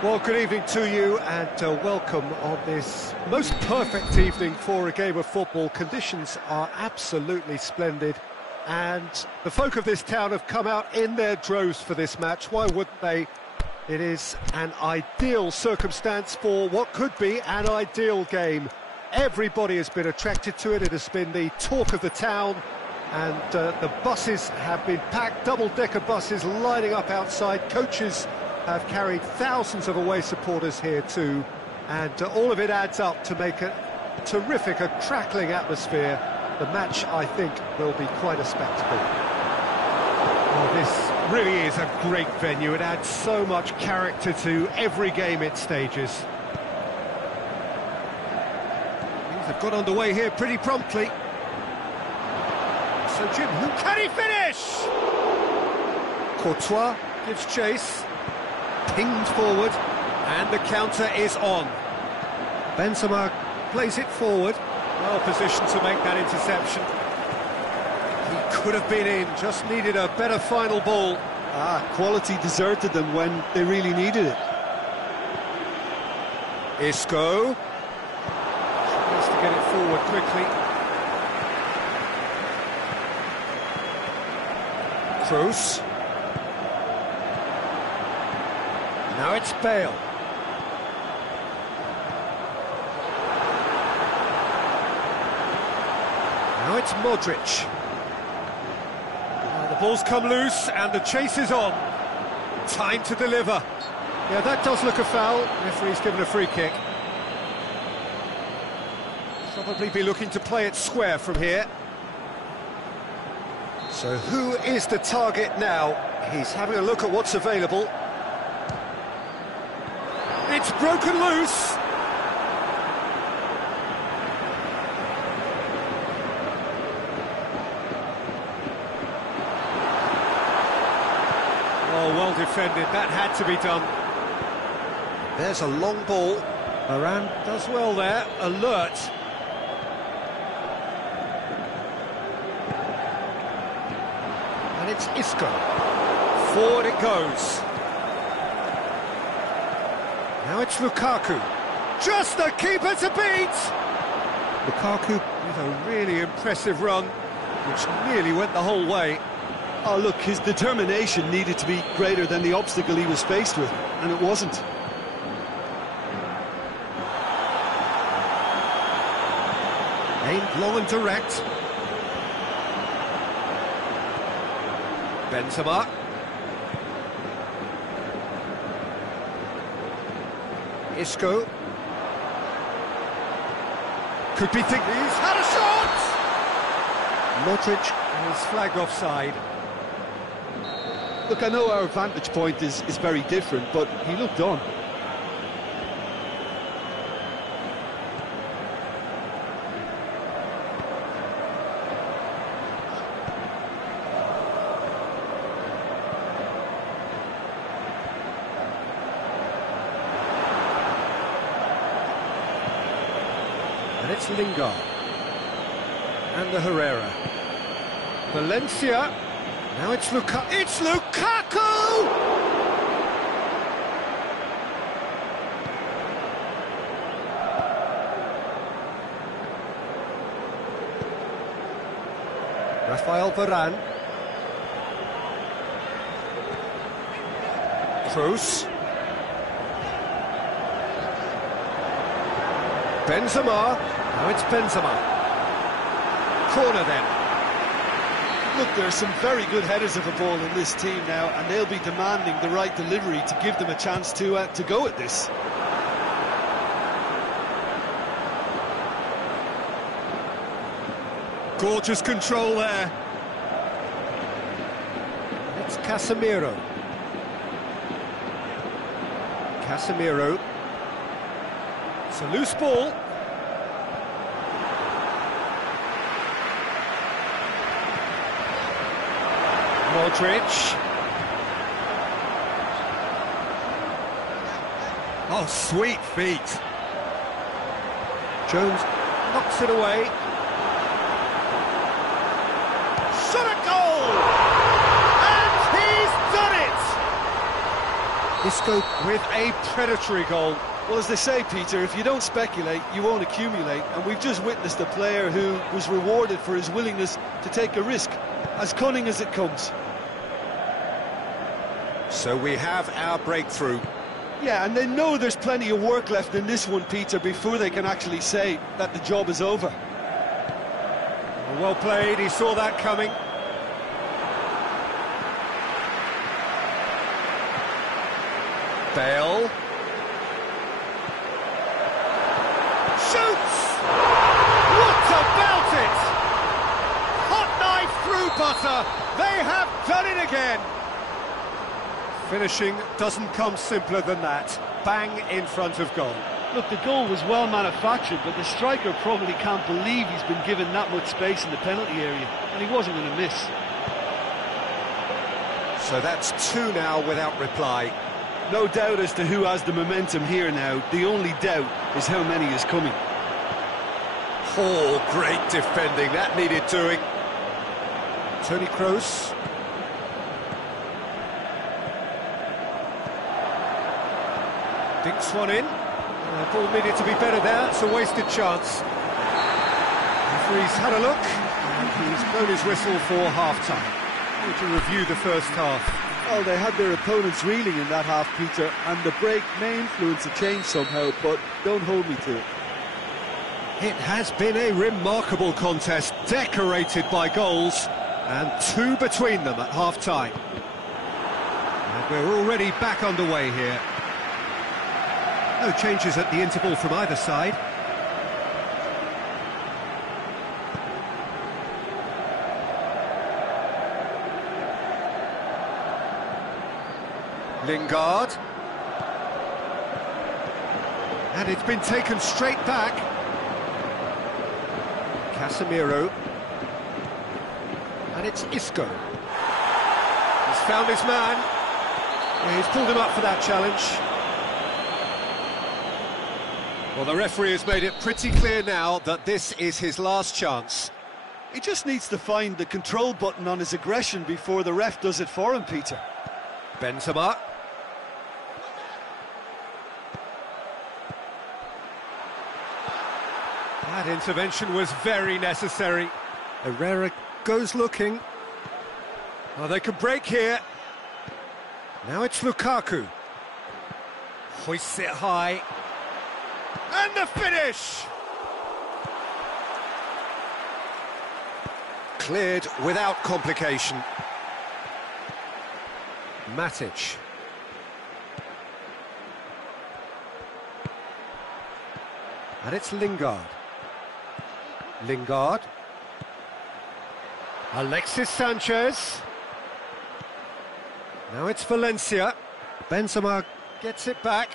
Well, good evening to you and welcome on this most perfect evening for a game of football. Conditions are absolutely splendid and the folk of this town have come out in their droves for this match. Why wouldn't they? It is an ideal circumstance for what could be an ideal game. Everybody has been attracted to it. It has been the talk of the town and the buses have been packed, double-decker buses lining up outside. Coaches have carried thousands of away supporters here too, and all of it adds up to make a terrific, a crackling atmosphere. The match, I think, will be quite a spectacle. Well, this really is a great venue. It adds so much character to every game it stages. Things have got underway here pretty promptly. So Jim, who can he finish? Courtois gives chase. Pinged forward, and the counter is on. Benzema plays it forward. Well positioned to make that interception. He could have been in, just needed a better final ball. Quality deserted them when they really needed it. Isco tries to get it forward quickly. Kroos. Now it's Bale. Now it's Modric. The ball's come loose and the chase is on. Time to deliver. Yeah, that does look a foul. Referee's given a free kick. Probably be looking to play it square from here. So who is the target now? He's having a look at what's available. It's broken loose. Oh, well defended. That had to be done. There's a long ball. Varane does well there. Alert. And it's Isco. Forward it goes. Now it's Lukaku. Just the keeper to beat! Lukaku with a really impressive run, which nearly went the whole way. Oh, look, his determination needed to be greater than the obstacle he was faced with, and it wasn't. Aimed long and direct. Benzema. Isco. Could be thinking he's had a shot! Modric is flagged offside. Look, I know our vantage point is very different, but he looked on. And it's Lingard. And the Herrera. Valencia. Now it's Lukaku. It's Lukaku! Rafael Varane. Kroos. Benzema. Now it's Benzema. Corner then. Look, there are some very good headers of the ball in this team now, and they'll be demanding the right delivery to give them a chance to go at this. Gorgeous control there. It's Casemiro. Casemiro. It's a loose ball. Modric. Oh, sweet feet. Jones knocks it away. Shot a goal! And he's done it! Isco with a predatory goal. Well, as they say, Peter, if you don't speculate, you won't accumulate. And we've just witnessed a player who was rewarded for his willingness to take a risk, as cunning as it comes. So we have our breakthrough. Yeah, and they know there's plenty of work left in this one, Peter, before they can actually say that the job is over. Well played, he saw that coming. Bale. Shoots! What about it? Hot knife through butter. They have done it again. Finishing doesn't come simpler than that. Bang in front of goal. Look, the goal was well manufactured, but the striker probably can't believe he's been given that much space in the penalty area, and he wasn't going to miss. So that's two now without reply. No doubt as to who has the momentum here now. The only doubt is how many is coming. Oh, great defending. That needed doing. Toni Kroos. Dinks one in. Ball needed to be better there. It's a wasted chance. Referee's had a look, and he's blown his whistle for half-time. To review the first half. Well, they had their opponents reeling in that half, Peter, and the break may influence a change somehow, but don't hold me to it. It has been a remarkable contest, decorated by goals, and two between them at half-time. And we're already back underway here. No changes at the interval from either side. Lingard. And it's been taken straight back. Casemiro. And it's Isco. He's found his man. Yeah, he's pulled him up for that challenge. Well, the referee has made it pretty clear now that this is his last chance. He just needs to find the control button on his aggression before the ref does it for him, Peter. Benzema. That intervention was very necessary. Herrera goes looking. Oh, they could break here. Now it's Lukaku. Hoists it high. And the finish! Cleared without complication. Matic. And it's Lingard. Lingard. Alexis Sanchez. Now it's Valencia. Benzema gets it back.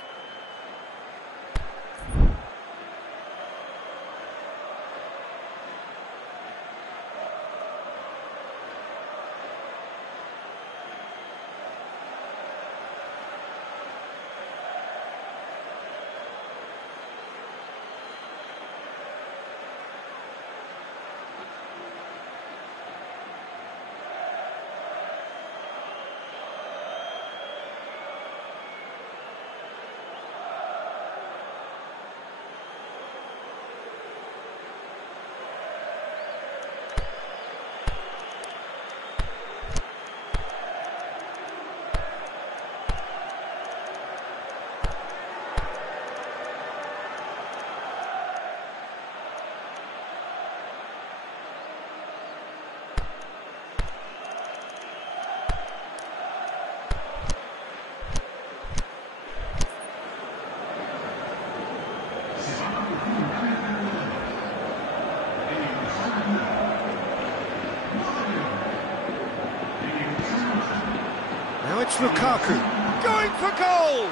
Now it's Lukaku, going for goal!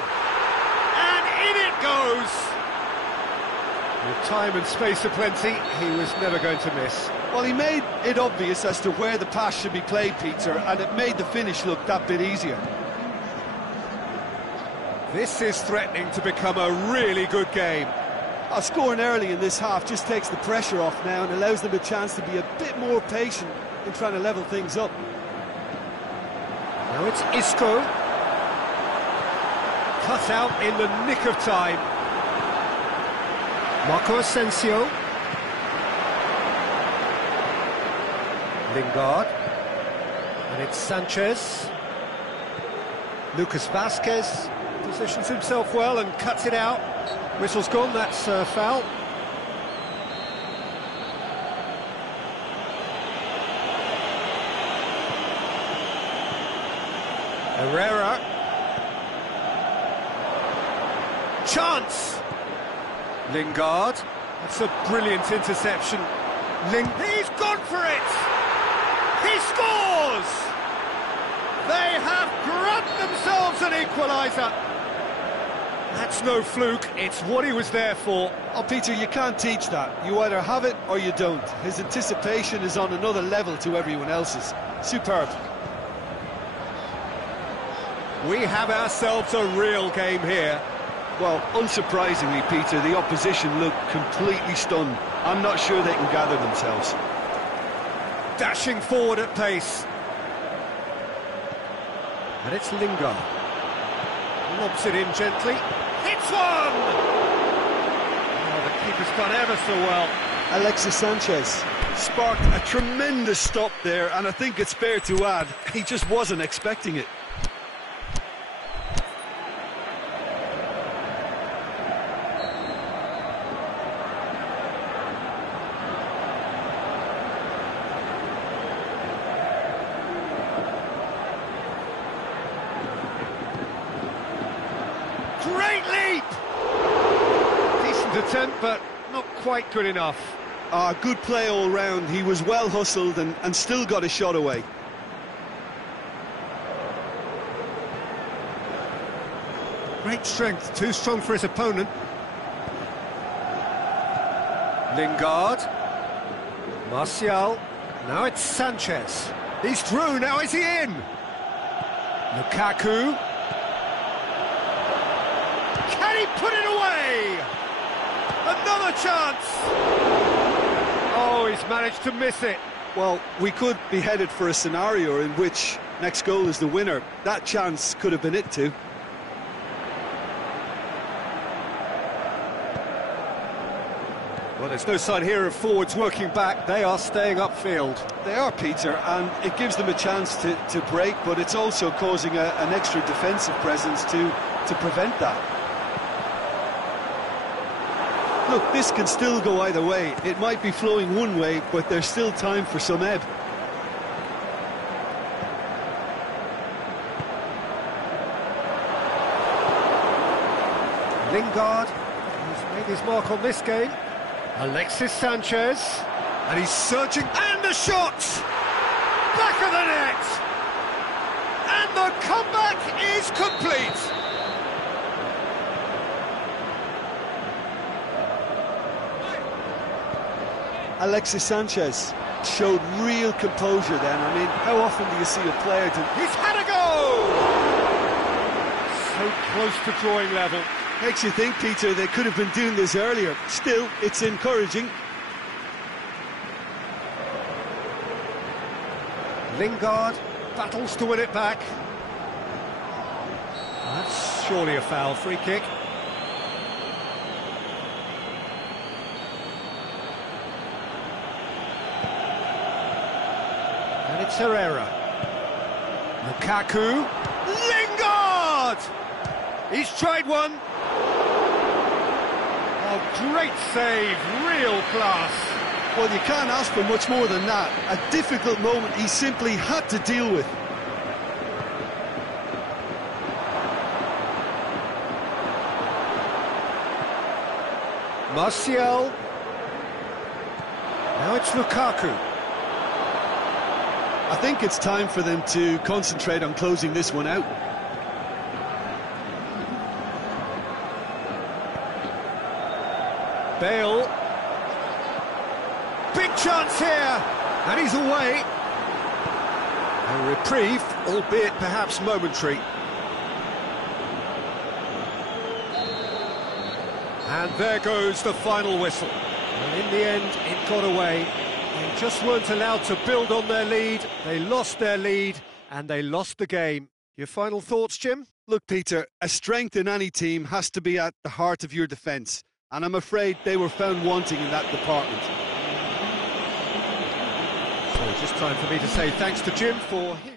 And in it goes! With time and space aplenty, he was never going to miss. Well, he made it obvious as to where the pass should be played, Peter, and it made the finish look that bit easier. This is threatening to become a really good game. Scoring early in this half just takes the pressure off now and allows them a chance to be a bit more patient in trying to level things up. Now it's Isco. cut out in the nick of time. Marco Asensio. Lingard. And it's Sanchez. Lucas Vazquez positions himself well and cuts it out. Whistle's gone, that's foul. Herrera. Chance! Lingard. That's a brilliant interception. He's gone for it! He scores! They have grabbed themselves an equaliser. That's no fluke, it's what he was there for. Oh, Peter, you can't teach that. You either have it or you don't. His anticipation is on another level to everyone else's. Superb. We have ourselves a real game here. Well, unsurprisingly, Peter, the opposition look completely stunned. I'm not sure they can gather themselves. Dashing forward at pace. And it's Lingard. Lobs it in gently. Hits one! Oh, the keeper's done ever so well. Alexis Sanchez sparked a tremendous stop there, and I think it's fair to add, he just wasn't expecting it. Great leap! Decent attempt, but not quite good enough. Good play all round. He was well hustled and still got a shot away. Great strength, too strong for his opponent. Lingard. Martial. Now it's Sanchez. He's through, now is he in? Lukaku. Can he put it away? Another chance! Oh, he's managed to miss it. Well, we could be headed for a scenario in which next goal is the winner. That chance could have been it too. Well, there's no sign here of forwards working back. They are staying upfield. They are, Peter, and it gives them a chance to break, but it's also causing an extra defensive presence to prevent that. Look, this can still go either way. It might be flowing one way, but there's still time for some ebb. Lingard, he's made his mark on this game. Alexis Sanchez, and he's searching, and the shot! Back of the net! And the comeback is complete! Alexis Sanchez showed real composure then. I mean, how often do you see a player do... He's had a go! So close to drawing level. Makes you think, Peter, they could have been doing this earlier. Still, it's encouraging. Lingard battles to win it back. That's surely a foul, free kick. And it's Herrera. Lukaku. Lingard! He's tried one. Oh, great save, real class. Well, you can't ask for much more than that. A difficult moment he simply had to deal with. Martial. Now it's Lukaku. I think it's time for them to concentrate on closing this one out. Bale. Big chance here, and he's away. A reprieve, albeit perhaps momentary. And there goes the final whistle. And in the end, it got away. They just weren't allowed to build on their lead. They lost their lead, and they lost the game. Your final thoughts, Jim? Look, Peter, a strength in any team has to be at the heart of your defence, and I'm afraid they were found wanting in that department. So just time for me to say thanks to Jim for his...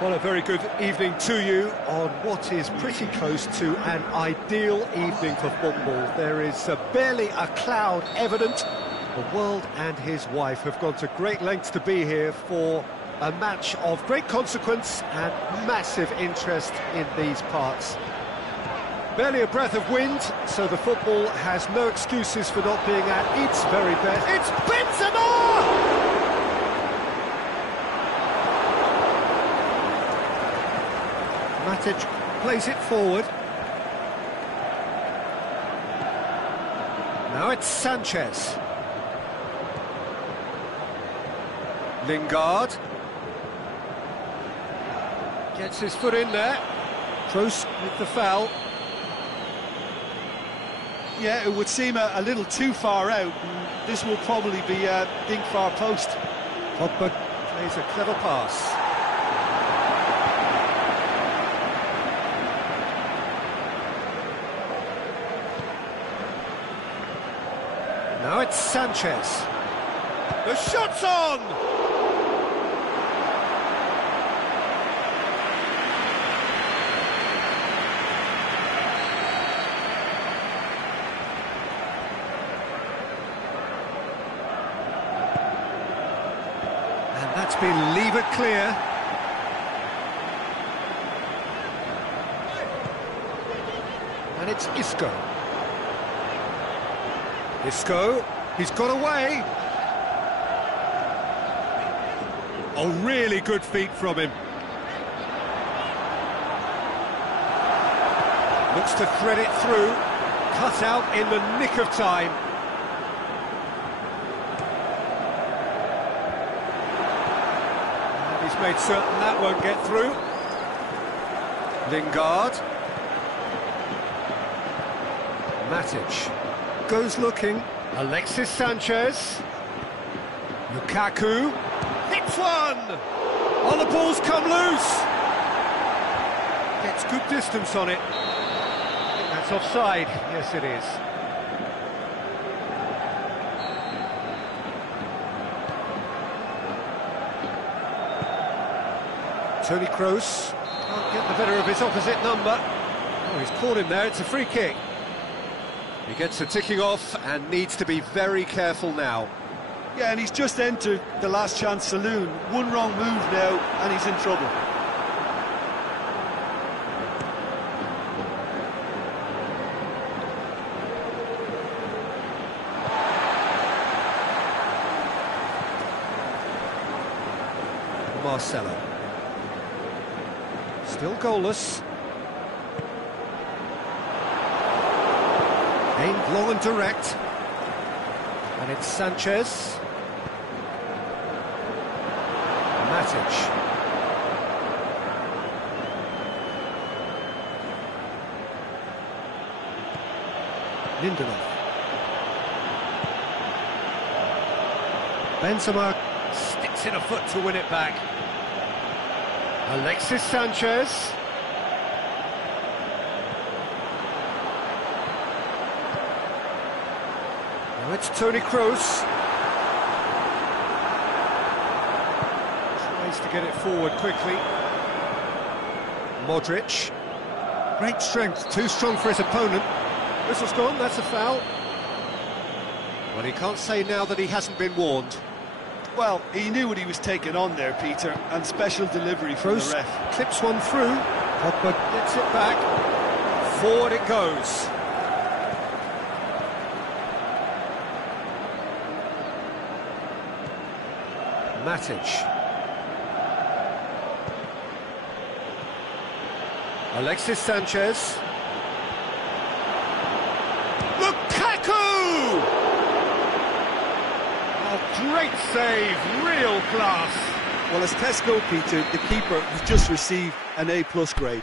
Well, a very good evening to you on what is pretty close to an ideal evening for football. There is barely a cloud evident. The world and his wife have gone to great lengths to be here for a match of great consequence and massive interest in these parts. Barely a breath of wind, so the football has no excuses for not being at its very best. It's Benzema! Matic plays it forward. Now it's Sanchez. Lingard. Gets his foot in there. Kroos with the foul. Yeah, it would seem a little too far out. And this will probably be a think far post. Pogba plays a clever pass. Now it's Sanchez. The shot's on! And that's been levered clear. And it's Isco. Isco, he's got away. Oh, really good feet from him. Looks to thread it through. Cut out in the nick of time. And he's made certain that won't get through. Lingard. Matic. Goes looking. Alexis Sanchez. Lukaku. Hits one! Oh, the ball's come loose! Gets good distance on it. I think that's offside. Yes, it is. Toni Kroos can't get the better of his opposite number. Oh, he's caught him there. It's a free kick. He gets a ticking off and needs to be very careful now. Yeah, and he's just entered the last chance saloon. One wrong move now, and he's in trouble. Marcelo. Still goalless. Aimed long and direct. And it's Sanchez. Matic. Lindelof. Benzema sticks in a foot to win it back. Alexis Sanchez. Now it's Toni Kroos. Tries to get it forward quickly. Modric. Great strength, too strong for his opponent. Whistle's gone, that's a foul. Well, he can't say now that he hasn't been warned. Well, he knew what he was taking on there, Peter, and special delivery from the ref. Clips one through. Pogba gets it back. Forward it goes. Matic. Alexis Sanchez. Lukaku! A great save, real class. Well, as Tesco, Peter, the keeper has just received an A+ grade.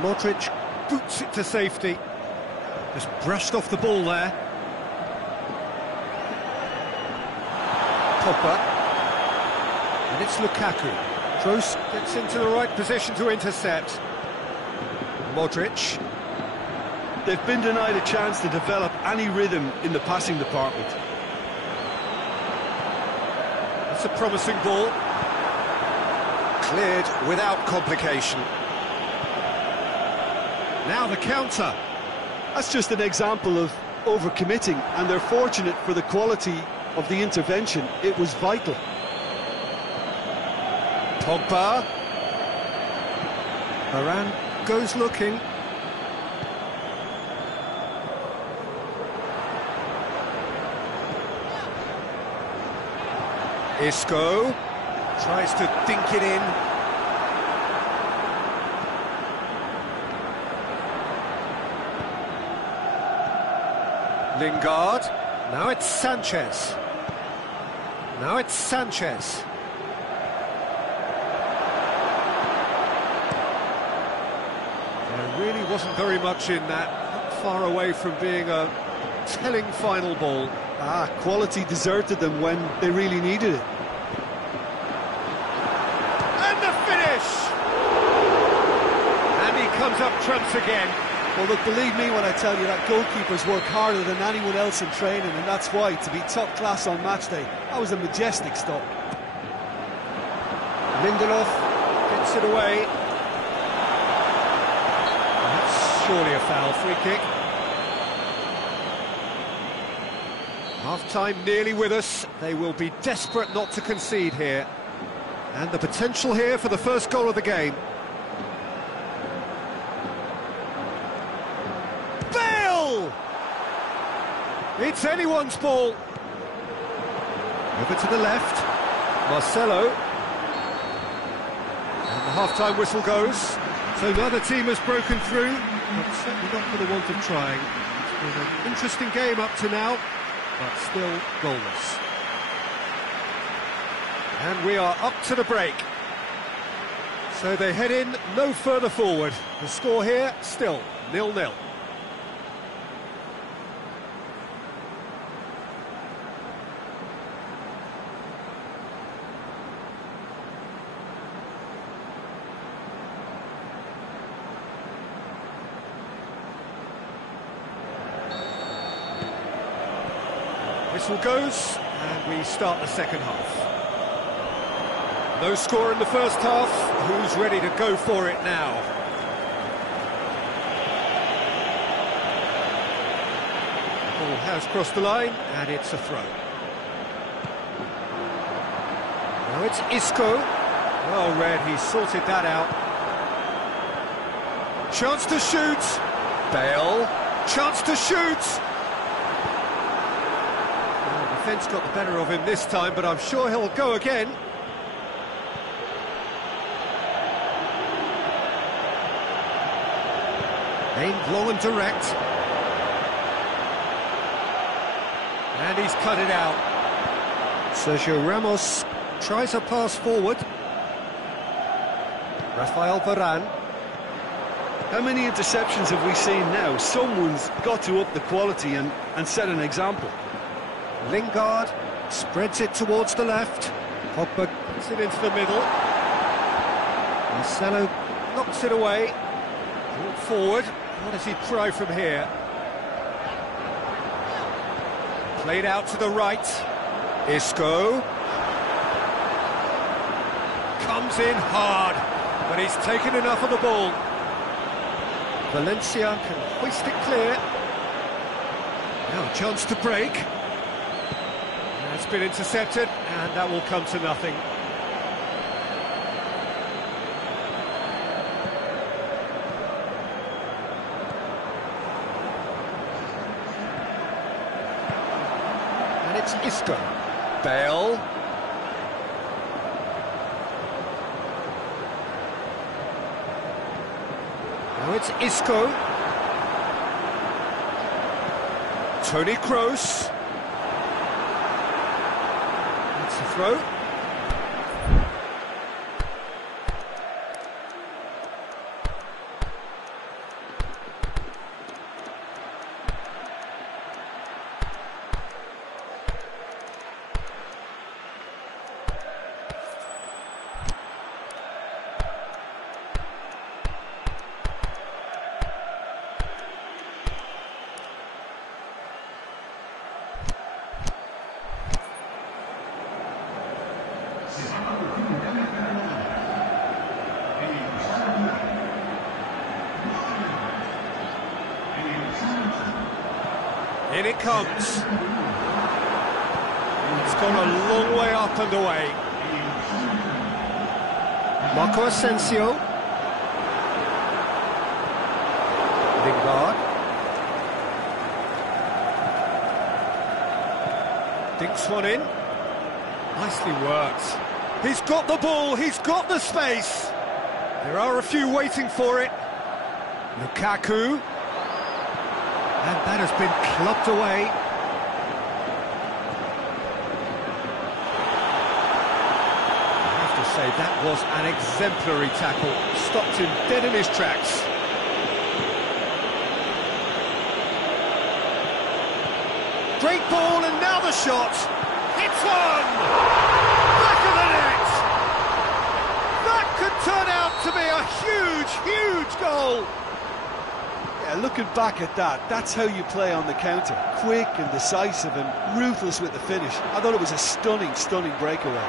Modric boots it to safety. Just brushed off the ball there. Pogba. And it's Lukaku. Kroos gets into the right position to intercept. Modric. They've been denied a chance to develop any rhythm in the passing department. That's a promising ball. Cleared without complication. Now the counter. That's just an example of overcommitting, and they're fortunate for the quality of the intervention. It was vital. Pogba. Varane goes looking. Isco tries to dink it in. Lingard. Now it's Sanchez. Now it's Sanchez. There really wasn't very much in that. Not far away from being a telling final ball. Quality deserted them when they really needed it. And the finish! And he comes up trumps again. Well, look, believe me when I tell you that goalkeepers work harder than anyone else in training, and that's why, to be top class on match day, that was a majestic stop. Lindelof gets it away. And that's surely a foul. Free kick. Half-time nearly with us. They will be desperate not to concede here. And the potential here for the first goal of the game. It's anyone's ball. Over to the left. Marcelo. And the half-time whistle goes. So neither team has broken through, but certainly not for the want of trying. It's been an interesting game up to now, but still goalless. And we are up to the break. So they head in no further forward. The score here, still 0-0. Whistle goes, and we start the second half. No score in the first half. Who's ready to go for it now? Ball has crossed the line, and it's a throw. Now it's Isco. Well read, he sorted that out. Chance to shoot. Bale. Chance to shoot. Well, the defence got the better of him this time, but I'm sure he'll go again. Aimed long and direct. And he's cut it out. Sergio Ramos tries a pass forward. Rafael Varane. How many interceptions have we seen now? Someone's got to up the quality and set an example. Lingard spreads it towards the left. Pogba puts it into the middle. Marcelo knocks it away. Brought forward. What does he try from here? Played out to the right. Isco. Comes in hard, but he's taken enough of the ball. Valencia can hoist it clear. Now a chance to break. It's been intercepted, and that will come to nothing. And it's Isco. Bale. Now it's Isco. Toni Kroos. That's the throw. In it comes. It's gone a long way up and away. Marco Asensio. Lingard. Dinks one in. Nicely worked. He's got the ball, he's got the space. There are a few waiting for it. Lukaku. And that has been clubbed away. I have to say, that was an exemplary tackle. Stopped him dead in his tracks. Great ball, and now the shot. It's one! Back of the net! That could turn out to be a huge, huge goal. Yeah, looking back at that, that's how you play on the counter. Quick and decisive and ruthless with the finish. I thought it was a stunning, stunning breakaway.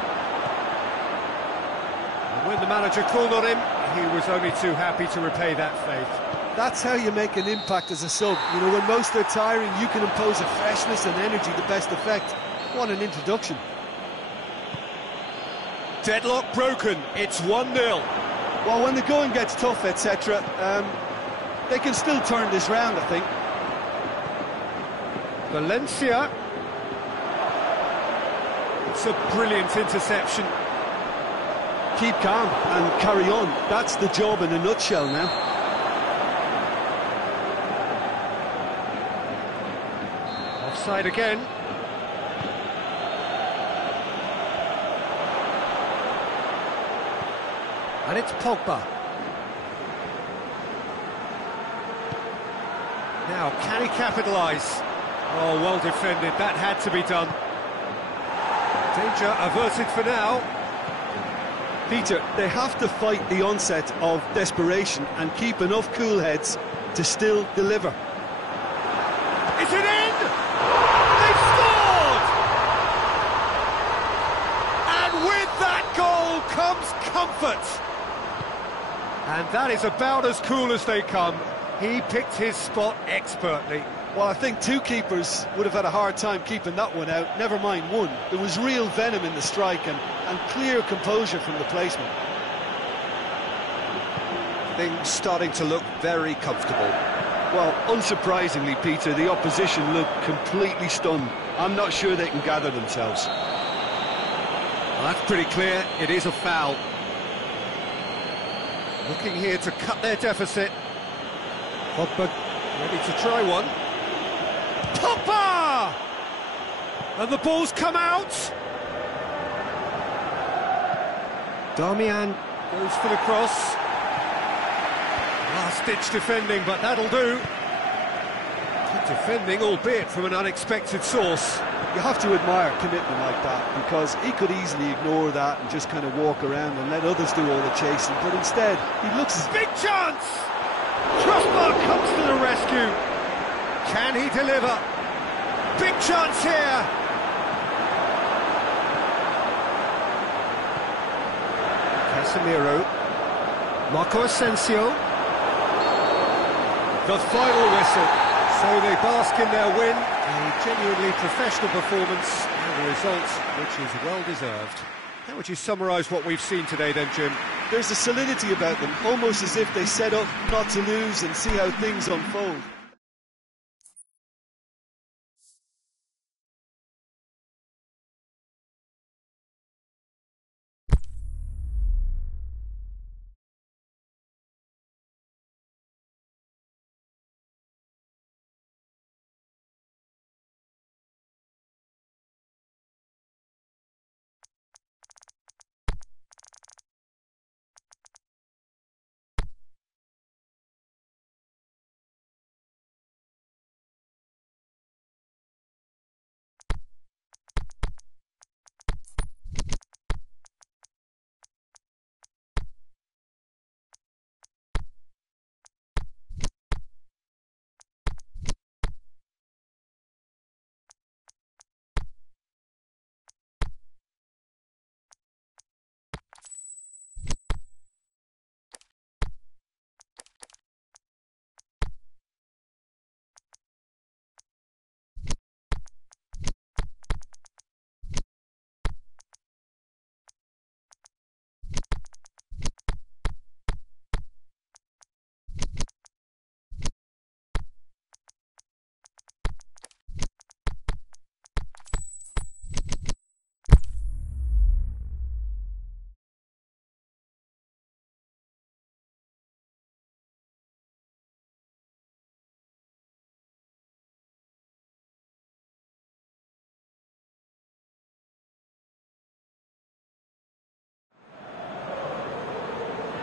And when the manager called on him, he was only too happy to repay that faith. That's how you make an impact as a sub. You know, when most are tiring, you can impose a freshness and energy to best effect. What an introduction. Deadlock broken, it's 1-0. Well, when the going gets tough, etc., they can still turn this round, I think. Valencia. It's a brilliant interception. Keep calm and carry on. That's the job in a nutshell now. Offside again. And it's Pogba. Now, can he capitalise? Oh, well defended, that had to be done. Danger averted for now. Peter, they have to fight the onset of desperation and keep enough cool heads to still deliver. Is it in? They've scored! comes comfort. And that is about as cool as they come. He picked his spot expertly. Well, I think two keepers would have had a hard time keeping that one out, never mind one. There was real venom in the strike and clear composure from the placement. Things starting to look very comfortable. Well, unsurprisingly, Peter, the opposition look completely stunned. I'm not sure they can gather themselves. Well, that's pretty clear. It is a foul. Looking here to cut their deficit. Pogba ready to try one. Pogba! And the ball's come out. Darmian goes for the cross. Last-ditch defending, but that'll do. Good defending, albeit from an unexpected source. You have to admire commitment like that, because he could easily ignore that and just kind of walk around and let others do all the chasing, but instead, he looks as... Big chance! Crossbar comes to the rescue. Can he deliver? Big chance here! Casemiro. Marco Asensio. The final whistle. So they bask in their win. A genuinely professional performance and a result which is well-deserved. How would you summarise what we've seen today then, Jim? There's a solidity about them, almost as if they set up not to lose and see how things unfold.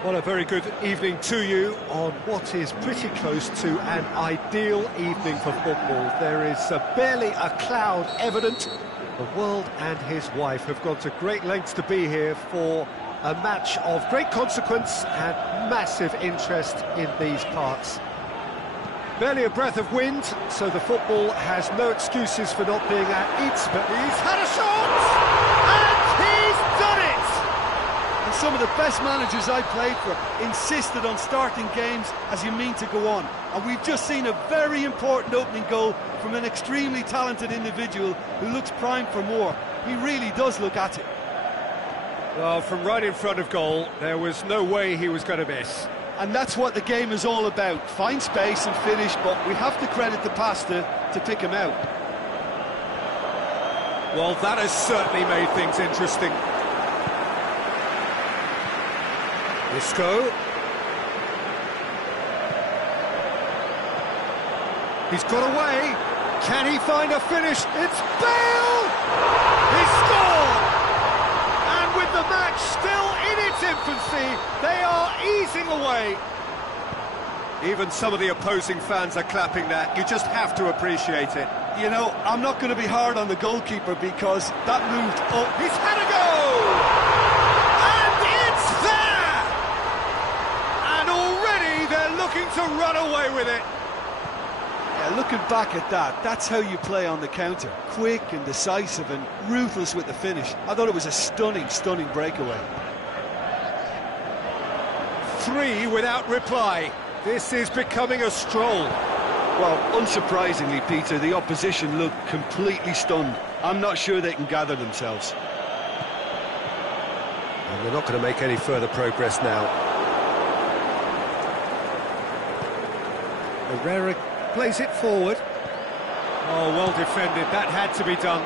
Well, a very good evening to you on what is pretty close to an ideal evening for football. There is barely a cloud evident. The world and his wife have gone to great lengths to be here for a match of great consequence and massive interest in these parts. Barely a breath of wind, so the football has no excuses for not being at its best. He's had a shot! And he's done it! And some of the best managers I played for insisted on starting games as you mean to go on. And we've just seen a very important opening goal from an extremely talented individual who looks primed for more. He really does look at it. Well, from right in front of goal, there was no way he was going to miss. And that's what the game is all about. Find space and finish, but we have to credit the Pasta to pick him out. Well, that has certainly made things interesting. Isco. He's got away. Can he find a finish? It's Bale! He scored! And with the match still in its infancy, they are easing away. Even some of the opposing fans are clapping that. You just have to appreciate it. You know, I'm not going to be hard on the goalkeeper because that moved up. He's had a go! To run away with it. Yeah, looking back at that, that's how you play on the counter. Quick and decisive and ruthless with the finish. I thought it was a stunning breakaway. 3 without reply. This is becoming a stroll. Well, unsurprisingly, Peter, the opposition look completely stunned. I'm not sure they can gather themselves. And they're not going to make any further progress now. Herrera plays it forward. Oh, well defended. That had to be done.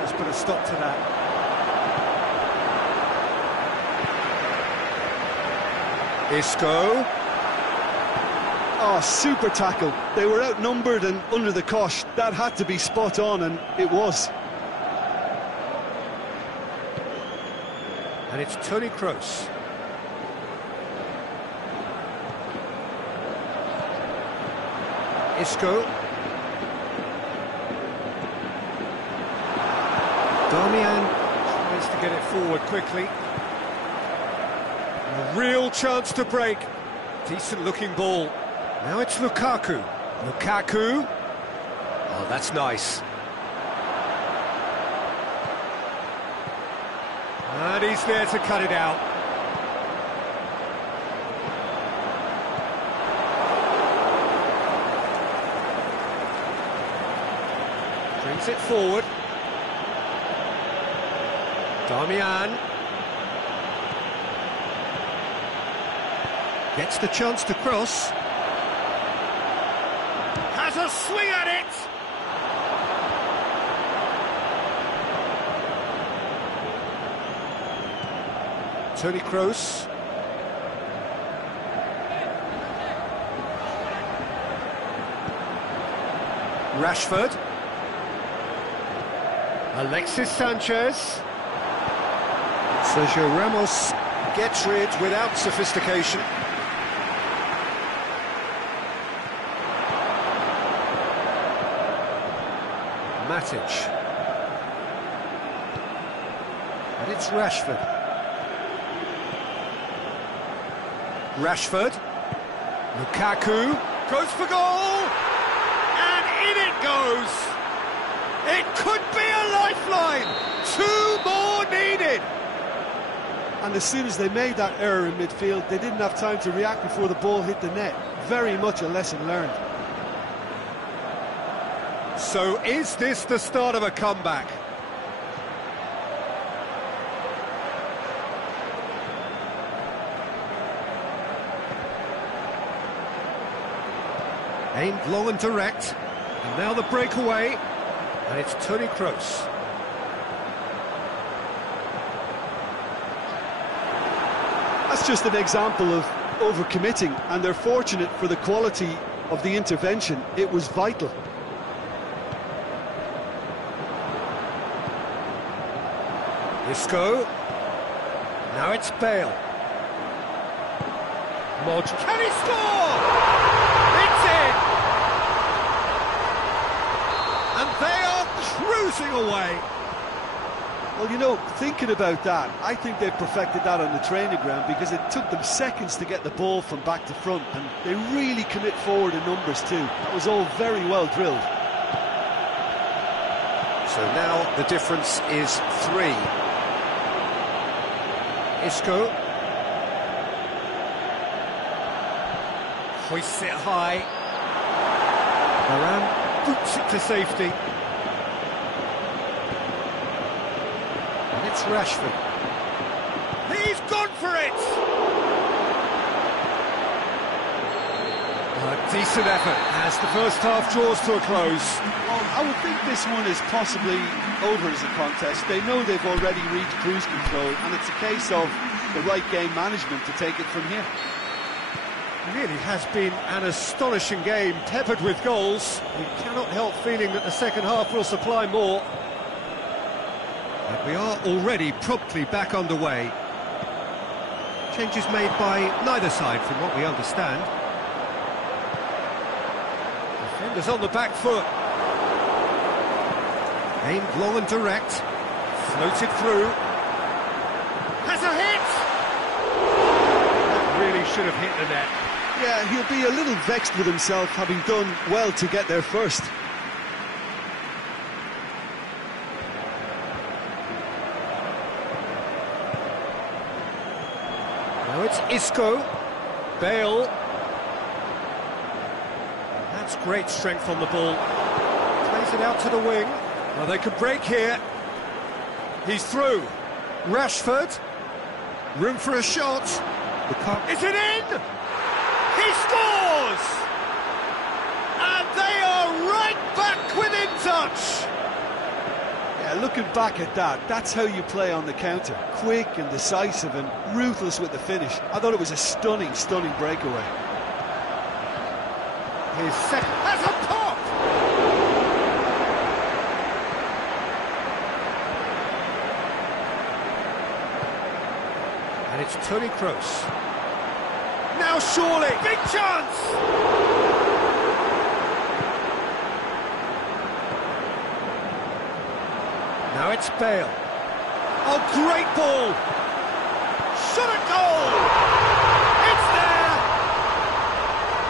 Let's put a stop to that. Isco. Oh, super tackle. They were outnumbered and under the cosh. That had to be spot on, and it was. And it's Toni Kroos. Isco. Darmian tries to get it forward quickly. A real chance to break. Decent looking ball. Now it's Lukaku. Lukaku. Oh, that's nice. And he's there to cut it out. Brings it forward. Darmian. Gets the chance to cross. Has a swing at it! Toni Kroos. Rashford. Alexis Sanchez. Sergio Ramos gets rid without sophistication. Matic. And it's Rashford. Rashford. Lukaku. Goes for goal! And in it goes! It could be a lifeline! 2 more needed! And as soon as they made that error in midfield, they didn't have time to react before the ball hit the net. Very much a lesson learned. So is this the start of a comeback? Aimed long and direct, and now the breakaway, and it's Toni Kroos. That's just an example of overcommitting, and they're fortunate for the quality of the intervention. It was vital. Isco. Now it's Bale. Mod. Can he score? It's in! And they are cruising away. Well, you know, thinking about that, I think they've perfected that on the training ground, because it took them seconds to get the ball from back to front, and they really commit forward in numbers too. That was all very well drilled. So now the difference is 3. Isco. Hoists it high. Varane boots it to safety. And it's Rashford. He's gone for it! A decent effort as the first half draws to a close. Well, I would think this one is possibly over as a contest. They know they've already reached cruise control, and it's a case of the right game management to take it from here. It really has been an astonishing game, peppered with goals. We cannot help feeling that the second half will supply more. But we are already promptly back underway. Changes made by neither side from what we understand. Defenders on the back foot. Aimed long and direct. Floated through. Has a hit! That really should have hit the net. Yeah, he'll be a little vexed with himself, having done well to get there first. Now it's Isco. Bale. That's great strength on the ball. Plays it out to the wing. Well, they could break here. He's through. Rashford. Room for a shot. Is it in? He scores! And they are right back within touch. Yeah, looking back at that, that's how you play on the counter. Quick and decisive and ruthless with the finish. I thought it was a stunning, stunning breakaway. His second has a pop! And it's Toni Kroos. Now surely, big chance! Now it's Bale. Oh, great ball! Shot at goal! It's there!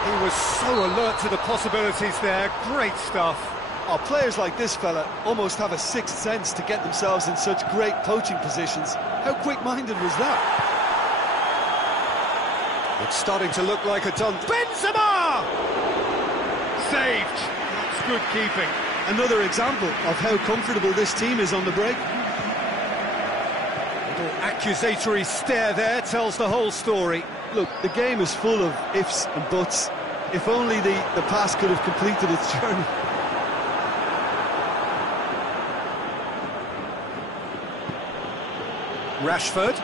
He was so alert to the possibilities there. Great stuff. Oh, players like this fella almost have a sixth sense to get themselves in such great poaching positions. How quick-minded was that? It's starting to look like a done... Benzema! Saved. That's good keeping. Another example of how comfortable this team is on the break. Little accusatory stare there tells the whole story. Look, the game is full of ifs and buts. If only the pass could have completed its journey. Rashford.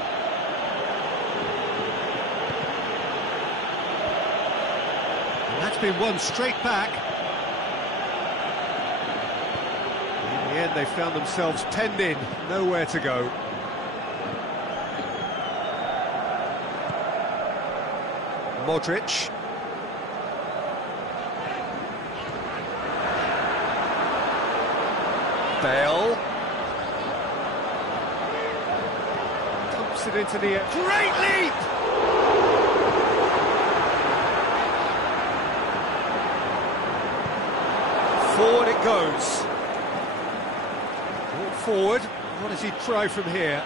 And that's been won straight back. In the end, they found themselves penned in, nowhere to go. Modric. Bale. Pumps it into the air. Great leap! Forward it goes. Ball forward. What does he try from here?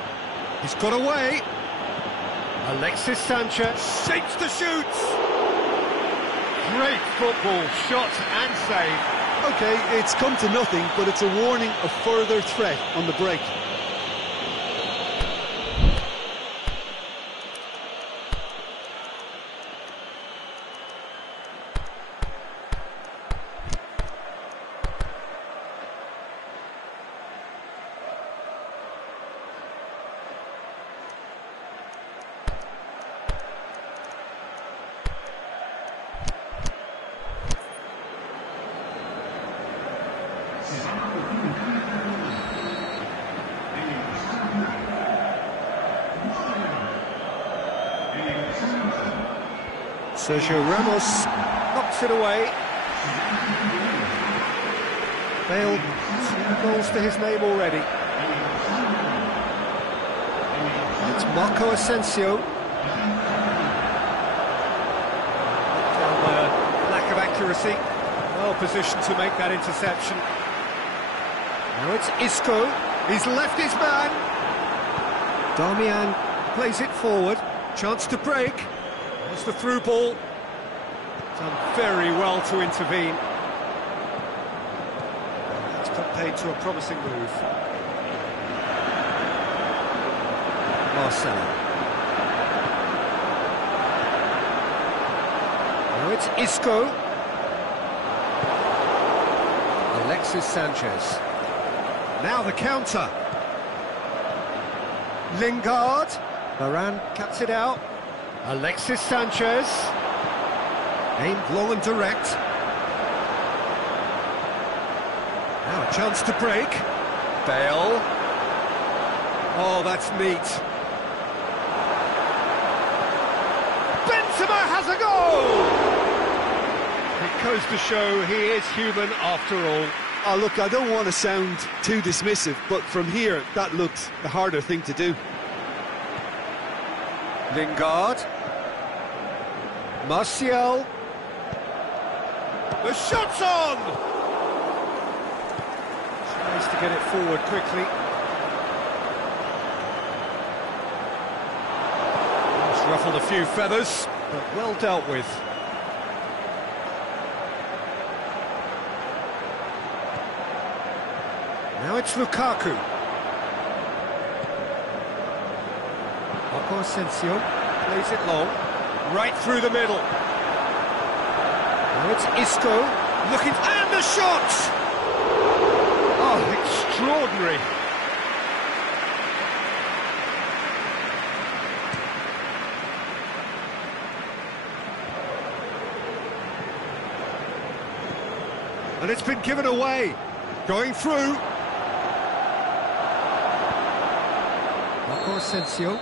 He's got away. Alexis Sanchez shapes to shoot. Great football, shot and save. Okay, it's come to nothing, but it's a warning of further threat on the break. Sergio Ramos knocks it away. Bale, 2 goals to his name already. It's Marco Asensio. Down the lack of accuracy. Well positioned to make that interception. Now it's Isco. He's left his man. Darmian plays it forward. Chance to break. There's the through ball. Done very well to intervene. It's got paid to a promising move. Marcelo. Now it's Isco. Alexis Sanchez. Now the counter. Lingard. Varane cuts it out. Alexis Sanchez, aimed long and direct. Now a chance to break. Bale. Oh, that's neat. Benzema has a goal! It goes to show he is human after all. Oh, look, I don't want to sound too dismissive, but from here, that looked the harder thing to do. Lingard. Martial. The shot's on! Tries to get it forward quickly. Nice Ruffled a few feathers, but well dealt with. Now it's Lukaku. Marco Asensio plays it long, right through the middle. Now it's Isco, looking, and the shot! Oh, extraordinary. And it's been given away. Going through. Marco Asensio.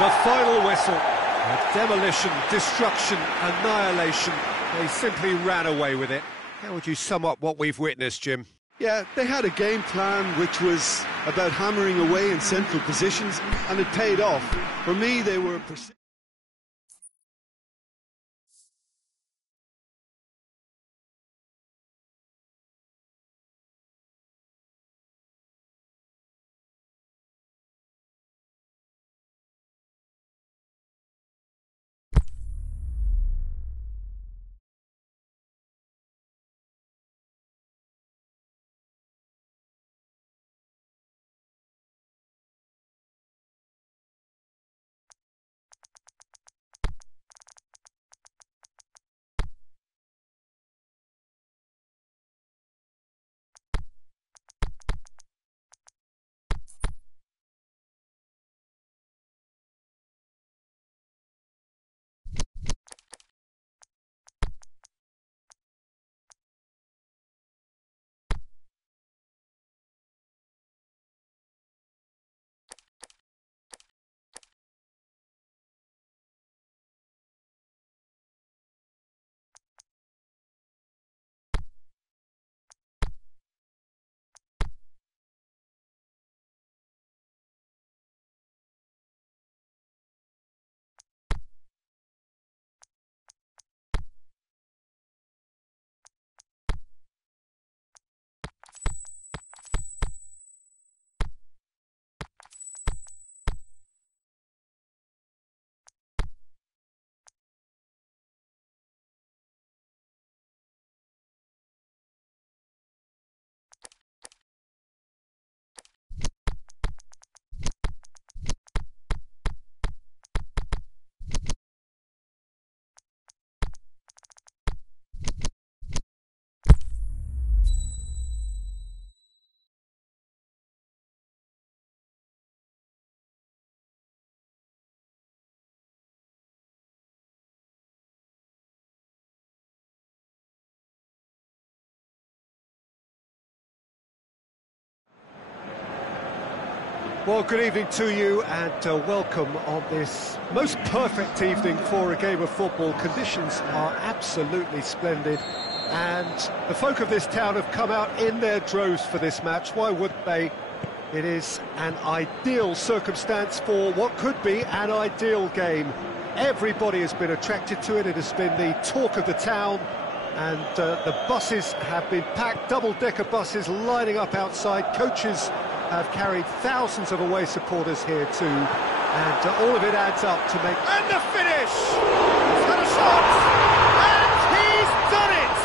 The final whistle. A demolition, destruction, annihilation. They simply ran away with it. How would you sum up what we've witnessed, Jim? Yeah, they had a game plan which was about hammering away in central positions, and it paid off. For me, they were... Well, good evening to you and welcome on this most perfect evening for a game of football. Conditions are absolutely splendid and the folk of this town have come out in their droves for this match. Why wouldn't they? It is an ideal circumstance for what could be an ideal game. Everybody has been attracted to it. It has been the talk of the town and the buses have been packed, double-decker buses lining up outside. Coaches have carried thousands of away supporters here too, and all of it adds up to make... And the finish! He's had a shot, and he's done it!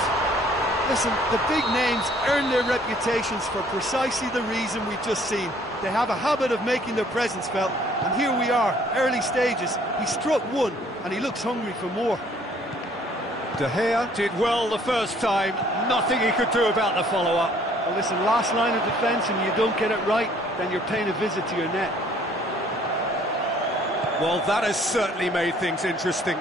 Listen, the big names earn their reputations for precisely the reason we've just seen. They have a habit of making their presence felt, and here we are, early stages. He struck one, and he looks hungry for more. De Gea did well the first time, nothing he could do about the follow-up. Well, listen, last line of defence and you don't get it right, then you're paying a visit to your net. Well, that has certainly made things interesting.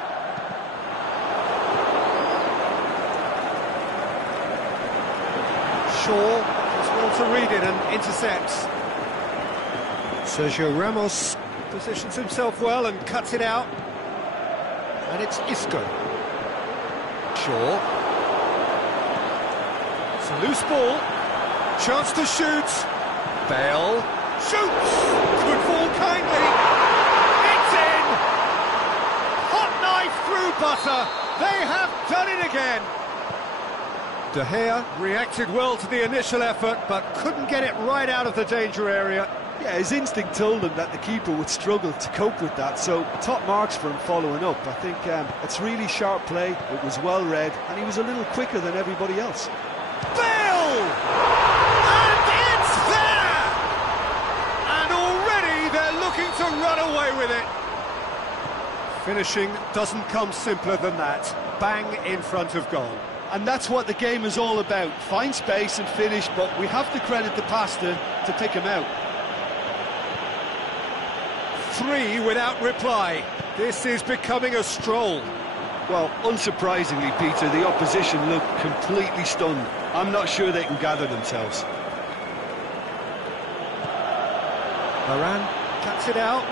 Shaw does well to read it and intercepts. Sergio Ramos positions himself well and cuts it out. And it's Isco. Shaw. It's a loose ball. Chance to shoot. Bale shoots. Good ball kindly. It's in. Hot knife through butter. They have done it again. De Gea reacted well to the initial effort, but couldn't get it right out of the danger area. Yeah, his instinct told him that the keeper would struggle to cope with that, so top marks for him following up. I think it's really sharp play, it was well read, and he was a little quicker than everybody else. Bill! And it's there! And already they're looking to run away with it. Finishing doesn't come simpler than that. Bang in front of goal. And that's what the game is all about. Find space and finish, but we have to credit the passer to pick him out. 3 without reply. This is becoming a stroll. Well, unsurprisingly, Peter, the opposition look completely stunned. I'm not sure they can gather themselves. Varane cuts it out.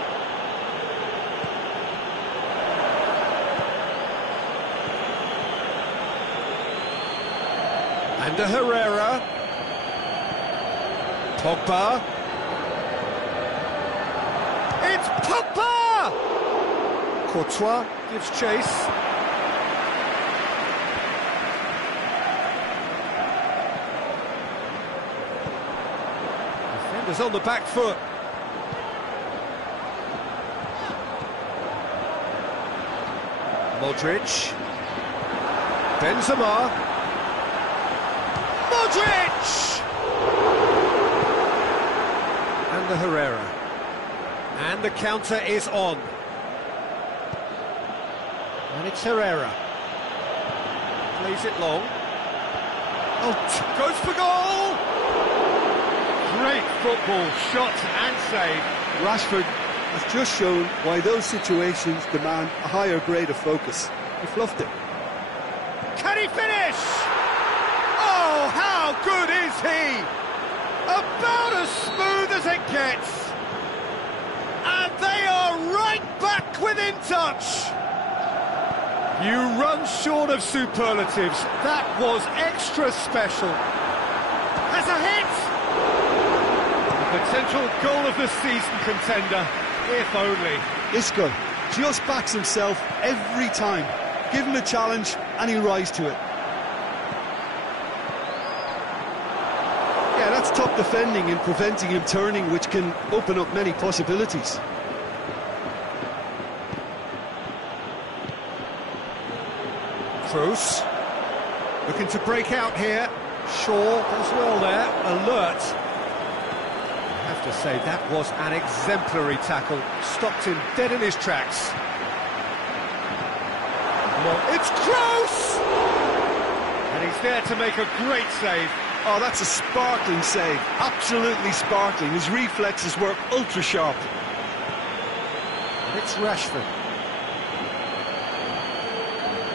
And to Herrera. Pogba. It's Pogba! Courtois gives chase. Defenders on the back foot. Modric. Benzema. Modric! And the Herrera. And the counter is on. And it's Herrera. Plays it long. Oh, goes for goal! Great football, shot and save. Rashford has just shown why those situations demand a higher grade of focus. He fluffed it. Can he finish? Oh, how good is he? About as smooth as it gets. And they are right back within touch. You run short of superlatives. That was extra special. Has a hit. Potential goal of the season contender, if only. Isco just backs himself every time. Give him a challenge and he'll rise to it. Yeah, that's top defending and preventing him turning, which can open up many possibilities. Kroos looking to break out here. Shaw does well there, alert. I have to say that was an exemplary tackle. Stopped him dead in his tracks. Well, it's Kroos! And he's there to make a great save. Oh, that's a sparkling save. Absolutely sparkling. His reflexes were ultra sharp. And it's Rashford.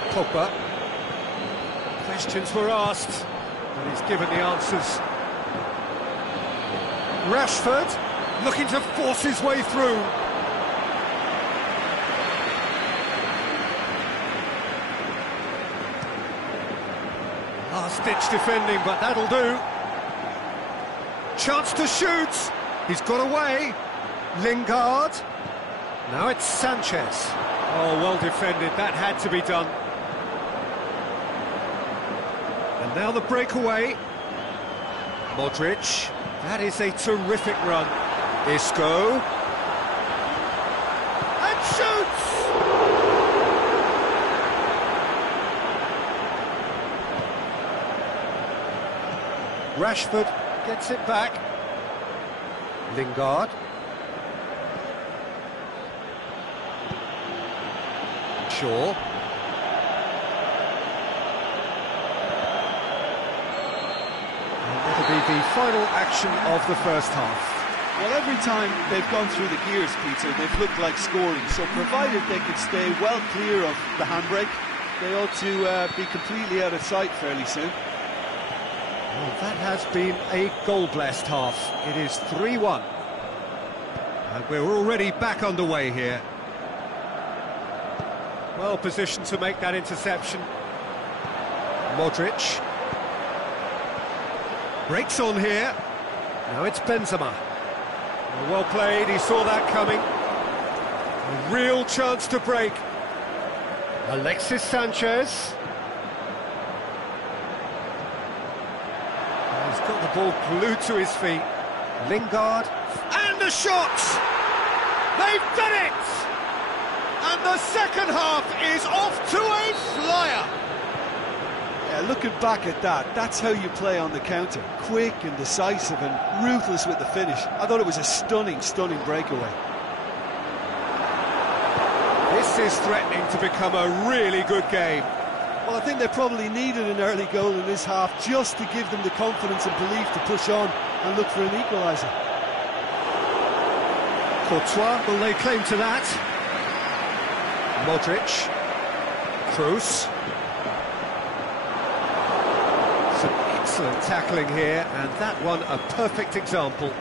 Pogba. Questions were asked, and he's given the answers. Rashford looking to force his way through. Last-ditch defending, but that'll do. Chance to shoot. He's got away. Lingard. Now it's Sanchez. Oh, well defended. That had to be done. And now the breakaway. Modric. That is a terrific run. Isco. And shoots! Rashford gets it back. Lingard. Shaw. That'll be the final action of the first half. Well, every time they've gone through the gears, Peter, they've looked like scoring. So provided they can stay well clear of the handbrake, they ought to be completely out of sight fairly soon. Well, that has been a goal-blessed half. It is 3-1. And we're already back underway here. Well positioned to make that interception. Modric. Breaks on here. Now it's Benzema. Well played, he saw that coming. A real chance to break. Alexis Sanchez. He's got the ball glued to his feet. Lingard And the shot! They've done it! And the second half is off to a flyer! Yeah, looking back at that, that's how you play on the counter. Quick and decisive and ruthless with the finish. I thought it was a stunning, stunning breakaway. This is threatening to become a really good game. Well, I think they probably needed an early goal in this half just to give them the confidence and belief to push on and look for an equaliser. Courtois will lay claim to that. Modric. Kroos. Some excellent tackling here, and that one a perfect example.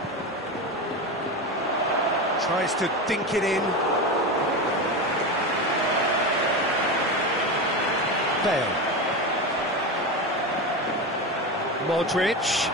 Tries to dink it in. Bale. Modric.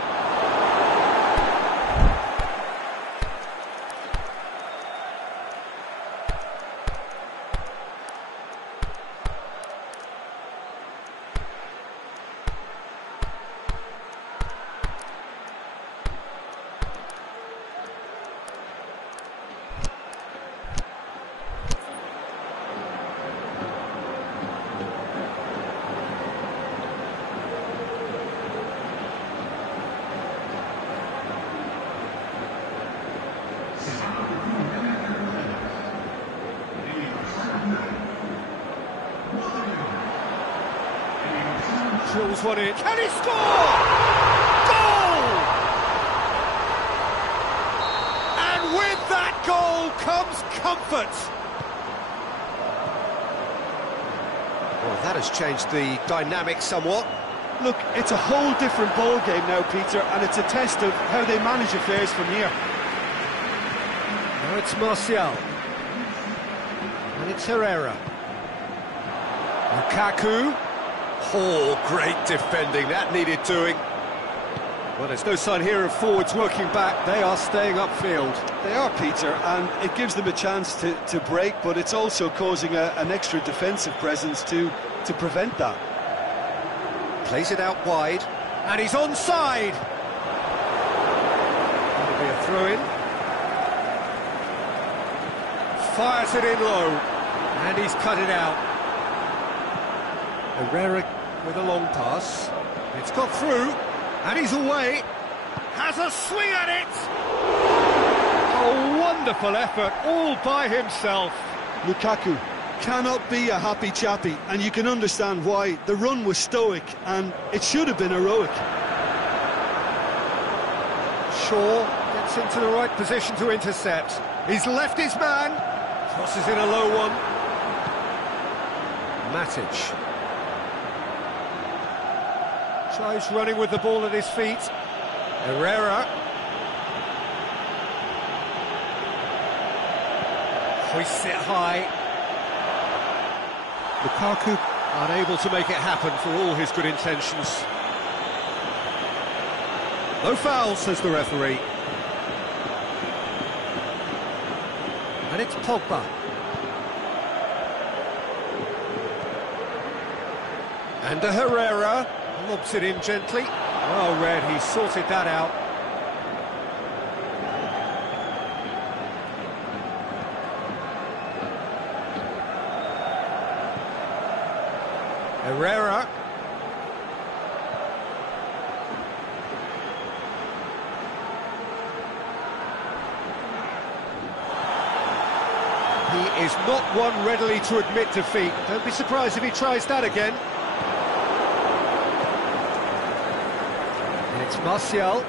Drills one in. Can he score? Goal! And with that goal comes comfort. Well, that has changed the dynamic somewhat. Look, it's a whole different ball game now, Peter, and it's a test of how they manage affairs from here. Now it's Martial. And it's Herrera. Lukaku. Oh, great defending, that needed doing. Well, there's no sign here of forwards working back, they are staying upfield. They are, Peter, and it gives them a chance to break, but it's also causing an extra defensive presence to prevent that. Plays it out wide, and he's onside. That'll be a throw-in. Fires it in low, and he's cut it out. Herrera with a long pass. It's got through, and he's away. Has a swing at it. A wonderful effort, all by himself. Lukaku cannot be a happy chappy, and you can understand why. The run was stoic, and it should have been heroic. Shaw gets into the right position to intercept. He's left his man. Crosses in a low one. Matic. Tries running with the ball at his feet. Herrera. Hoists it high. Lukaku unable to make it happen for all his good intentions. No foul, says the referee. And it's Pogba. And to Herrera. Lobs it in gently. Well read, he sorted that out. Herrera. He is not one readily to admit defeat. Don't be surprised if he tries that again. It's Martial.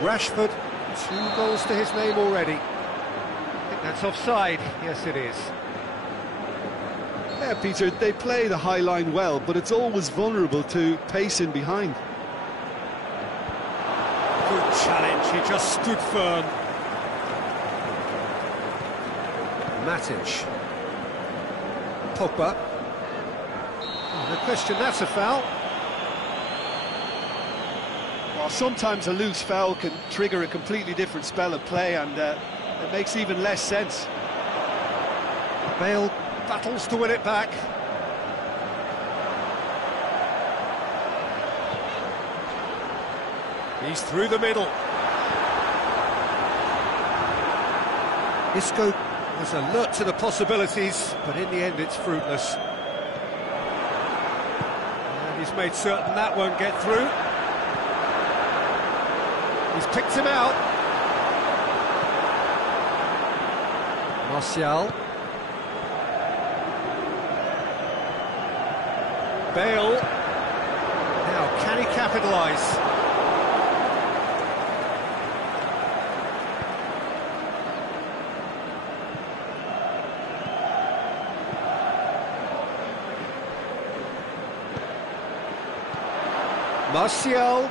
Rashford, 2 goals to his name already. I think that's offside. Yes, it is. Yeah, Peter, they play the high line well, but it's always vulnerable to pace in behind. Good challenge, he just stood firm. Matic. Pogba. Oh, no question, that's a foul. Well, sometimes a loose foul can trigger a completely different spell of play, and it makes even less sense. Bale battles to win it back. He's through the middle. Isco was alert to the possibilities, but in the end it's fruitless. And he's made certain that won't get through. He's picked him out. Martial. Bale. Now, can he capitalise? Martial.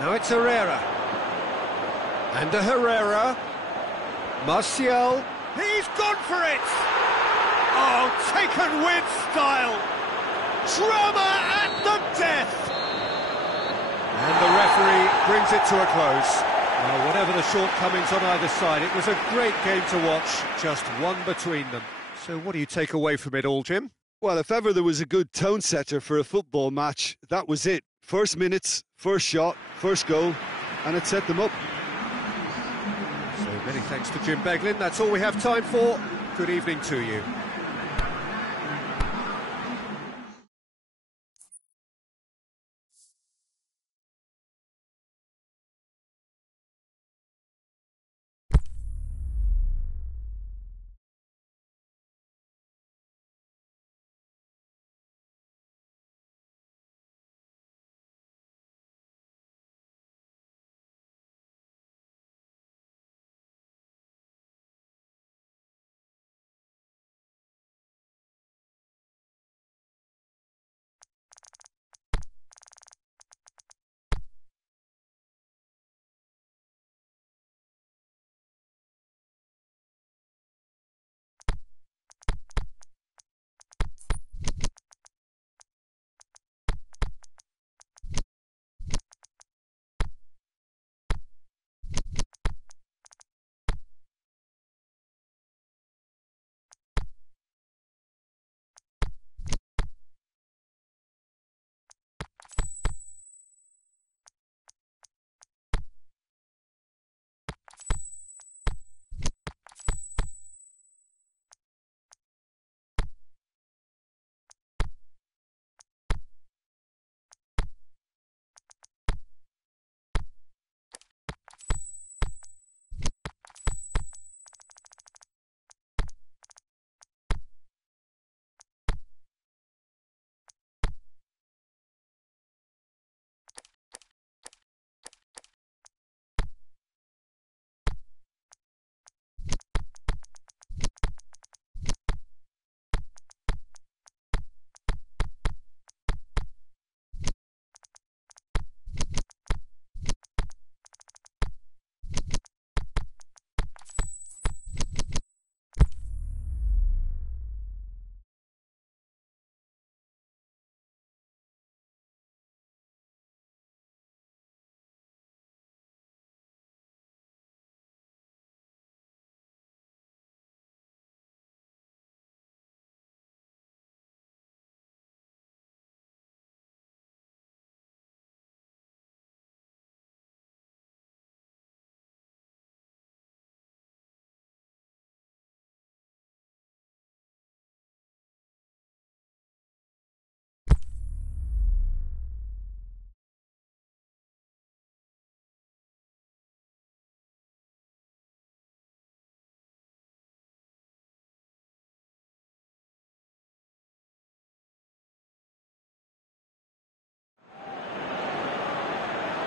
Now it's Herrera. And a Herrera. Martial. He's gone for it! Oh, taken with style! Drama at the death! And the referee brings it to a close. Well, whatever the shortcomings on either side, it was a great game to watch, just one between them. So what do you take away from it all, Jim? Well, if ever there was a good tone setter for a football match, that was it. First minutes, first shot, first goal, and it set them up. So many thanks to Jim Beglin. That's all we have time for. Good evening to you.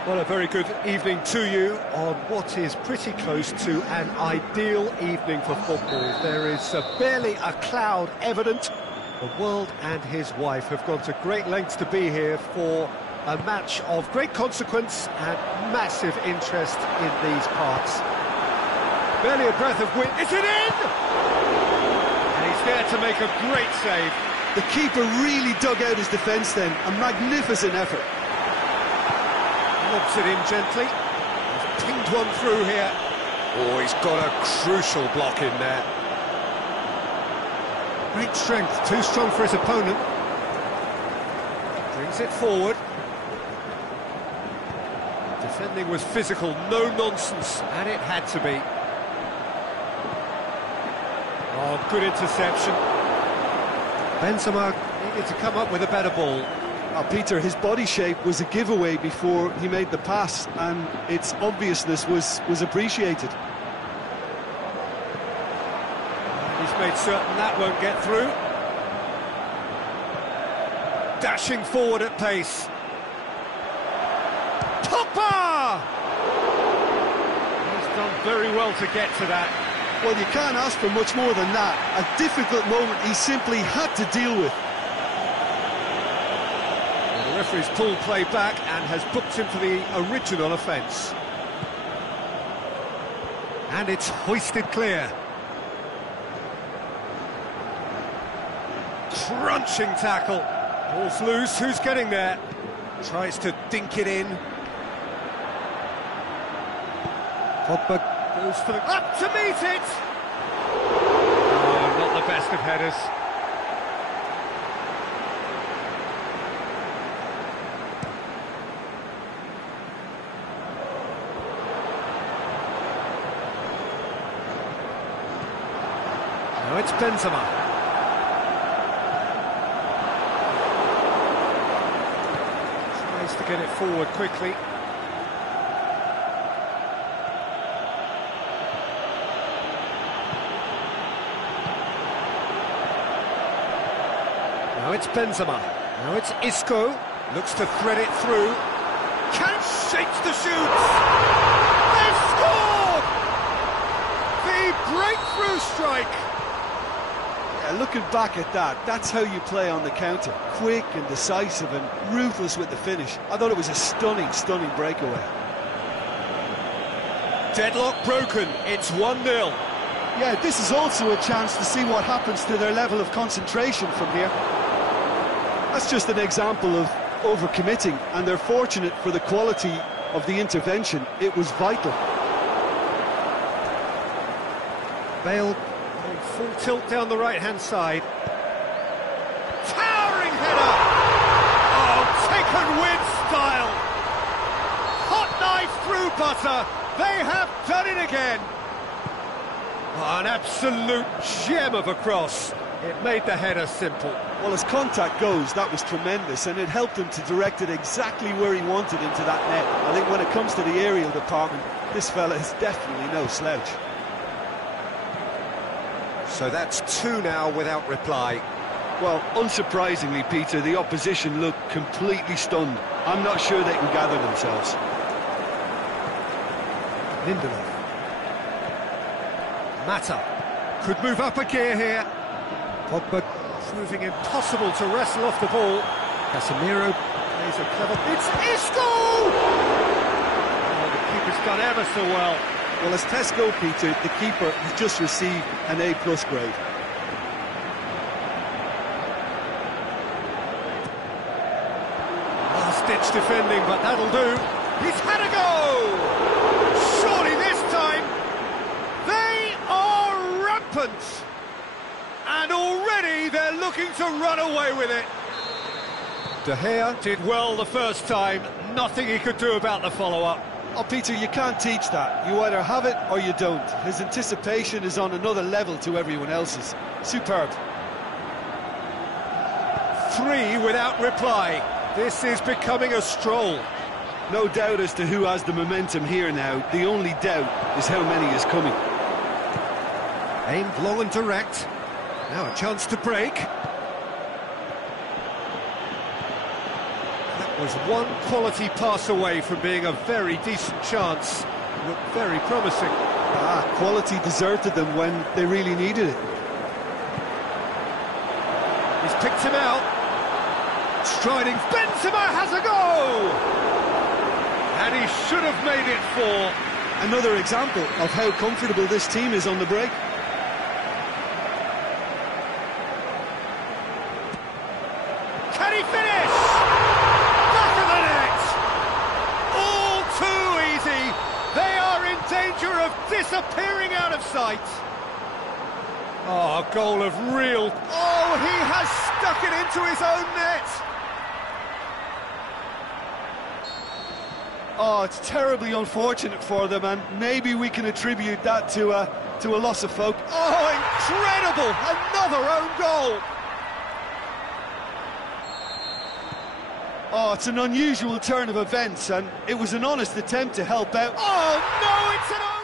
Well, a very good evening to you on what is pretty close to an ideal evening for football. There is barely a cloud evident. The world and his wife have gone to great lengths to be here for a match of great consequence and massive interest in these parts. Barely a breath of wind. Is it in? And he's there to make a great save. The keeper really dug out his defence then. A magnificent effort. Lobs it in gently. He's pinged one through here. Oh, he's got a crucial block in there. Great strength, too strong for his opponent. Brings it forward. Defending was physical, no nonsense, and it had to be. Oh, good interception. Benzema needed to come up with a better ball. Oh, Peter, his body shape was a giveaway before he made the pass, and its obviousness was appreciated. He's made certain that won't get through. Dashing forward at pace. Pogba! He's done very well to get to that. Well, you can't ask for much more than that. A difficult moment he simply had to deal with. Well, the referee's pulled play back and has booked him for the original offence. And it's hoisted clear. Crunching tackle. Ball's loose, who's getting there? Tries to dink it in. Pogba goes for the... up to meet it! Oh, not the best of headers. Now it's Benzema. To get it forward quickly. Now it's Benzema. Now it's Isco. Looks to thread it through. Can shapes the shoots. They've scored! The breakthrough strike. Looking back at that, that's how you play on the counter. Quick and decisive and ruthless with the finish. I thought it was a stunning, stunning breakaway. Deadlock broken, it's 1-0. Yeah, this is also a chance to see what happens to their level of concentration from here. That's just an example of overcommitting, and they're fortunate for the quality of the intervention. It was vital. Bale full tilt down the right-hand side. Towering header! Oh, taken with style! Hot knife through butter! They have done it again! Oh, an absolute gem of a cross. It made the header simple. Well, as contact goes, that was tremendous, and it helped him to direct it exactly where he wanted into that net. I think when it comes to the aerial department, this fella is definitely no slouch. So that's 2 now without reply. Well, unsurprisingly, Peter, the opposition look completely stunned. I'm not sure they can gather themselves. Lindelof. Mata could move up a gear here. Pogba proving impossible to wrestle off the ball. Casemiro plays a clever... It's Isco! Oh, the keeper's done ever so well. Well, as tests go, Peter, the keeper has just received an A+ grade. Last-ditch defending, but that'll do. He's had a go! Surely this time, they are rampant! And already they're looking to run away with it. De Gea did well the first time, nothing he could do about the follow-up. Oh, Peter, you can't teach that. You either have it or you don't. His anticipation is on another level to everyone else's. Superb. 3 without reply. This is becoming a stroll. No doubt as to who has the momentum here now. The only doubt is how many is coming. Aimed long and direct. Now a chance to break. That was one quality pass away from being a very decent chance. Looked very promising. Quality deserted them when they really needed it. He's picked him out. Striding, Benzema has a go! And he should have made it 4. Another example of how comfortable this team is on the break. Can he finish? Back of the net! All too easy. They are in danger of disappearing out of sight. Oh, a goal of real... Oh, he has stuck it into his own net. Oh, it's terribly unfortunate for them, and maybe we can attribute that to a to a loss of focus. Oh, incredible! Another own goal! Oh, it's an unusual turn of events, and it was an honest attempt to help out. Oh, no, it's an own goal!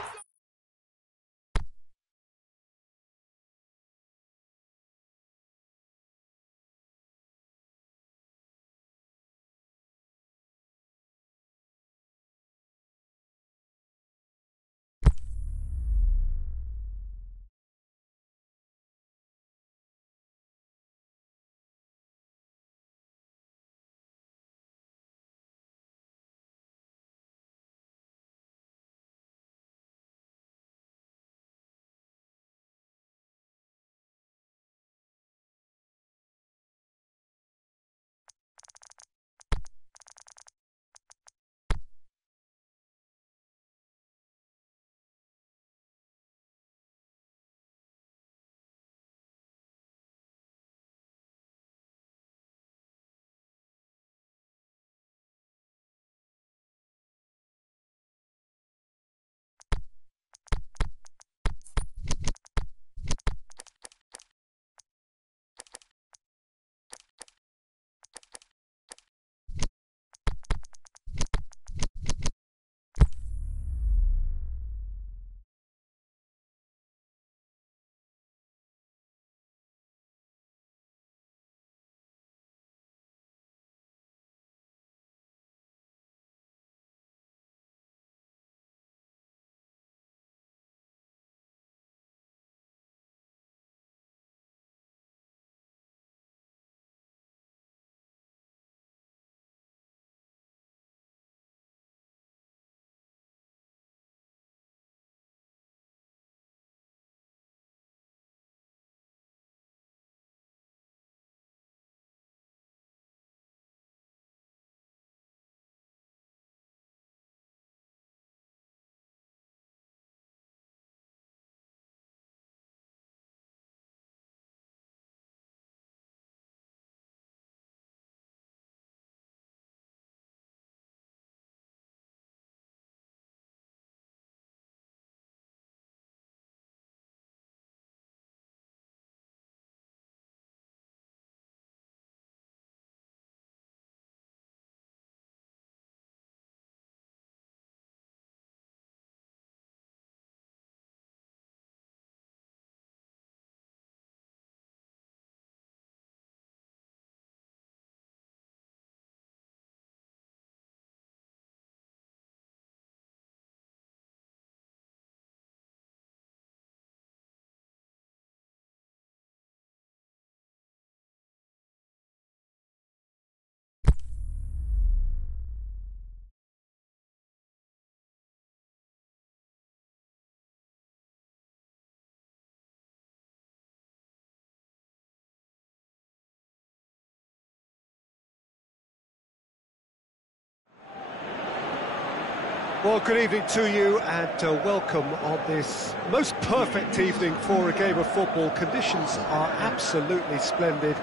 Well, good evening to you and welcome on this most perfect evening for a game of football. Conditions are absolutely splendid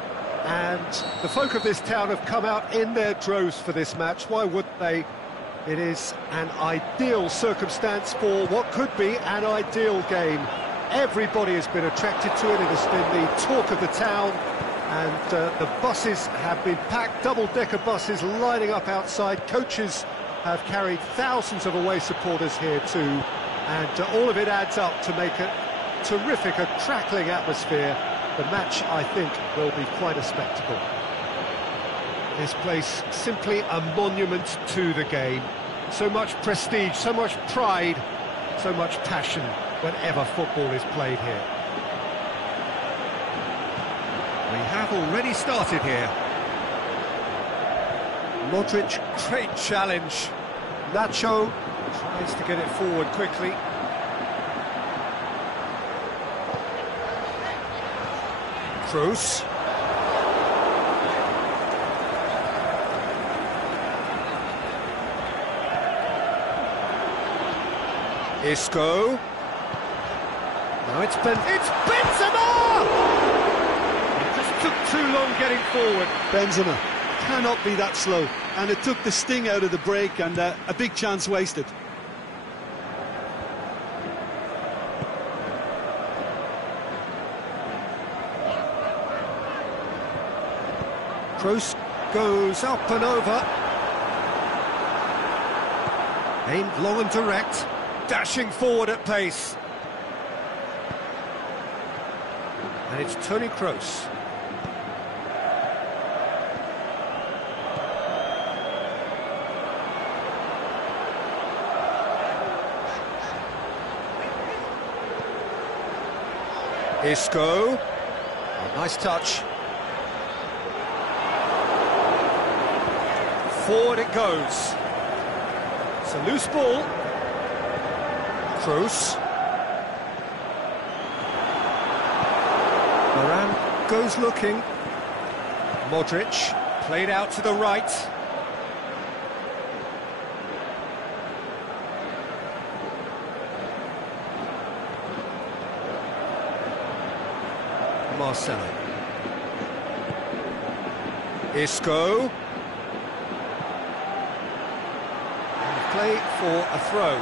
and the folk of this town have come out in their droves for this match. Why wouldn't they? It is an ideal circumstance for what could be an ideal game. Everybody has been attracted to it. It has been the talk of the town and the buses have been packed, double-decker buses lining up outside. Coaches have carried thousands of away supporters here too, and all of it adds up to make a terrific, a crackling atmosphere. The match, I think, will be quite a spectacle. This place simply a monument to the game. So much prestige, so much pride, so much passion whenever football is played here. We have already started here. Modric, great challenge. Nacho tries to get it forward quickly. Kroos. Isco. Now it's Benzema! It just took too long getting forward. Benzema cannot be that slow, and it took the sting out of the break, and a big chance wasted. Kroos goes up and over. Aimed long and direct, dashing forward at pace. And it's Toni Kroos. Isco. Oh, nice touch. Forward it goes. It's a loose ball. Kroos. Varane goes looking. Modric played out to the right. Marcelo. Isco. And play for a throw.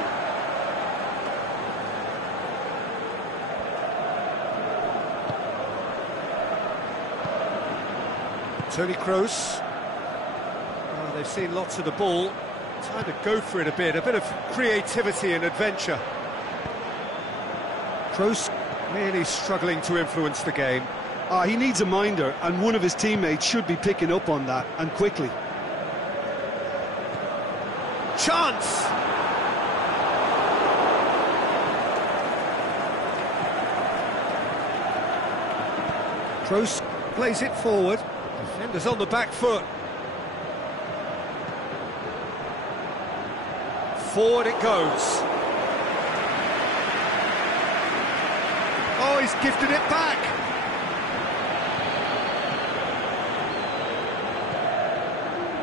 Toni Kroos. Oh, they've seen lots of the ball. Time to go for it a bit of creativity and adventure. Kroos really struggling to influence the game. He needs a minder, and one of his teammates should be picking up on that, and quickly. Chance! Kroos plays it forward. Defenders on the back foot. Forward it goes. Oh, he's gifted it back.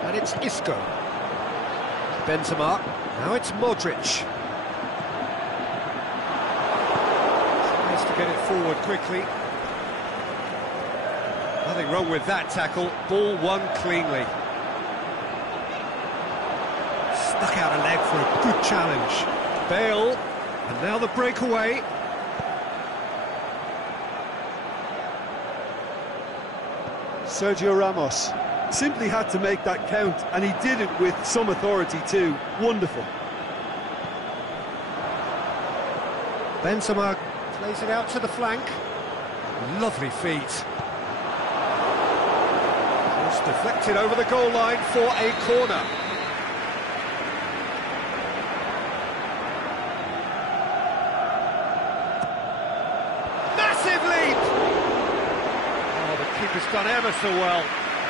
And it's Isco. Benzema. Now it's Modric. Tries to get it forward quickly. Nothing wrong with that tackle. Ball won cleanly. Stuck out a leg for a good challenge. Bale. And now the breakaway. Sergio Ramos simply had to make that count, and he did it with some authority too. Wonderful. Benzema plays it out to the flank. Lovely feet. It's deflected over the goal line for a corner. Massive leap! Oh, the keeper's done ever so well.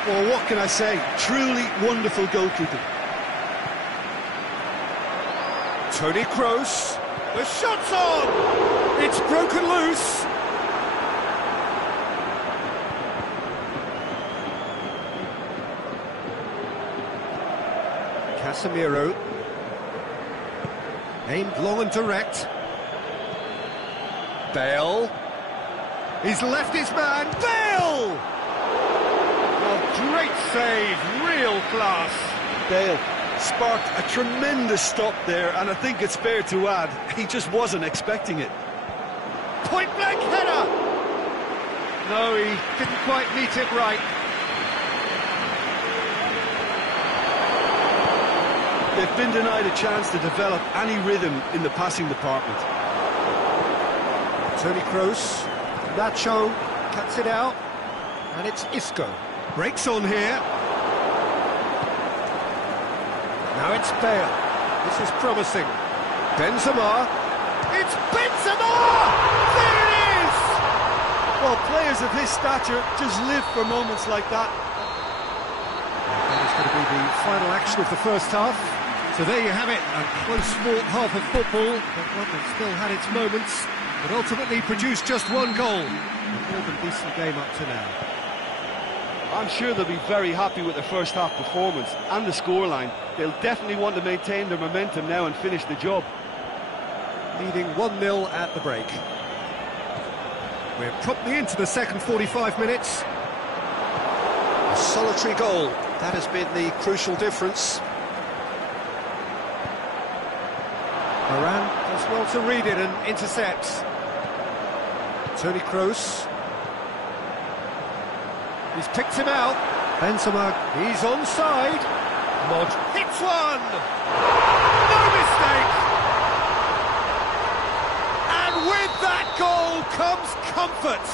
Well, what can I say? Truly wonderful goalkeeping. Toni Kroos. The shot's on! It's broken loose. Casemiro. Aimed long and direct. Bale. He's left his man. Bale! Oh, great save, real class. Bale sparked a tremendous stop there, and I think it's fair to add, he just wasn't expecting it. Point-blank header! No, he didn't quite meet it right. They've been denied a chance to develop any rhythm in the passing department. Toni Kroos, Nacho cuts it out, and it's Isco. Breaks on here. Now it's Bale. This is promising. Benzema. It's Benzema! There it is! Well, players of his stature just live for moments like that. That is going to be the final action of the first half. So there you have it, a close-fought half of football, but one that still had its moments, but ultimately produced just one goal. A more than decent game up to now. I'm sure they'll be very happy with their first half performance and the scoreline. They'll definitely want to maintain their momentum now and finish the job. Leading 1-0 at the break. We're promptly into the second 45 minutes. A solitary goal, that has been the crucial difference. Varane does well to read it and intercepts. Toni Kroos. He's picked him out. Benzema, he's onside. Mod hits one! No mistake! And with that goal comes comfort.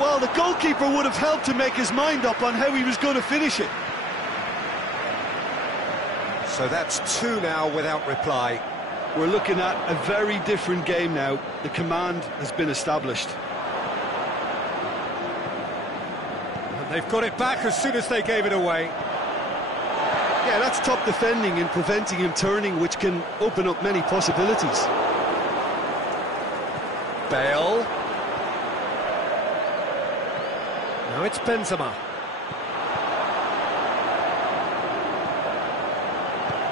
Well, the goalkeeper would have helped to make his mind up on how he was going to finish it. So that's two now without reply. We're looking at a very different game now. The command has been established. And they've got it back as soon as they gave it away. Yeah, that's top defending and preventing him turning, which can open up many possibilities. Bale. Now it's Benzema.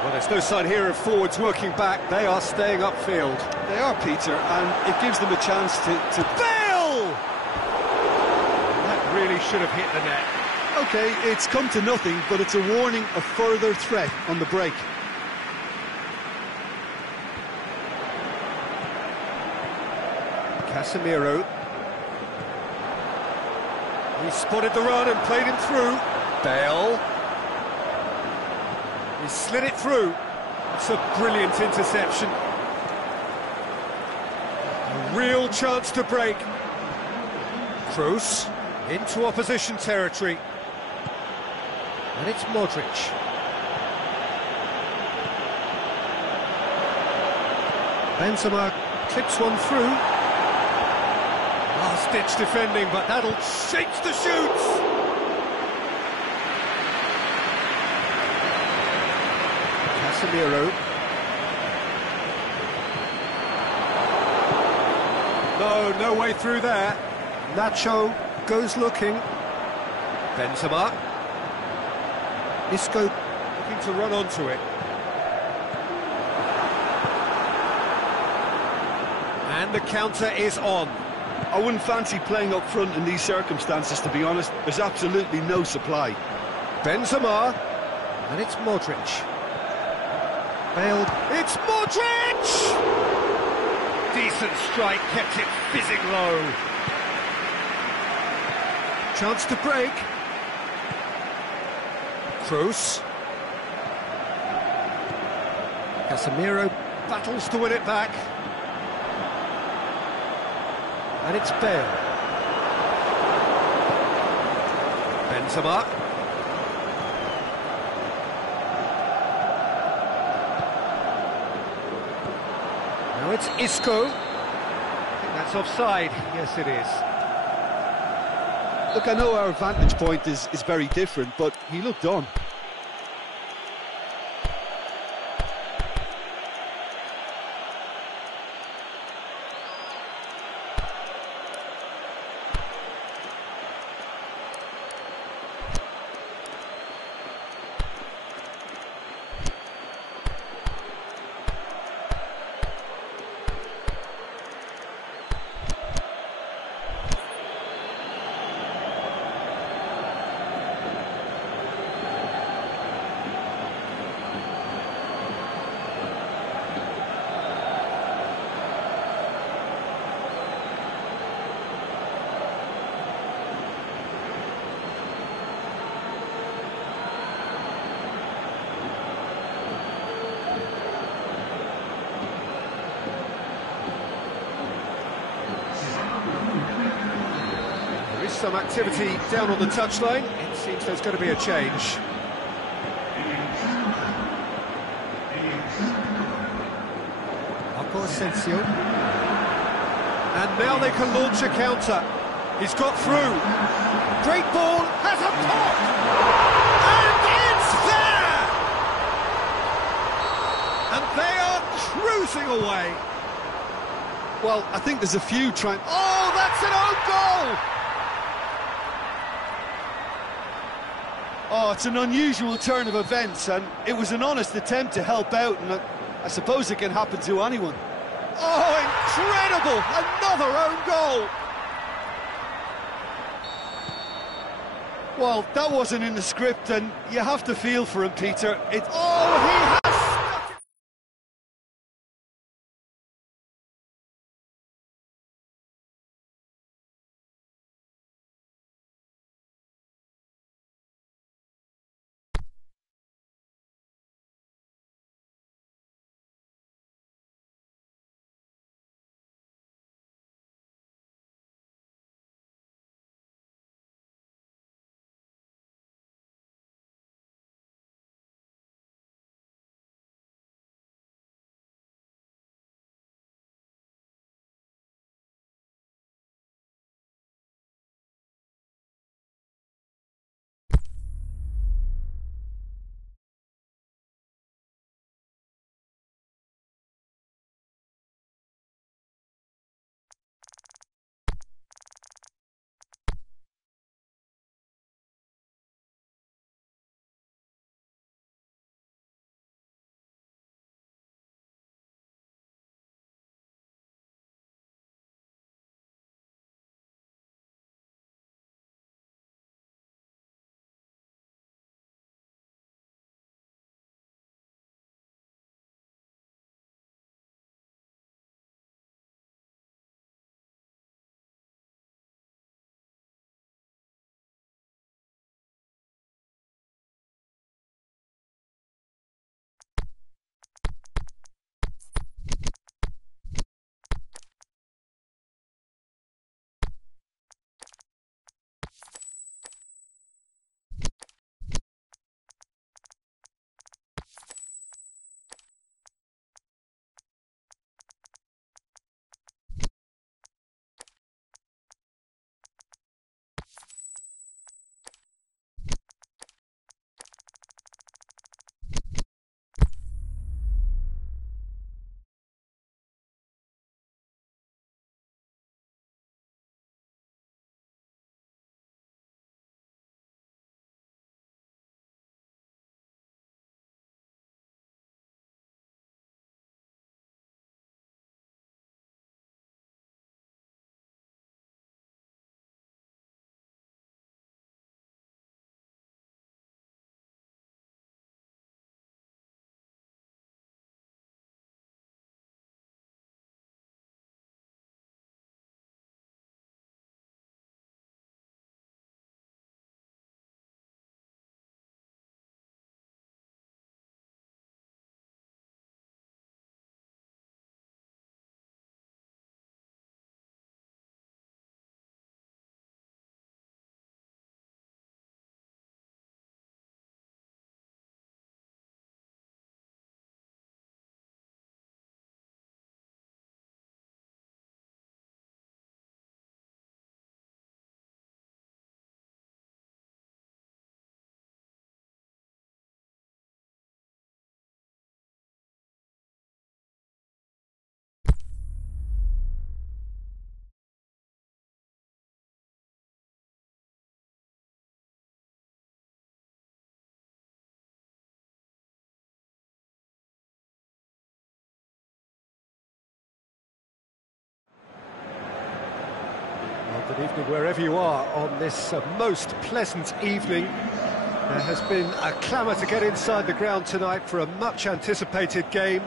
Well, there's no sign here of forwards working back. They are staying upfield. They are, Peter, and it gives them a chance to... Bale! That really should have hit the net. OK, it's come to nothing, but it's a warning of further threat on the break. Casemiro. He spotted the run and played him through. Bale. He slid it through. It's a brilliant interception. A real chance to break. Kroos into opposition territory. And it's Modric. Benzema clips one through. Last-ditch defending, but that'll shapes the shoots. Casemiro. No way through there. Nacho goes looking. Benzema. Isco looking to run onto it. And the counter is on. I wouldn't fancy playing up front in these circumstances, to be honest. There's absolutely no supply. Benzema. And it's Modric. Bale. It's Modric! Decent strike, kept it fizzing low. Chance to break. Kroos. Casemiro battles to win it back. And it's Bale. Benzema. Now it's Isco. I think that's offside. Yes, it is. Look, I know our vantage point is very different, but he looked on. Some activity down on the touchline. It seems there's going to be a change. Marco Asensio. And now they can launch a counter. He's got through. Great ball, has a pop! And it's there! And they are cruising away. Well, I think there's a few trying... Oh, that's an own goal! Oh, it's an unusual turn of events, and it was an honest attempt to help out, and I suppose it can happen to anyone. Oh, incredible! Another own goal! Well, that wasn't in the script, and you have to feel for him, Peter. Oh, he Evening wherever you are on this most pleasant evening. There has been a clamour to get inside the ground tonight for a much anticipated game.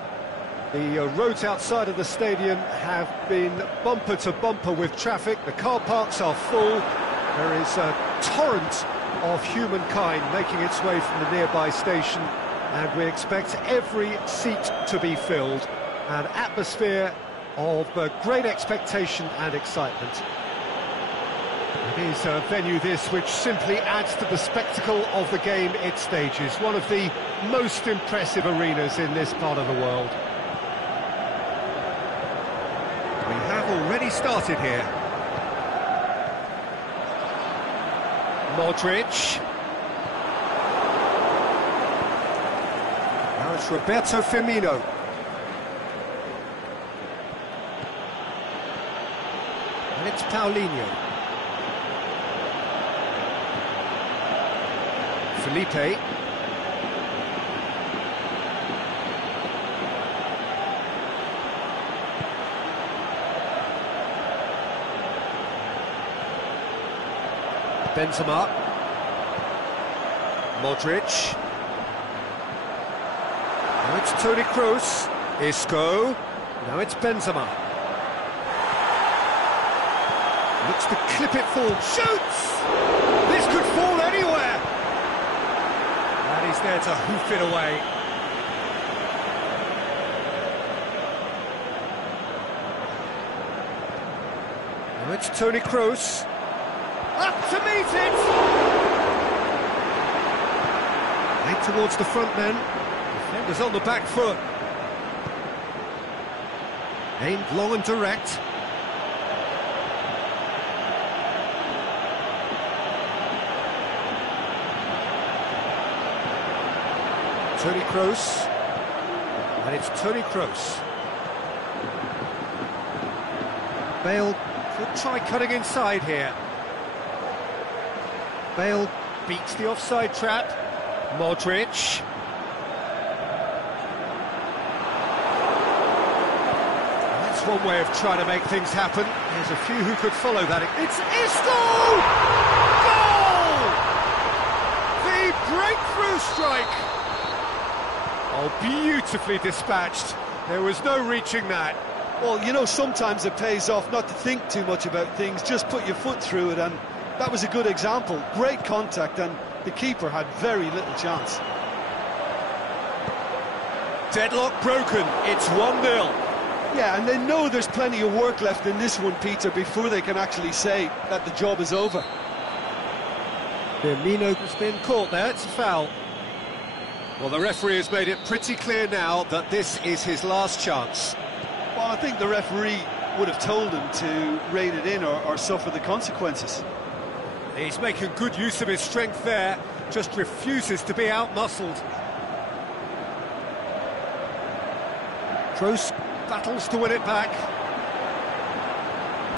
The roads outside of the stadium have been bumper to bumper with traffic. The car parks are full. There is a torrent of humankind making its way from the nearby station, and we expect every seat to be filled. An atmosphere of great expectation and excitement. It is a venue this which simply adds to the spectacle of the game it stages. One of the most impressive arenas in this part of the world. We have already started here. Modric. Now it's Roberto Firmino. And it's Paulinho. Felipe. Benzema. Modric. Now it's Toni Kroos. Isco. Now it's Benzema. Looks to clip it forward. Shoots! This could fall anywhere! And he's there to hoof it away. Now it's Toni Kroos. Up to meet it! Right towards the front men. Defenders on the back foot. Aimed long and direct. Toni Kroos. And it's Toni Kroos. Bale could try cutting inside here. Bale beats the offside trap. Modric. That's one way of trying to make things happen. There's a few who could follow that. It's Isco! Goal! The breakthrough strike! Oh, beautifully dispatched. There was no reaching that. Well, you know, sometimes it pays off not to think too much about things, just put your foot through it, and that was a good example. Great contact, and the keeper had very little chance. Deadlock broken, it's 1-0. Yeah, and they know there's plenty of work left in this one, Peter, before they can actually say that the job is over. Firmino has been caught there, it's a foul. Well, the referee has made it pretty clear now that this is his last chance. Well, I think the referee would have told him to rein it in or suffer the consequences. He's making good use of his strength there, just refuses to be out-muscled. Kroos battles to win it back.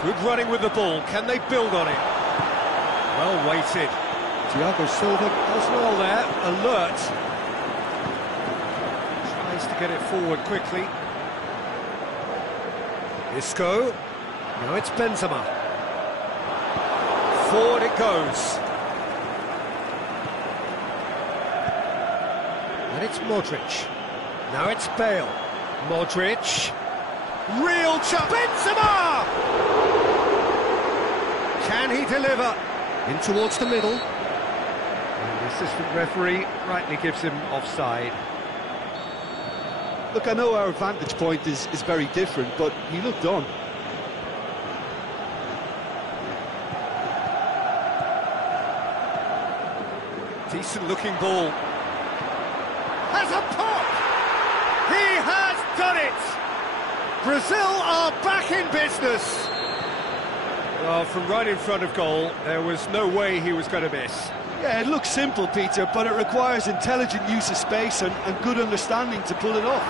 Good running with the ball, can they build on it? Well weighted. Thiago Silva does well there, alert. Tries to get it forward quickly. Isco. Now it's Benzema. Forward it goes. And it's Modric. Now it's Bale. Modric. Real chance. Benzema! Can he deliver? In towards the middle. And the assistant referee rightly gives him offside. Look, I know our vantage point is very different, but he looked on. Decent looking ball. Has a pop! He has done it! Brazil are back in business! Well, from right in front of goal, there was no way he was going to miss. Yeah, it looks simple, Peter, but it requires intelligent use of space and good understanding to pull it off.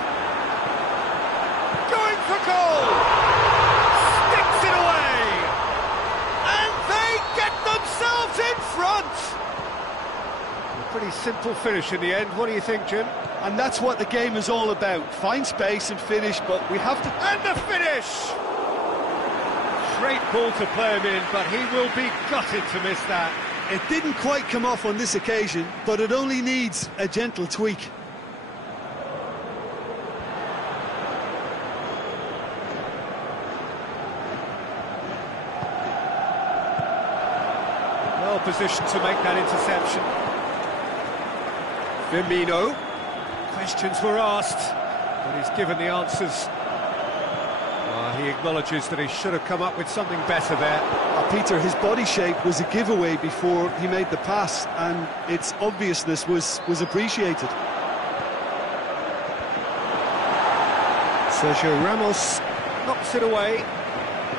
Going for goal! Sticks it away! And they get themselves in front! A pretty simple finish in the end. What do you think, Jim? And that's what the game is all about. Find space and finish, but we have to... And the finish! great ball to play him in, but he will be gutted to miss that. It didn't quite come off on this occasion, but it only needs a gentle tweak. Well positioned to make that interception. Firmino. Questions were asked, but he's given the answers. He acknowledges that he should have come up with something better there. Peter, his body shape was a giveaway before he made the pass, and its obviousness was appreciated. Sergio Ramos knocks it away.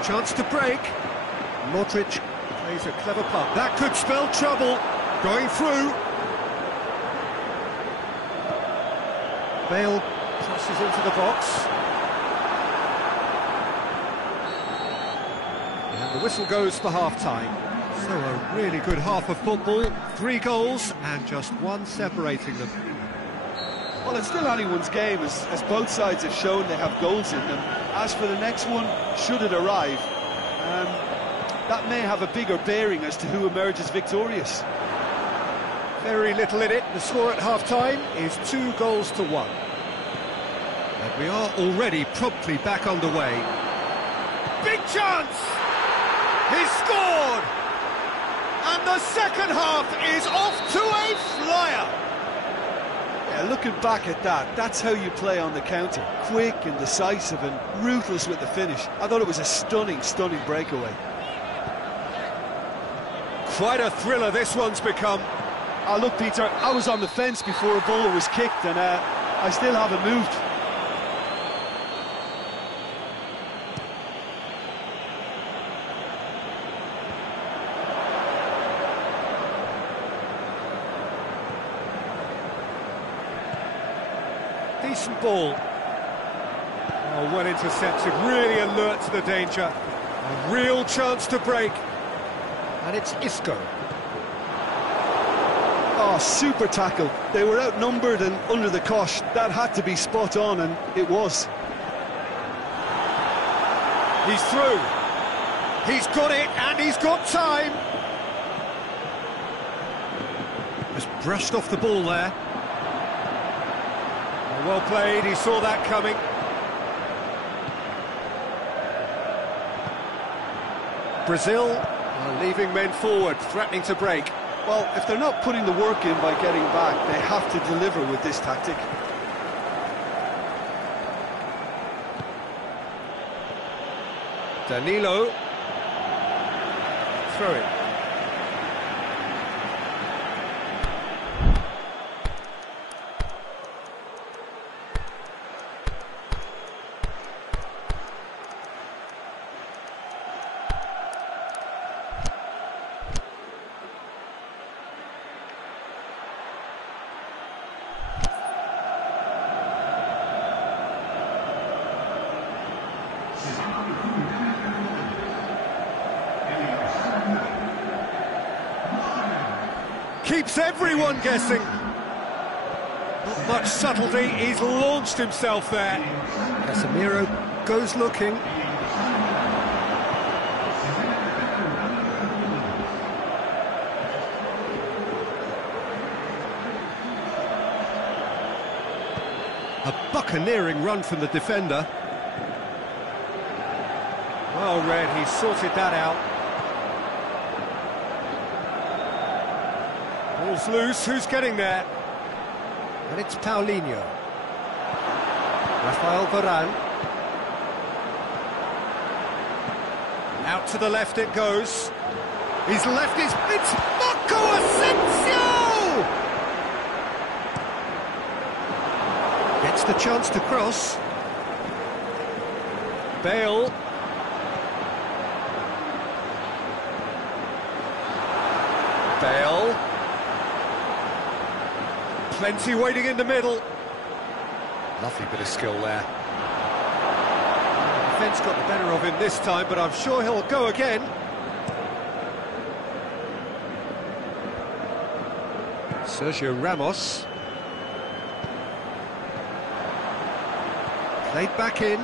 Chance to break. Modric plays a clever punt. That could spell trouble. Going through. Bale crosses into the box. And the whistle goes for half-time. So a really good half of football. 3 goals and just one separating them. Well, it's still anyone's game, as both sides have shown they have goals in them. As for the next one, should it arrive, that may have a bigger bearing as to who emerges victorious. Very little in it. The score at half-time is 2 goals to 1. And we are already promptly back underway. Big chance! He's scored! And the second half is off to a flyer! Yeah, looking back at that, that's how you play on the counter. Quick and decisive and ruthless with the finish. I thought it was a stunning breakaway. Quite a thriller this one's become. Oh, look, Peter, I was on the fence before a ball was kicked, and I still haven't moved. Decent ball. Oh, well intercepted, really alert to the danger. A real chance to break. And it's Isco. Oh, super tackle. They were outnumbered and under the cosh. That had to be spot on, and it was. He's through. He's got it, and he's got time. Just brushed off the ball there. Well played, he saw that coming. Brazil are leaving men forward, threatening to break. Well, if they're not putting the work in by getting back, they have to deliver with this tactic. Danilo. Throw it. Keeps everyone guessing. Not much subtlety, he's launched himself there. Casemiro goes looking. A buccaneering run from the defender. Well read, he sorted that out. Ball's loose, who's getting there? And it's Paulinho. Rafael Varane. Out to the left it goes. He's left his... It's Marco Asensio! Gets the chance to cross. Bale. Bale. Plenty waiting in the middle. Lovely bit of skill there. The defence got the better of him this time, but I'm sure he'll go again. Sergio Ramos. Played back in.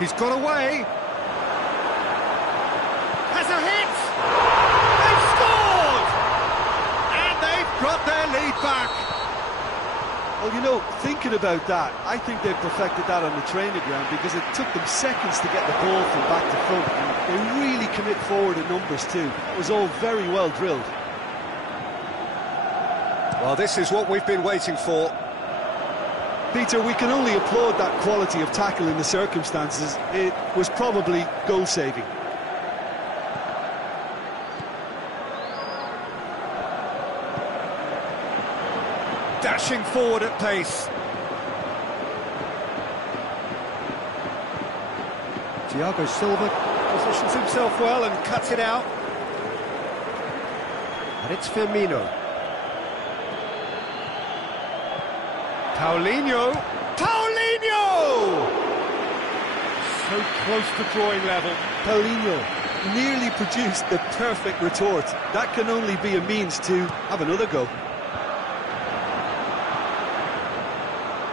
He's got away. There's a hit! They've scored! And they've got their lead back. Well, you know, thinking about that, I think they've perfected that on the training ground because it took them seconds to get the ball from back to front. And they really commit forward in numbers too. It was all very well drilled. Well, this is what we've been waiting for. Peter, we can only applaud that quality of tackle in the circumstances. It was probably goal-saving. Dashing forward at pace. Thiago Silva positions himself well and cuts it out. And it's Firmino. Paulinho! Paulinho! So close to drawing level. Paulinho nearly produced the perfect retort. That can only be a means to have another go.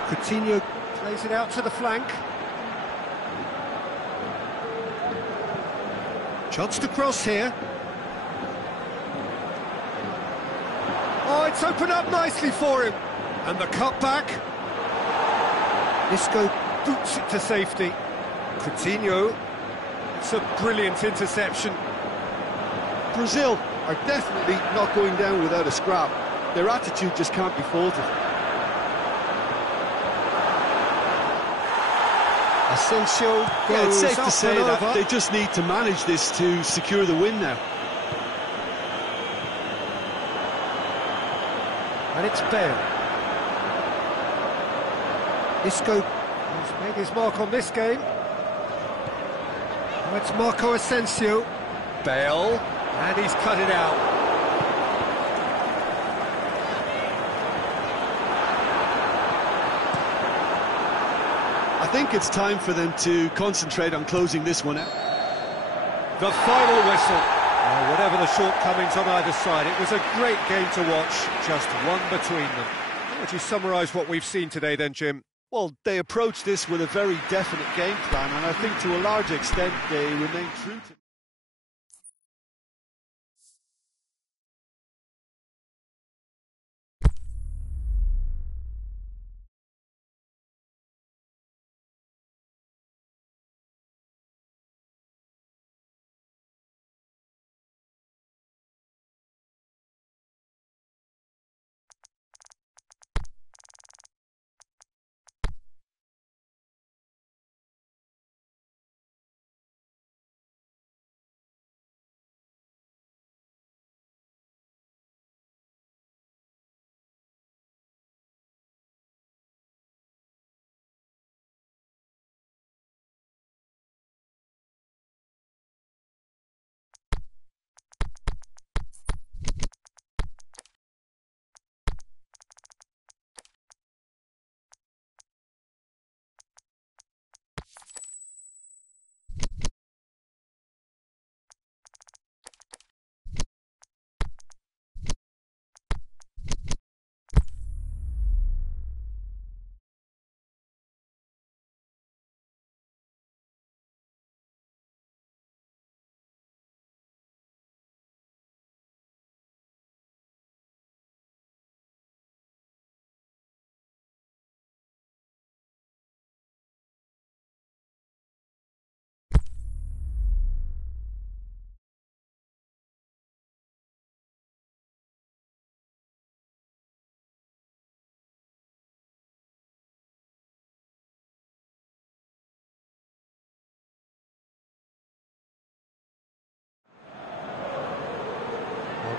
Coutinho plays it out to the flank. Chance to cross here. Oh, it's opened up nicely for him. And the cutback. Isco boots it to safety. Coutinho. It's a brilliant interception. Brazil are definitely not going down without a scrap. Their attitude just can't be faulted. Asensio goes Yeah, it's safe up to say and that over. they just need to manage this to secure the win now. And it's Bale. Isco has made his mark on this game. Now it's Marco Asensio. Bale, and he's cut it out. I think it's time for them to concentrate on closing this one out. The final whistle. Whatever the shortcomings on either side, it was a great game to watch, just one between them. How would you summarise what we've seen today then, Jim? Well, they approached this with a very definite game plan, and I think to a large extent they remain true to it.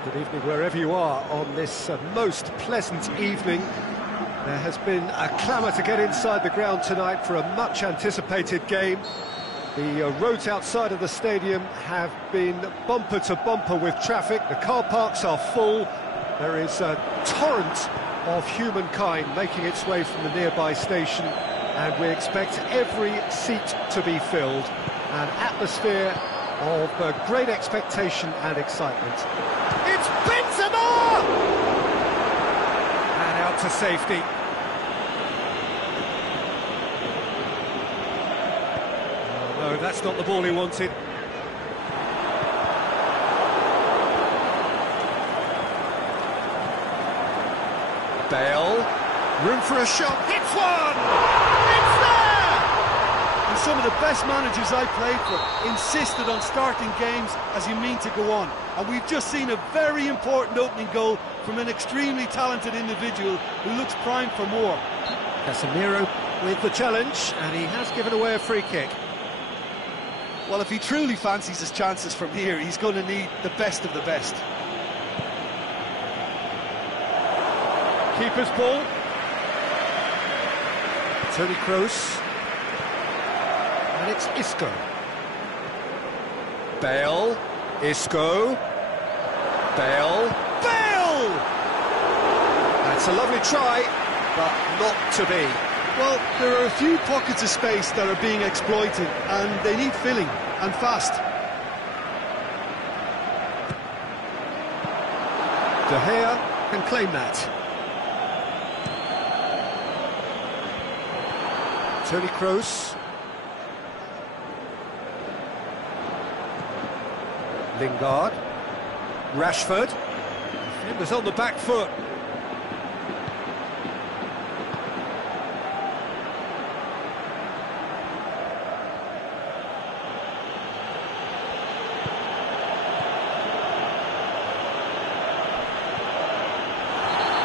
Good evening wherever you are on this most pleasant evening. There has been a clamour to get inside the ground tonight for a much anticipated game. The roads outside of the stadium have been bumper to bumper with traffic. The car parks are full. There is a torrent of humankind making its way from the nearby station, and we expect every seat to be filled. An atmosphere of great expectation and excitement. It's Benzema! And out to safety. Oh, no, that's not the ball he wanted. Bale, room for a shot, hits one! It's there! And some of the best managers I played for insisted on starting games as you mean to go on. And we've just seen a very important opening goal from an extremely talented individual who looks primed for more. Casemiro with the challenge, and he has given away a free kick. Well, if he truly fancies his chances from here, he's going to need the best of the best. Keeper's ball. Toni Kroos. And it's Isco. Bale. Isco. Bale. Bale! That's a lovely try, but not to be. Well, there are a few pockets of space that are being exploited, and they need filling, and fast. De Gea can claim that. Toni Kroos. Lingard. Rashford. It was on the back foot.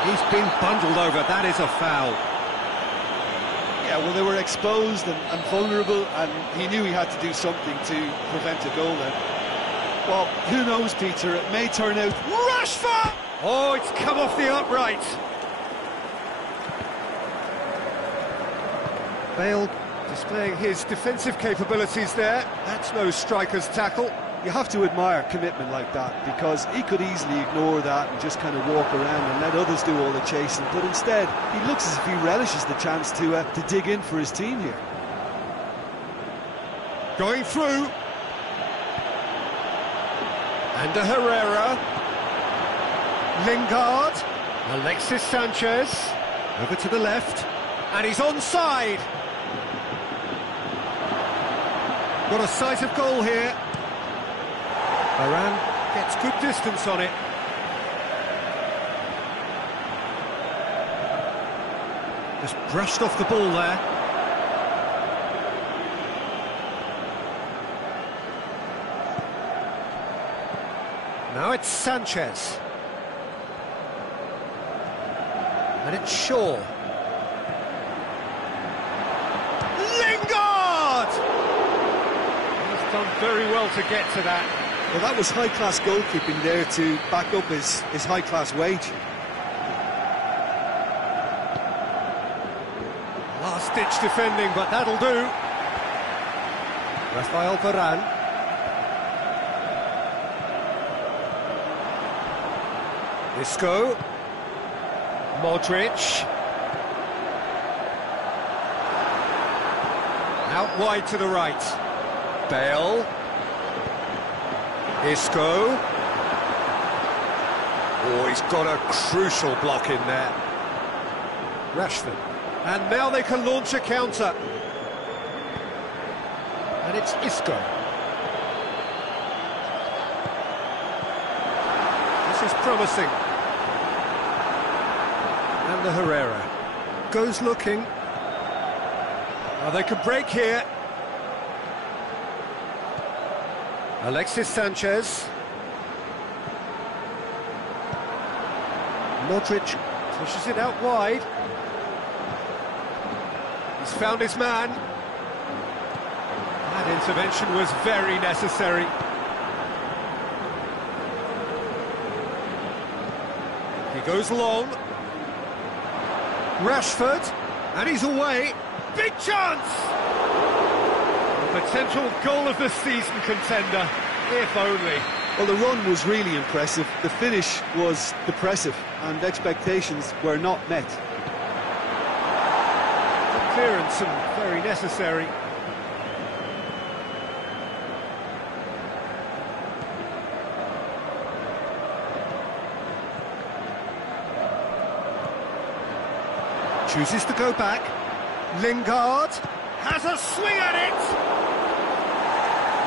He's been bundled over. That is a foul. Yeah, well, they were exposed and vulnerable, and he knew he had to do something to prevent a goal then. Well, who knows, Peter, it may turn out... Rashford! Oh, it's come off the upright. Bale displaying his defensive capabilities there. That's no striker's tackle. You have to admire commitment like that, because he could easily ignore that and just kind of walk around and let others do all the chasing, but instead he looks as if he relishes the chance to dig in for his team here. Going through. And a Herrera. Lingard. Alexis Sanchez. Over to the left. And he's onside. Got a sight of goal here. Varane gets good distance on it. Just brushed off the ball there. Now it's Sanchez. And it's Shaw. Lingard! He's done very well to get to that. Well, that was high-class goalkeeping there to back up his high-class wage. Last-ditch defending, but that'll do. Rafael Varane. Isco. Modric. Out wide to the right. Bale. Isco. Oh, he's got a crucial block in there. Rashford. And now they can launch a counter. And it's Isco. This is promising. And the Herrera. Goes looking. Oh, they could break here. Alexis Sanchez. Modric pushes it out wide. He's found his man. That intervention was very necessary. He goes long. Rashford, and he's away. Big chance! A potential goal of the season contender, if only. Well, the run was really impressive. The finish was depressive, and expectations were not met. Good clearance and very necessary. Chooses to go back. Lingard has a swing at it.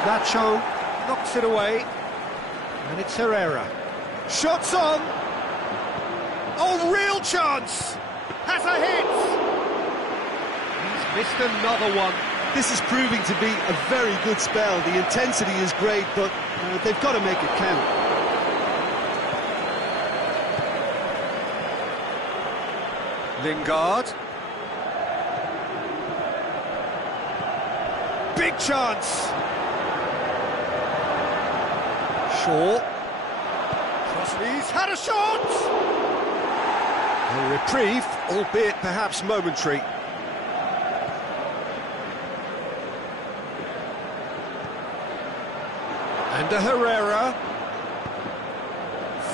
Nacho knocks it away. And it's Herrera. Shots on. Oh, real chance! Has a hit! He's missed another one. This is proving to be a very good spell. The intensity is great, but they've got to make it count. Lingard. Big chance! Shaw. Crossley's had a shot! A reprieve, albeit perhaps momentary. And a Herrera.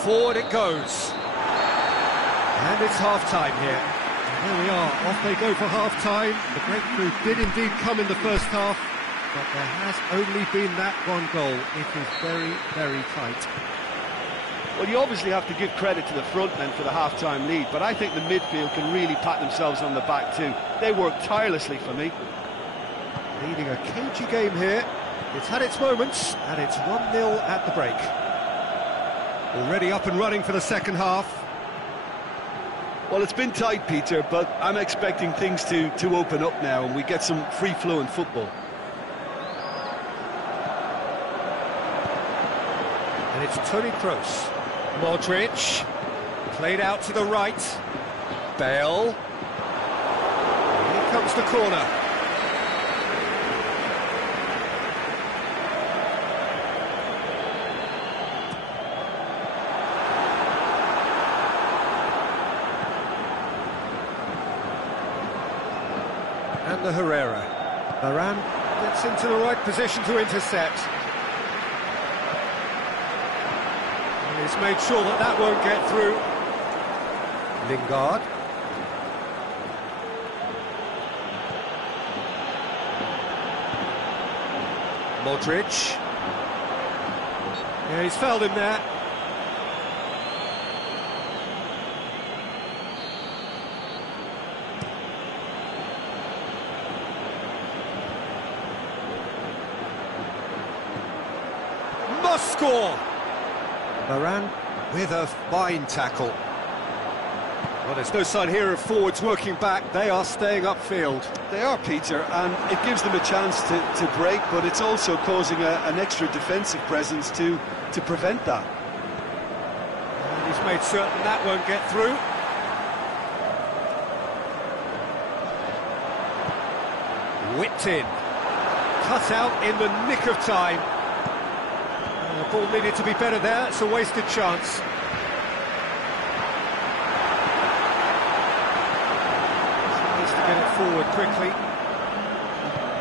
Forward it goes. And it's half-time here. And there we are, off they go for half-time. The breakthrough did indeed come in the first half, but there has only been that one goal. It is very, very tight. Well, you obviously have to give credit to the front men for the half-time lead, but I think the midfield can really pat themselves on the back too. They work tirelessly for me. Leading a cagey game here. It's had its moments, and it's 1-0 at the break. Already up and running for the second half. Well, it's been tight, Peter, but I'm expecting things to open up now and we get some free-flowing football. And it's Toni Kroos. Modric. Played out to the right. Bale. Here comes the corner. And the Herrera. Varane gets into the right position to intercept. And he's made sure that that won't get through. Lingard. Modric. Yeah, he's fouled him there. Must score! Varane with a fine tackle. Well, there's no sign here of forwards working back. They are staying upfield. They are, Peter, and it gives them a chance to break, but it's also causing an extra defensive presence to prevent that. And he's made certain that won't get through. Whipped in. Cut out in the nick of time. The ball needed to be better there. It's a wasted chance. Needs to get it forward quickly.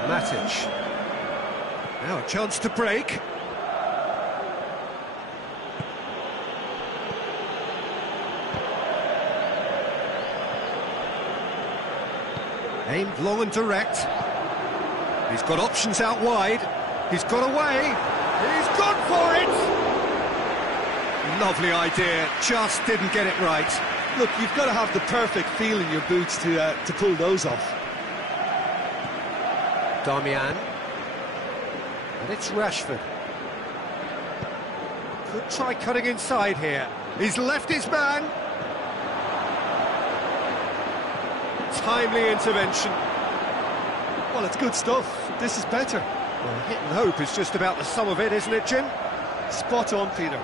Matic. Now a chance to break. Aimed long and direct. He's got options out wide. He's got away. He's gone for it! Lovely idea, just didn't get it right. Look, you've got to have the perfect feel in your boots to pull those off. Darmian. And it's Rashford. Could try cutting inside here. He's left his man. Timely intervention. Well, it's good stuff. This is better. Well, hit and hope is just about the sum of it, isn't it, Jim? Spot on, Peter.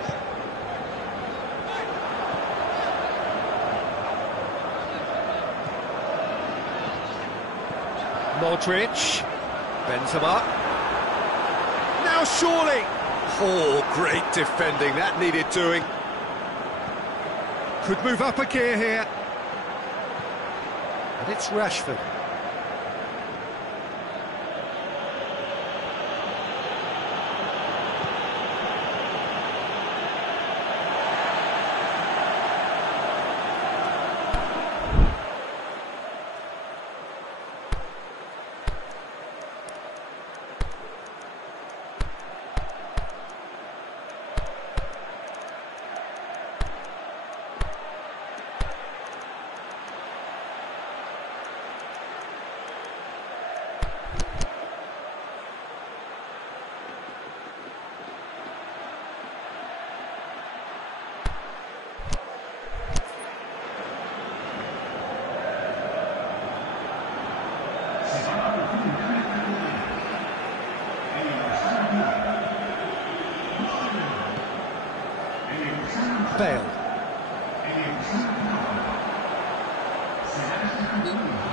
Modric. Benzema. Now surely! Oh, great defending. That needed doing. Could move up a gear here. And it's Rashford.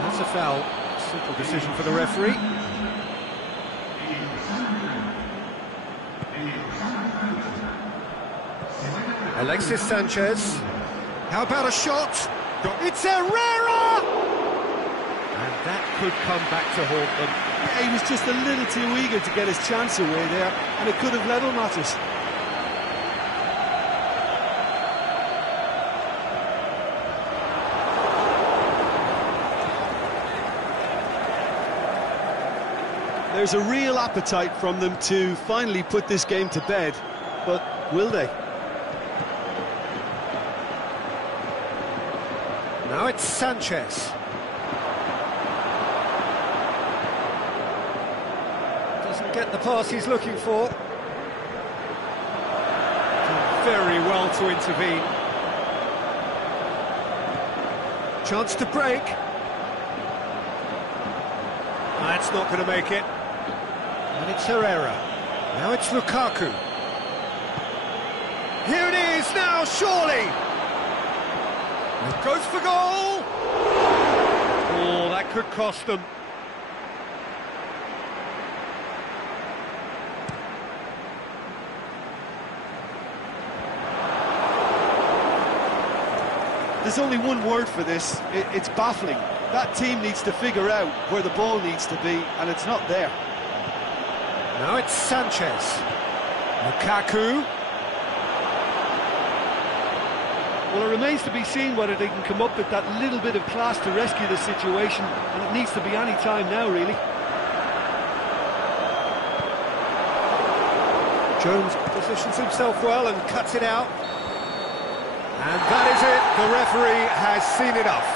That's a foul. Simple decision for the referee. Alexis Sanchez. How about a shot? It's Herrera! And that could come back to haunt them. Yeah, he was just a little too eager to get his chance away there, and it could have level matters. There's a real appetite from them to finally put this game to bed, but will they? Now it's Sanchez. Doesn't get the pass he's looking for. Did very well to intervene. Chance to break. That's not going to make it. And it's Herrera. Now it's Lukaku. Here it is now, surely! Goes for goal! Oh, that could cost them. There's only one word for this, it's baffling. That team needs to figure out where the ball needs to be, and it's not there. Now it's Sanchez. Lukaku. Well, it remains to be seen whether they can come up with that little bit of class to rescue the situation, and it needs to be any time now, really. Jones positions himself well and cuts it out. And that is it. The referee has seen enough.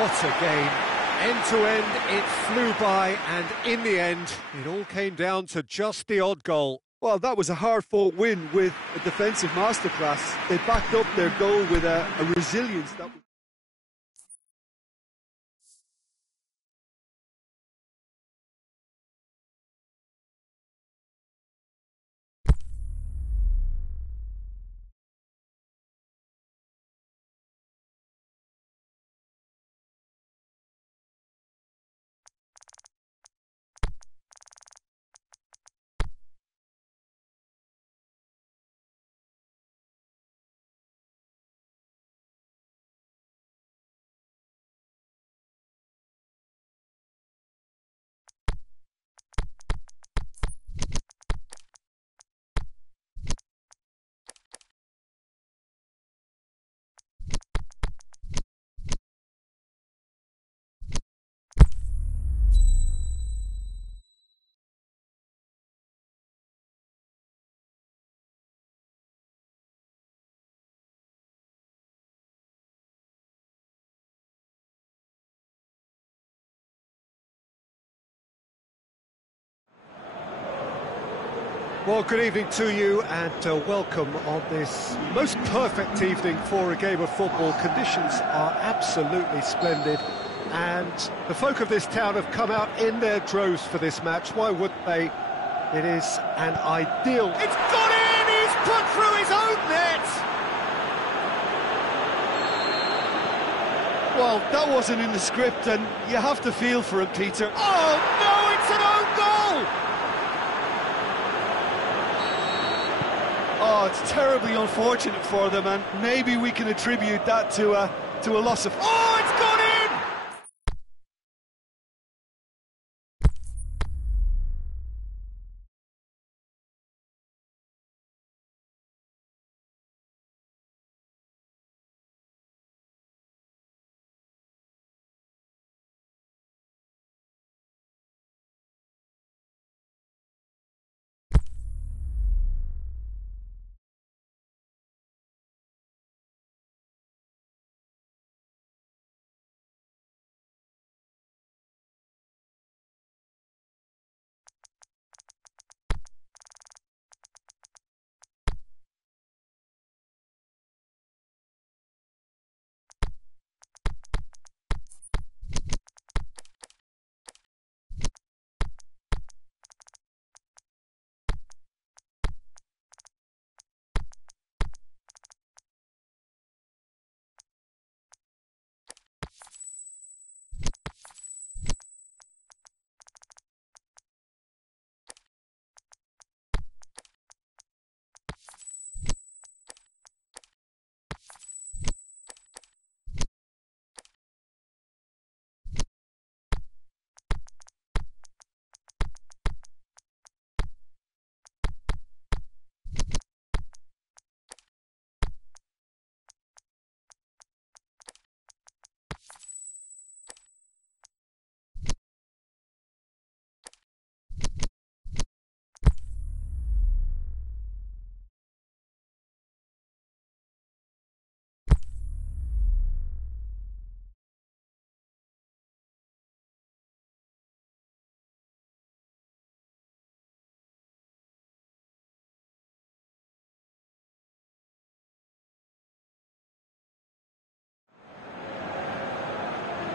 What a game. End to end, it flew by, and in the end, it all came down to just the odd goal. Well, that was a hard-fought win with a defensive masterclass. They backed up their goal with a resilience that was... Well, good evening to you, and welcome on this most perfect evening for a game of football. Conditions are absolutely splendid, and the folk of this town have come out in their droves for this match. Why wouldn't they? It is an ideal... It's gone in! He's put through his own net! Well, that wasn't in the script, and you have to feel for him, Peter. Oh, no, it's an own goal! Oh, it's terribly unfortunate for them, and maybe we can attribute that to a loss of... Oh, it's gone in!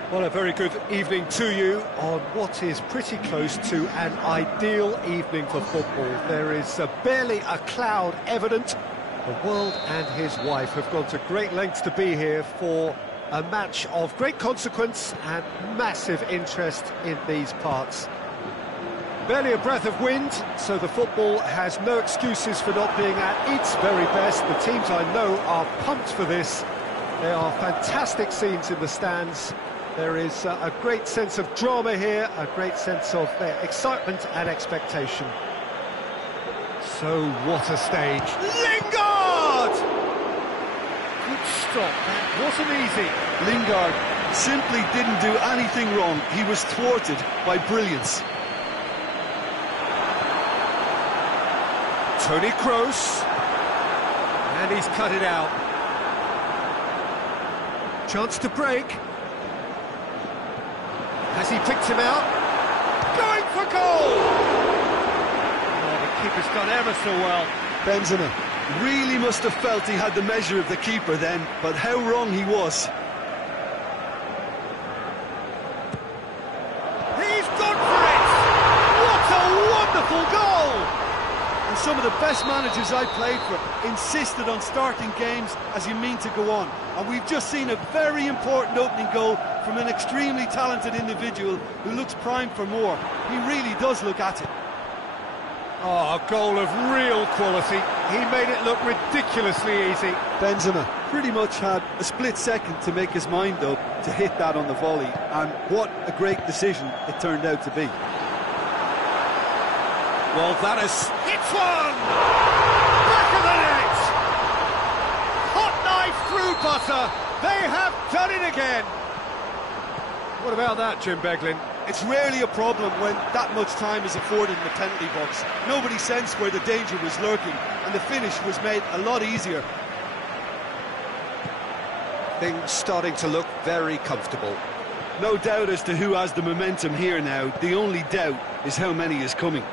Well, a very good evening to you on what is pretty close to an ideal evening for football. There is barely a cloud evident. The world and his wife have gone to great lengths to be here for a match of great consequence and massive interest in these parts. Barely a breath of wind, so the football has no excuses for not being at its very best. The teams I know are pumped for this. There are fantastic scenes in the stands. There is a great sense of drama here, a great sense of excitement and expectation. So what a stage. Lingard! Good stop, that wasn't easy. Lingard simply didn't do anything wrong. He was thwarted by brilliance. Toni Kroos. And he's cut it out. Chance to break. Has he picked him out? Going for goal! Oh, the keeper's done ever so well. Benzema really must have felt he had the measure of the keeper then, but how wrong he was. He's gone for it! What a wonderful goal! And some of the best managers I played for insisted on starting games as you mean to go on. And we've just seen a very important opening goal from an extremely talented individual who looks primed for more. He really does look at it. Oh, a goal of real quality. He made it look ridiculously easy. Benzema pretty much had a split second to make his mind up to hit that on the volley. And what a great decision it turned out to be. Well, that is... It's one! Back of the net! Hot knife through butter! They have done it again! What about that, Jim Beglin? It's rarely a problem when that much time is afforded in the penalty box. Nobody sensed where the danger was lurking, and the finish was made a lot easier. Things starting to look very comfortable. No doubt as to who has the momentum here now. The only doubt is how many is coming.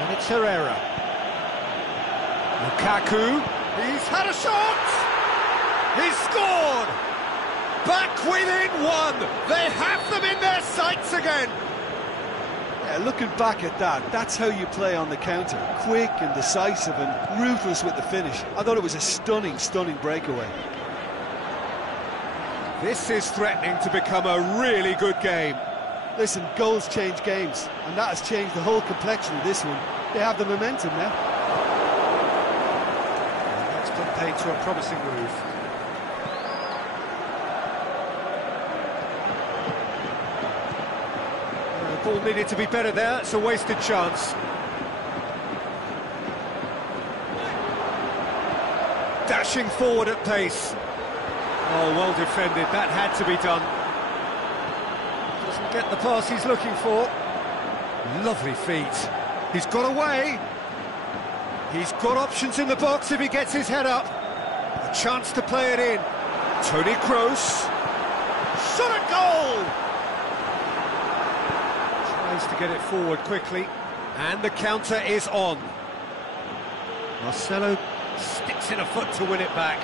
And it's Herrera. Lukaku. He's had a shot! He's scored! Back within one! They have them in their sights again! Yeah, looking back at that, that's how you play on the counter. Quick and decisive and ruthless with the finish. I thought it was a stunning, stunning breakaway. This is threatening to become a really good game. Listen, goals change games, and that has changed the whole complexion of this one. They have the momentum now. And that's put paid to a promising move. The ball needed to be better there, it's a wasted chance. Dashing forward at pace. Oh, well defended, that had to be done. Doesn't get the pass he's looking for. Lovely feet. He's got away. He's got options in the box if he gets his head up. A chance to play it in. Toni Kroos. Shot at goal! Tries to get it forward quickly. And the counter is on. Marcelo sticks in a foot to win it back.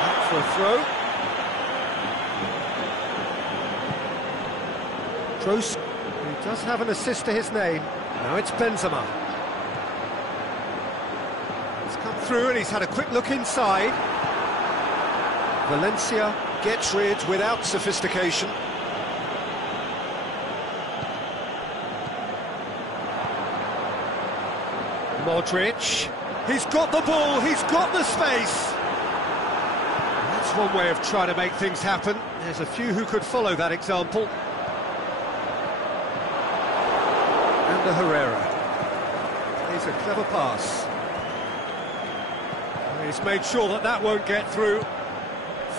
Back for a throw. Kroos, who does have an assist to his name. Now it's Benzema. He's come through and he's had a quick look inside. Valencia gets rid without sophistication. Modric. He's got the ball, he's got the space. That's one way of trying to make things happen. There's a few who could follow that example. And the Herrera. Plays a clever pass. He's made sure that that won't get through.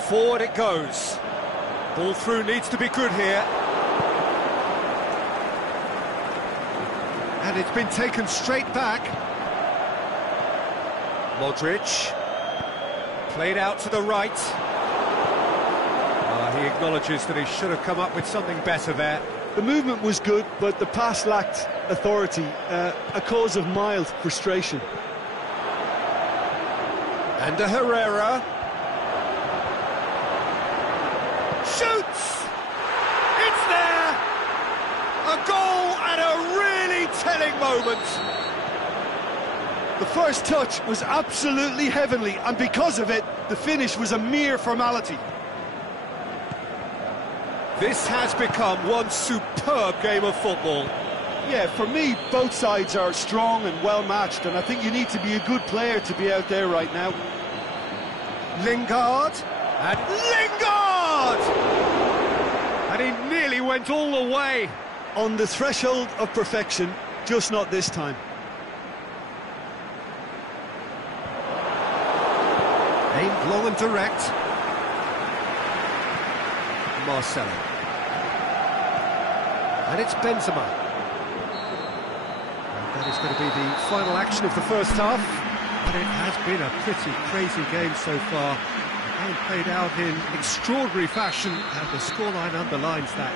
Forward it goes. Ball through needs to be good here. And it's been taken straight back. Modric. Played out to the right. He acknowledges that he should have come up with something better there. The movement was good, but the pass lacked authority, a cause of mild frustration. And Herrera shoots! It's there! A goal at a really telling moment. The first touch was absolutely heavenly, and because of it, the finish was a mere formality. This has become one superb game of football. Yeah, for me, both sides are strong and well-matched, and I think you need to be a good player to be out there right now. Lingard, and Lingard! And he nearly went all the way. On the threshold of perfection, just not this time. Aimed long and direct. Marcelo. And it's Benzema. And that is going to be the final action of the first half. But it has been a pretty crazy game so far. The game played out in extraordinary fashion, and the scoreline underlines that.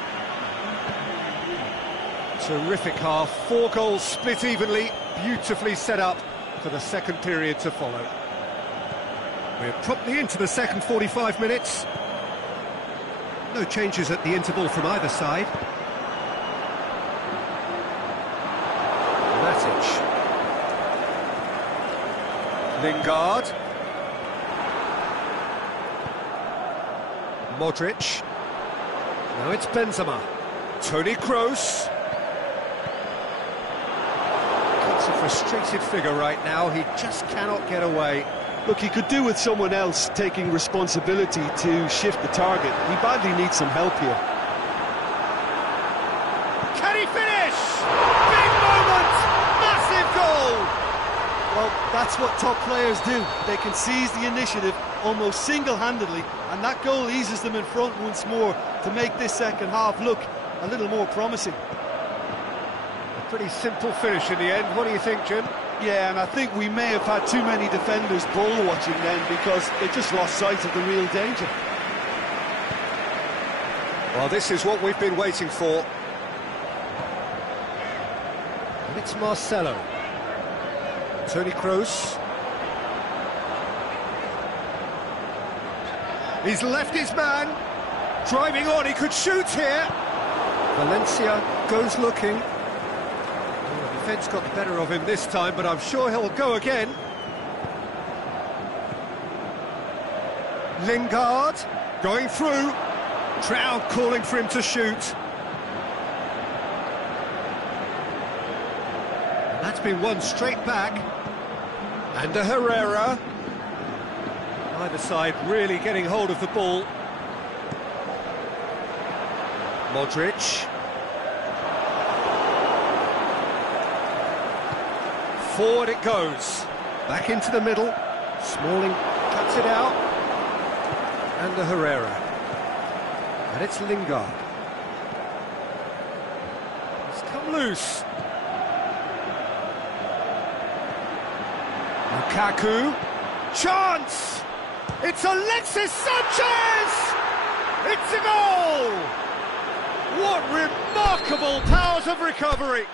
Terrific half, 4 goals split evenly, beautifully set up for the second period to follow. We're promptly into the second 45 minutes. No changes at the interval from either side. Matic. Lingard. Modric. Now it's Benzema. Toni Kroos. It's a frustrated figure right now. He just cannot get away. Look, he could do with someone else taking responsibility to shift the target. He badly needs some help here. Can he finish? Big moment! Massive goal! Well, that's what top players do. They can seize the initiative almost single-handedly, and that goal eases them in front once more to make this second half look a little more promising. A pretty simple finish in the end. What do you think, Jim? Yeah, and I think we may have had too many defenders ball-watching then because they just lost sight of the real danger. Well, this is what we've been waiting for. And it's Marcelo. Toni Kroos. He's left his man. Driving on, he could shoot here. Valencia goes looking. The defence got the better of him this time, but I'm sure he'll go again. Lingard going through. Trout calling for him to shoot. And that's been won straight back. And Herrera. Either side really getting hold of the ball. Modric. Forward it goes. Back into the middle. Smalling cuts it out. And Herrera. And it's Lingard. He's come loose. Lukaku. Chance! It's Alexis Sanchez! It's a goal! What remarkable powers of recovery!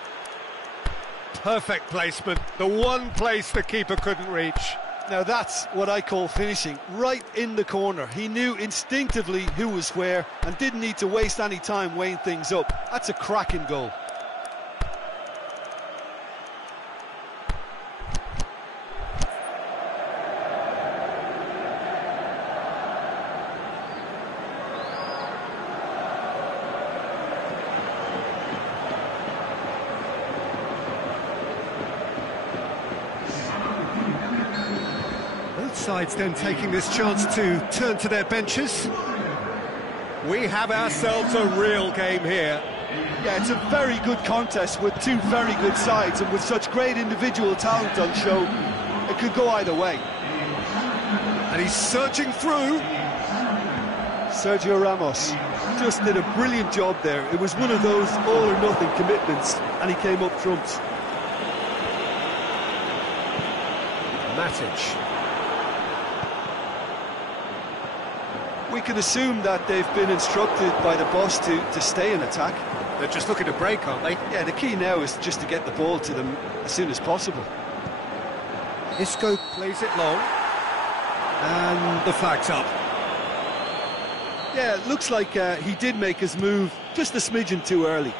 Perfect placement, the one place the keeper couldn't reach. Now that's what I call finishing, right in the corner. He knew instinctively who was where and didn't need to waste any time weighing things up. That's a cracking goal. Sides then taking this chance to turn to their benches. We have ourselves a real game here. Yeah, it's a very good contest with two very good sides, and with such great individual talent on show, it could go either way. And he's surging through. Sergio Ramos just did a brilliant job there. It was one of those all-or-nothing commitments, and he came up trumps. Matic. We can assume that they've been instructed by the boss to stay in attack. They're just looking to break, aren't they? Yeah, the key now is just to get the ball to them as soon as possible. Isco plays it long. And the flag's up. Yeah, it looks like he did make his move just a smidgen too early.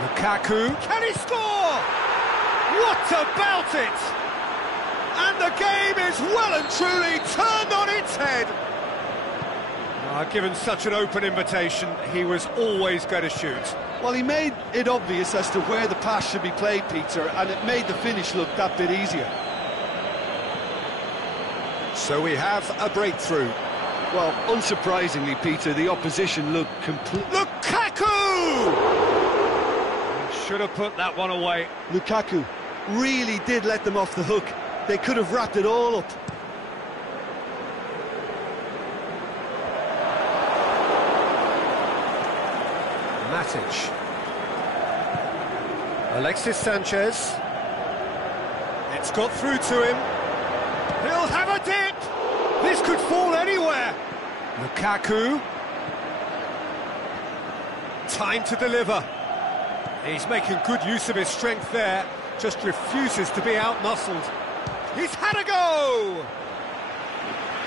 Lukaku, can he score? What about it? And the game is well and truly turned on its head. Given such an open invitation, he was always going to shoot. Well, he made it obvious as to where the pass should be played, Peter, and it made the finish look that bit easier. So we have a breakthrough. Well, unsurprisingly, Peter, the opposition looked complete. Lukaku! He should have put that one away. Lukaku really did let them off the hook. They could have wrapped it all up. Matic. Alexis Sanchez. It's got through to him. He'll have a dip! This could fall anywhere. Lukaku. Time to deliver. He's making good use of his strength there. Just refuses to be out-muscled. He's had a go!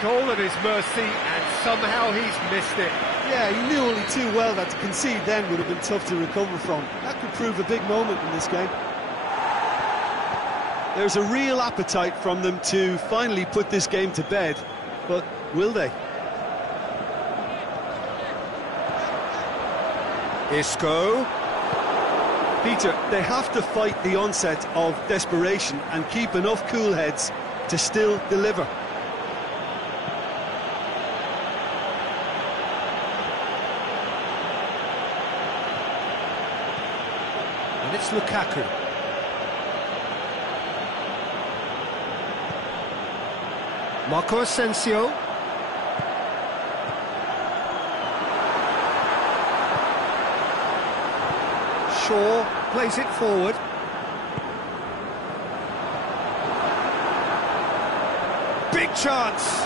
Goal at his mercy, and somehow he's missed it. Yeah, he knew only too well that to concede then would have been tough to recover from. That could prove a big moment in this game. There's a real appetite from them to finally put this game to bed, but will they? Isco. Peter, they have to fight the onset of desperation and keep enough cool heads to still deliver. And it's Lukaku. Marco Asensio. Shaw plays it forward. Big chance.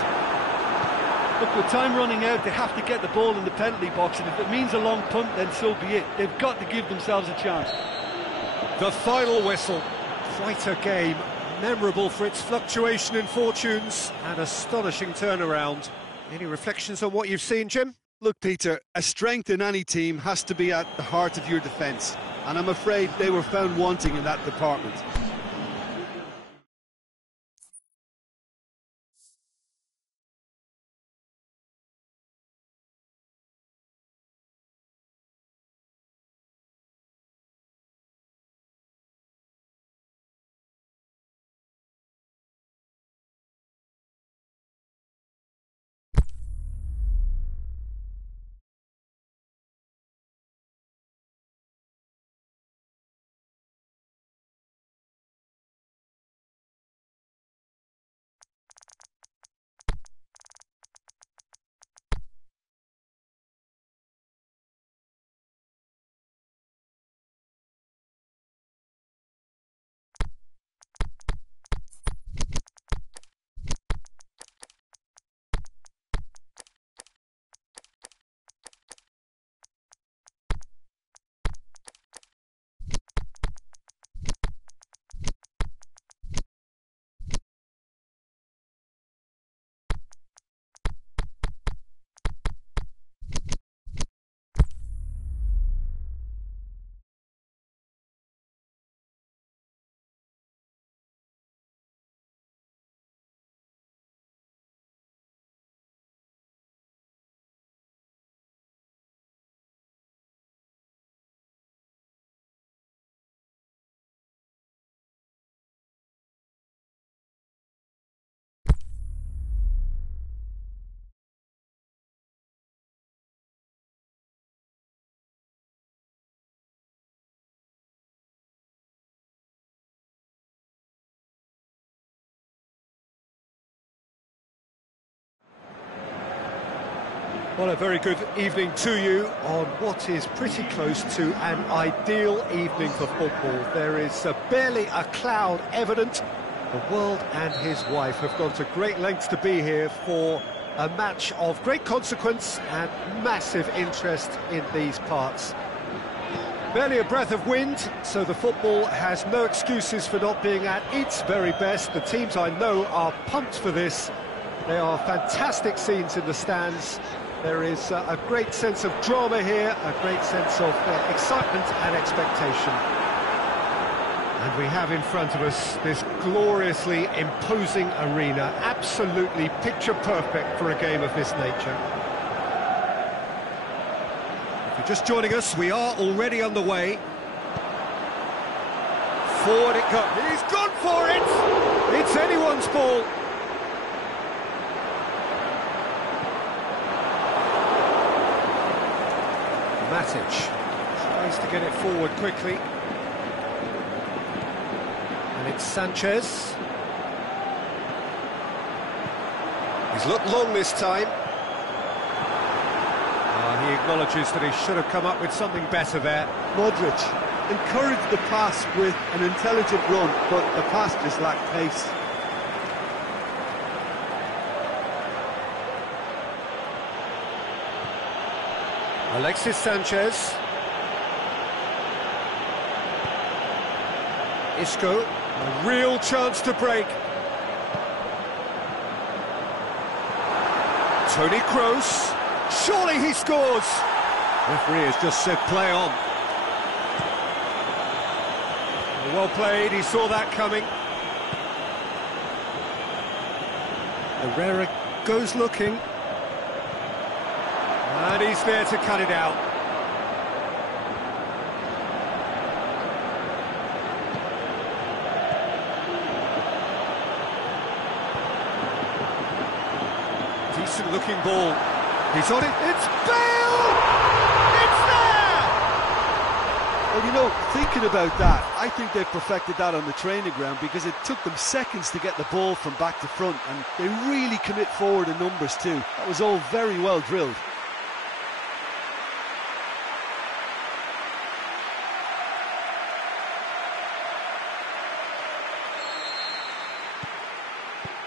Look, with time running out, they have to get the ball in the penalty box, and if it means a long punt, then so be it. They've got to give themselves a chance. The final whistle. Quite a game. Memorable for its fluctuation in fortunes and astonishing turnaround. Any reflections on what you've seen, Jim? Look, Peter, a strength in any team has to be at the heart of your defence, and I'm afraid they were found wanting in that department. Well, a very good evening to you on what is pretty close to an ideal evening for football. There is barely a cloud evident. The world and his wife have gone to great lengths to be here for a match of great consequence and massive interest in these parts. Barely a breath of wind, so the football has no excuses for not being at its very best. The teams I know are pumped for this. There are fantastic scenes in the stands. There is a great sense of drama here, a great sense of excitement and expectation. And we have in front of us this gloriously imposing arena, absolutely picture perfect for a game of this nature. If you're just joining us, we are already underway. Forward it goes. He's gone for it! It's anyone's ball. Matic tries to get it forward quickly. And it's Sanchez. He's looked long this time. He acknowledges that he should have come up with something better there. Modric encouraged the pass with an intelligent run, but the pass just lacked pace. Alexis Sanchez. Isco, a real chance to break. Toni Kroos. Surely he scores! Referee has just said play on. Well played, he saw that coming. Herrera goes looking. And he's there to cut it out. Decent looking ball. He's on it, it's Bale! It's there! Well, you know, thinking about that, I think they've perfected that on the training ground because it took them seconds to get the ball from back to front, and they really commit forward in numbers too. That was all very well drilled.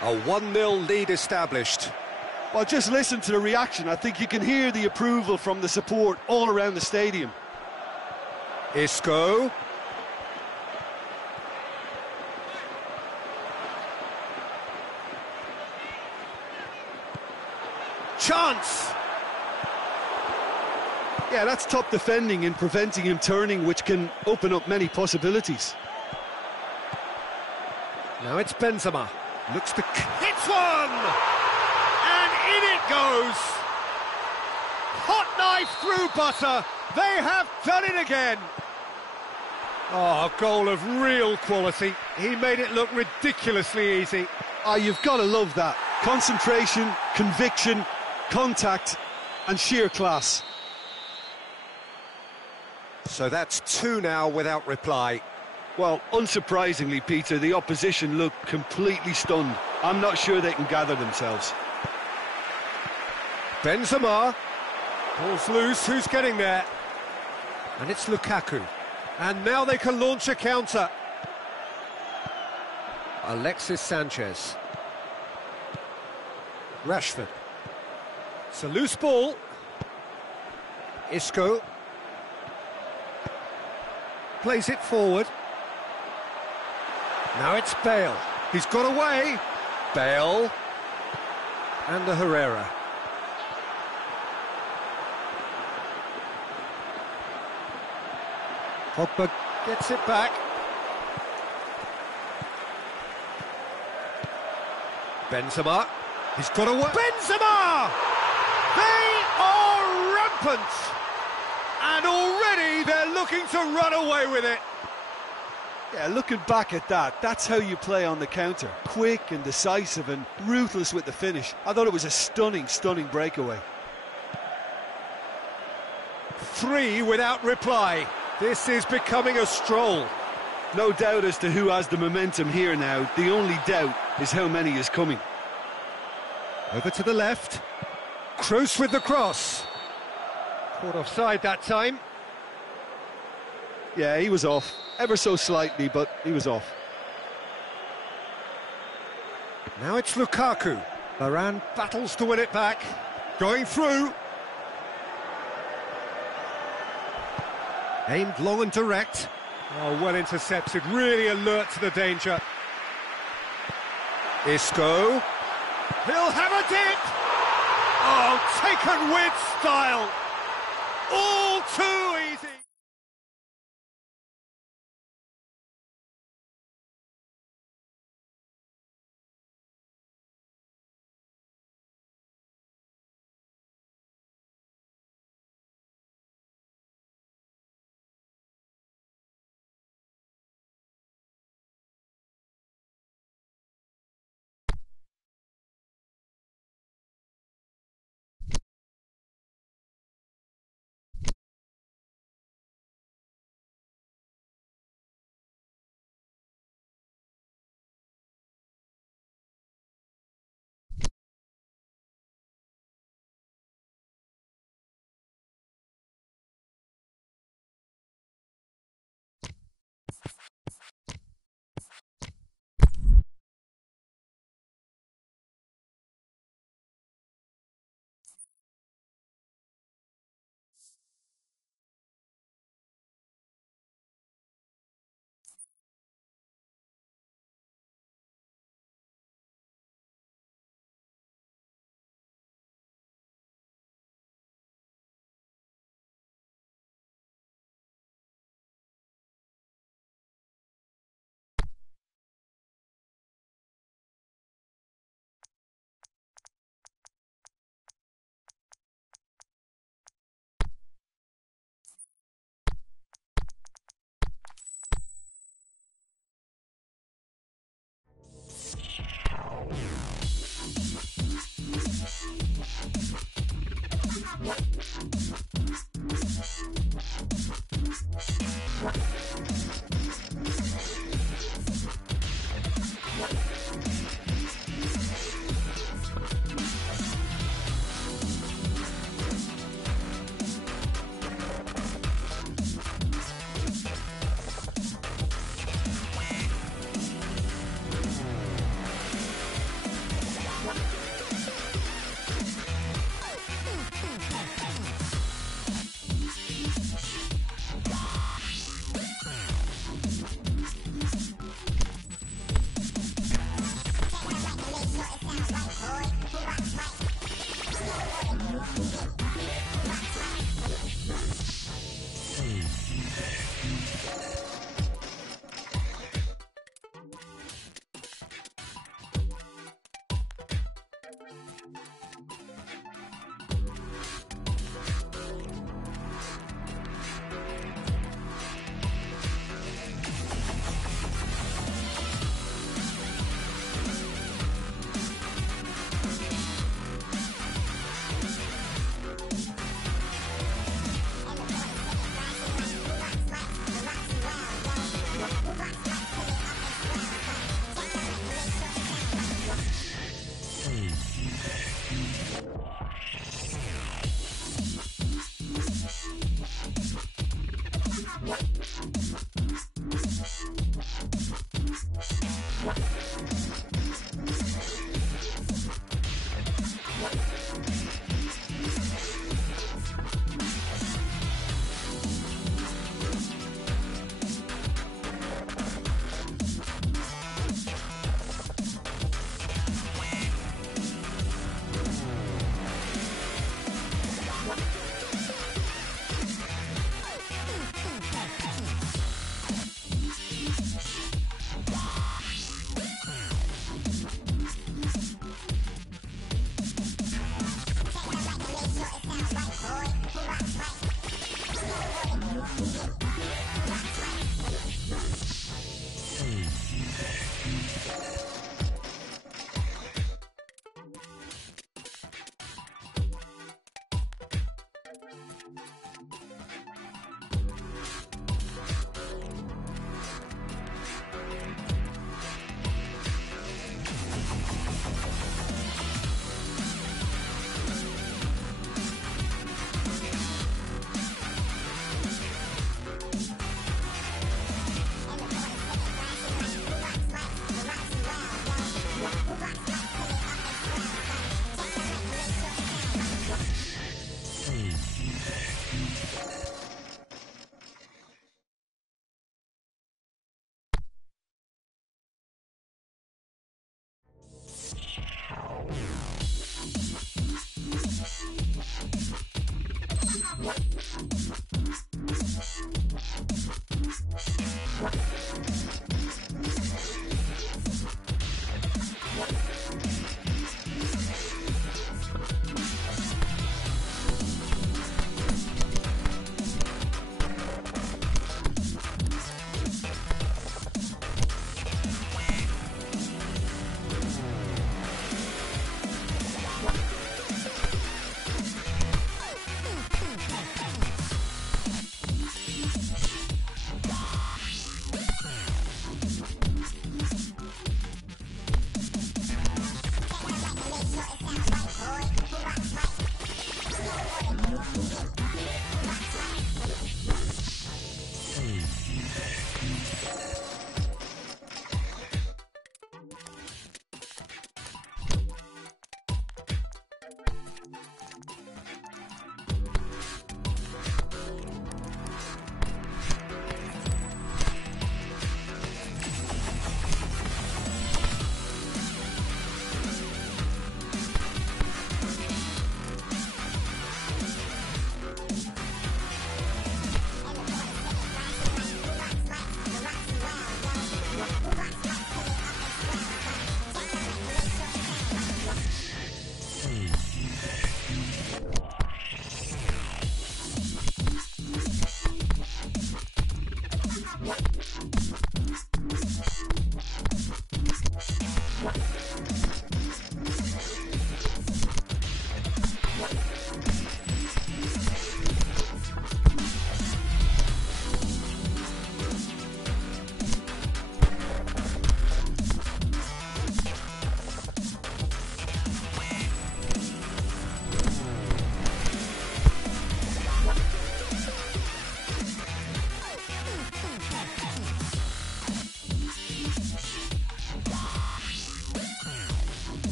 A 1-0 lead established. Well, just listen to the reaction. I think you can hear the approval from the support all around the stadium. Isco. Chance! Yeah, that's top defending and preventing him turning, which can open up many possibilities. Now it's Benzema. Looks to... Hits one! In it goes! Hot knife through butter! They have done it again! Oh, a goal of real quality. He made it look ridiculously easy. Oh, you've got to love that. Concentration, conviction, contact, and sheer class. So that's 2 now without reply. Well, unsurprisingly, Peter, the opposition look completely stunned. I'm not sure they can gather themselves. Benzema. Ball's loose, who's getting there? And it's Lukaku. And now they can launch a counter. Alexis Sanchez. Rashford. It's a loose ball. Isco. Plays it forward. Now it's Bale. He's got away. Bale. And the Herrera. Pogba gets it back. Benzema. He's got away. Benzema! They are rampant! And already they're looking to run away with it. Yeah, looking back at that, that's how you play on the counter. Quick and decisive and ruthless with the finish. I thought it was a stunning, stunning breakaway. 3 without reply. This is becoming a stroll. No doubt as to who has the momentum here now. The only doubt is how many is coming. Over to the left. Kroos with the cross. Caught offside that time. Yeah, he was off. Ever so slightly, but he was off. Now it's Lukaku. Varane battles to win it back. Going through. Aimed long and direct. Oh, well intercepted, really alert to the danger. Isco. He'll have a dip! Oh, taken with style! All too easy!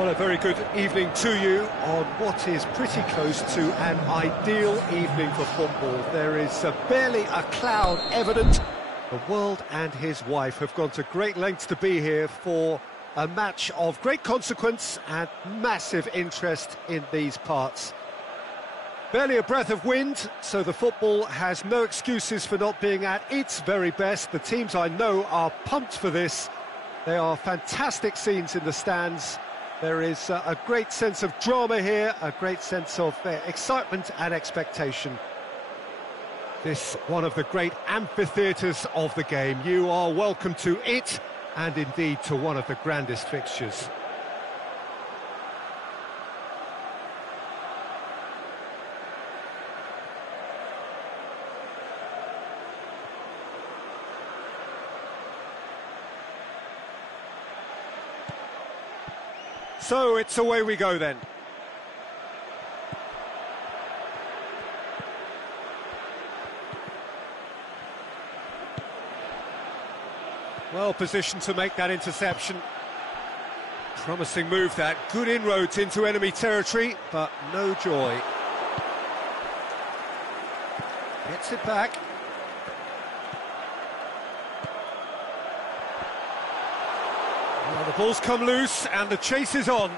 Well, a very good evening to you on what is pretty close to an ideal evening for football. There is barely a cloud evident. The world and his wife have gone to great lengths to be here for a match of great consequence and massive interest in these parts. Barely a breath of wind, so the football has no excuses for not being at its very best. The teams I know are pumped for this. They are fantastic scenes in the stands. There is a great sense of drama here, a great sense of excitement and expectation. This one of the great amphitheatres of the game. You are welcome to it, and indeed to one of the grandest fixtures. So it's away we go then. Well positioned to make that interception. Promising move that. Good inroads into enemy territory, but no joy. Gets it back. Well, the ball's come loose and the chase is on.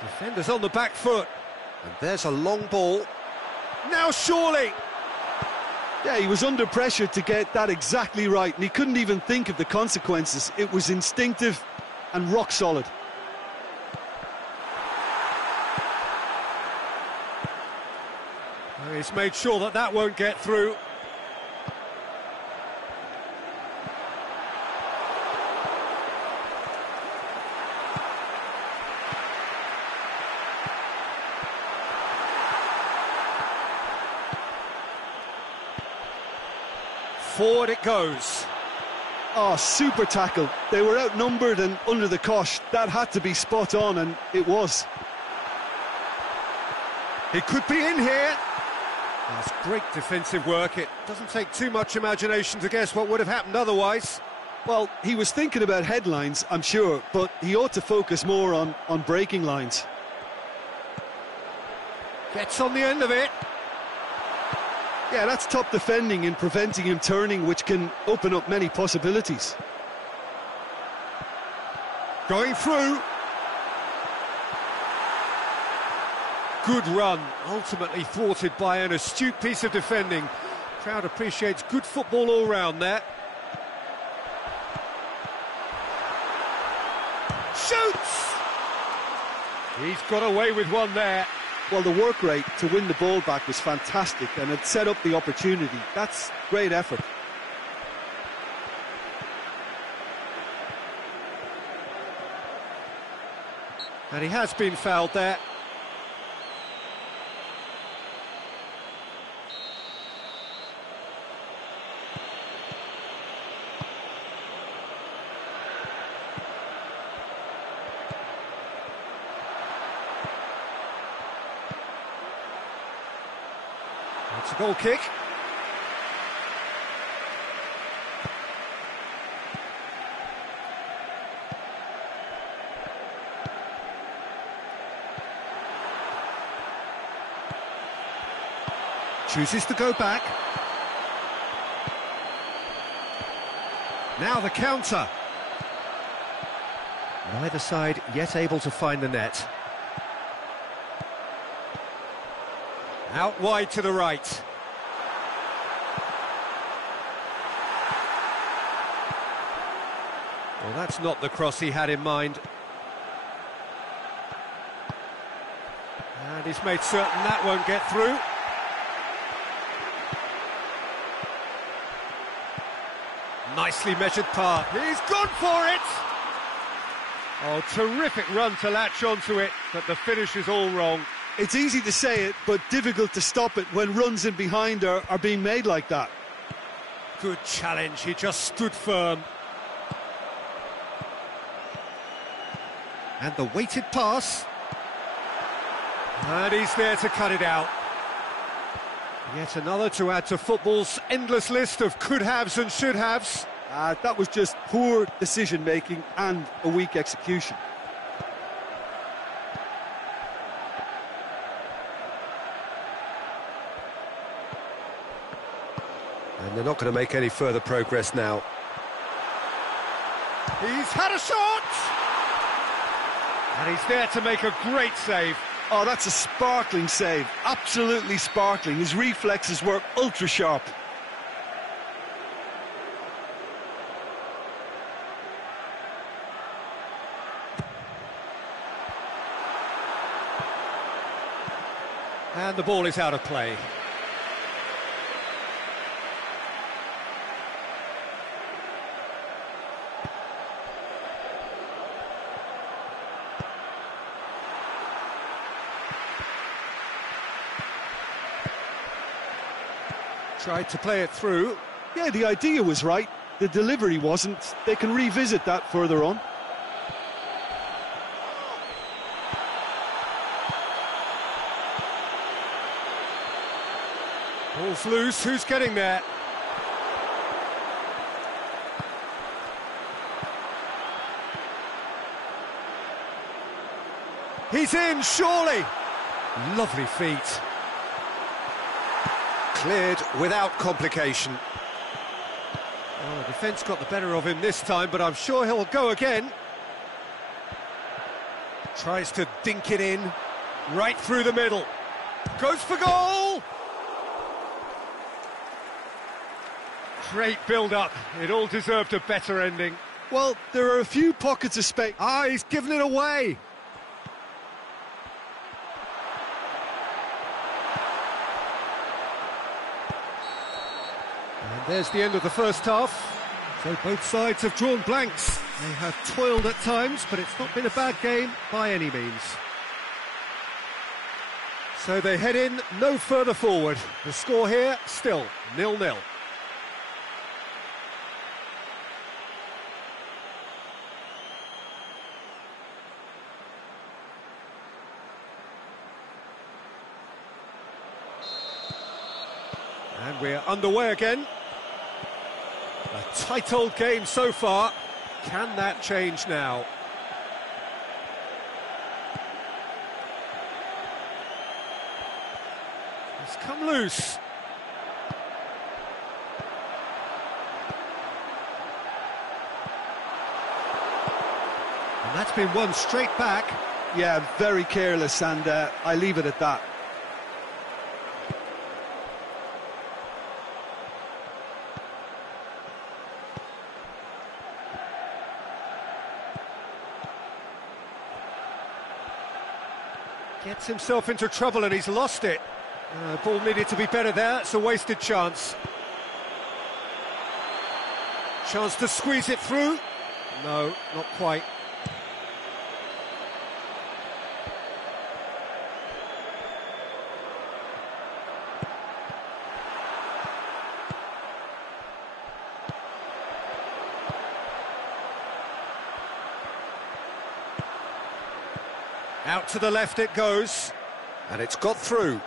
Defenders on the back foot. And there's a long ball. Now surely! Yeah, he was under pressure to get that exactly right, and he couldn't even think of the consequences. It was instinctive and rock solid. Well, he's made sure that that won't get through. Forward it goes. Oh, super tackle. They were outnumbered and under the cosh. That had to be spot on, and it was. He could be in here. That's great defensive work. It doesn't take too much imagination to guess what would have happened otherwise. Well, he was thinking about headlines, I'm sure, but he ought to focus more on breaking lines. Gets on the end of it. Yeah, that's top defending and preventing him turning, which can open up many possibilities. Going through. Good run, ultimately thwarted by an astute piece of defending. Crowd appreciates good football all round there. Shoots! He's got away with one there. Well, the work rate to win the ball back was fantastic, and it set up the opportunity. That's great effort. And he has been fouled there. It's a goal kick. Chooses to go back. Now the counter. Neither side yet able to find the net. Out wide to the right. Well, that's not the cross he had in mind. And he's made certain that won't get through. Nicely measured pass. He's gone for it! Oh, terrific run to latch onto it, but the finish is all wrong. It's easy to say it, but difficult to stop it when runs in behind are being made like that. Good challenge, he just stood firm. And the weighted pass. And he's there to cut it out. Yet another to add to football's endless list of could-haves and should-haves. That was just poor decision-making and a weak execution. And they're not going to make any further progress now. He's had a shot! And he's there to make a great save. Oh, that's a sparkling save. Absolutely sparkling. His reflexes were ultra-sharp. And the ball is out of play. Tried to play it through. Yeah, the idea was right. The delivery wasn't. They can revisit that further on. Ball's loose. Who's getting there? He's in, surely. Lovely feet. Cleared without complication. Oh, the defence got the better of him this time, but I'm sure he'll go again. Tries to dink it in, right through the middle. Goes for goal! Great build-up. It all deserved a better ending. Well, there are a few pockets of space. Ah, he's given it away. And there's the end of the first half. So both sides have drawn blanks. They have toiled at times, but it's not been a bad game by any means. So they head in no further forward. The score here, still 0-0. And we're underway again. A tight old game so far. Can that change now? It's come loose. And that's been won straight back. Yeah, very careless, and I leave it at that. Gets himself into trouble and he's lost it. Ball needed to be better there, it's a wasted chance. Chance to squeeze it through. No, not quite. Out to the left it goes, and it's got through.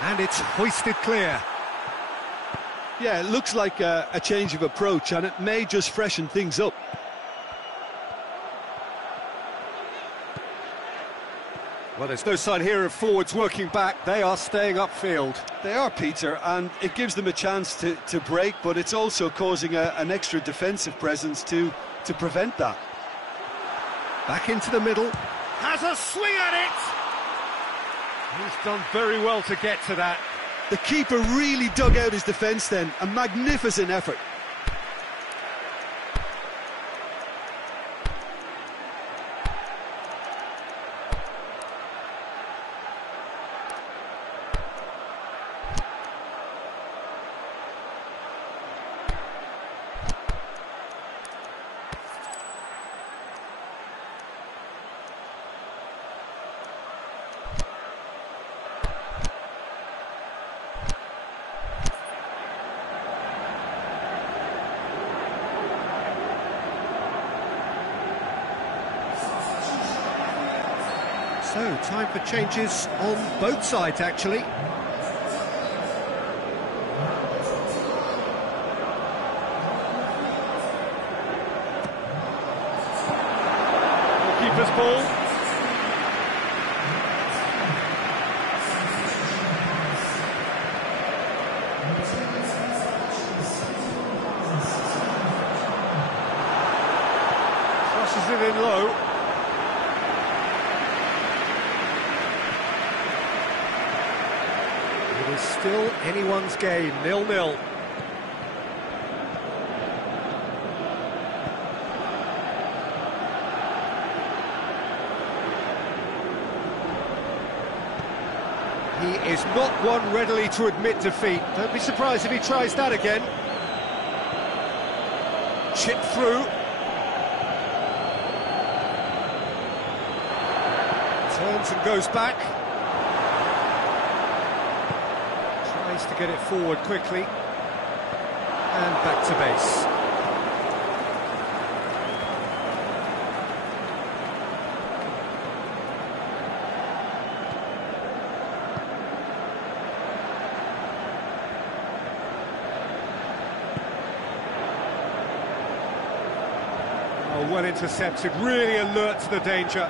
And it's hoisted clear. Yeah, it looks like a change of approach, and it may just freshen things up. Well, there's no sign here of forwards working back. They are staying upfield. They are, Peter, and it gives them a chance to break, but it's also causing an extra defensive presence to prevent that. Back into the middle. Has a swing at it! He's done very well to get to that. The keeper really dug out his defence then. A magnificent effort. So, time for changes on both sides, actually. Keeper's ball. Crosses it in low. It is still anyone's game, 0-0. He is not one readily to admit defeat. Don't be surprised if he tries that again. Chip through. Turns and goes back. To get it forward quickly, and back to base. Oh, well intercepted, really alert to the danger.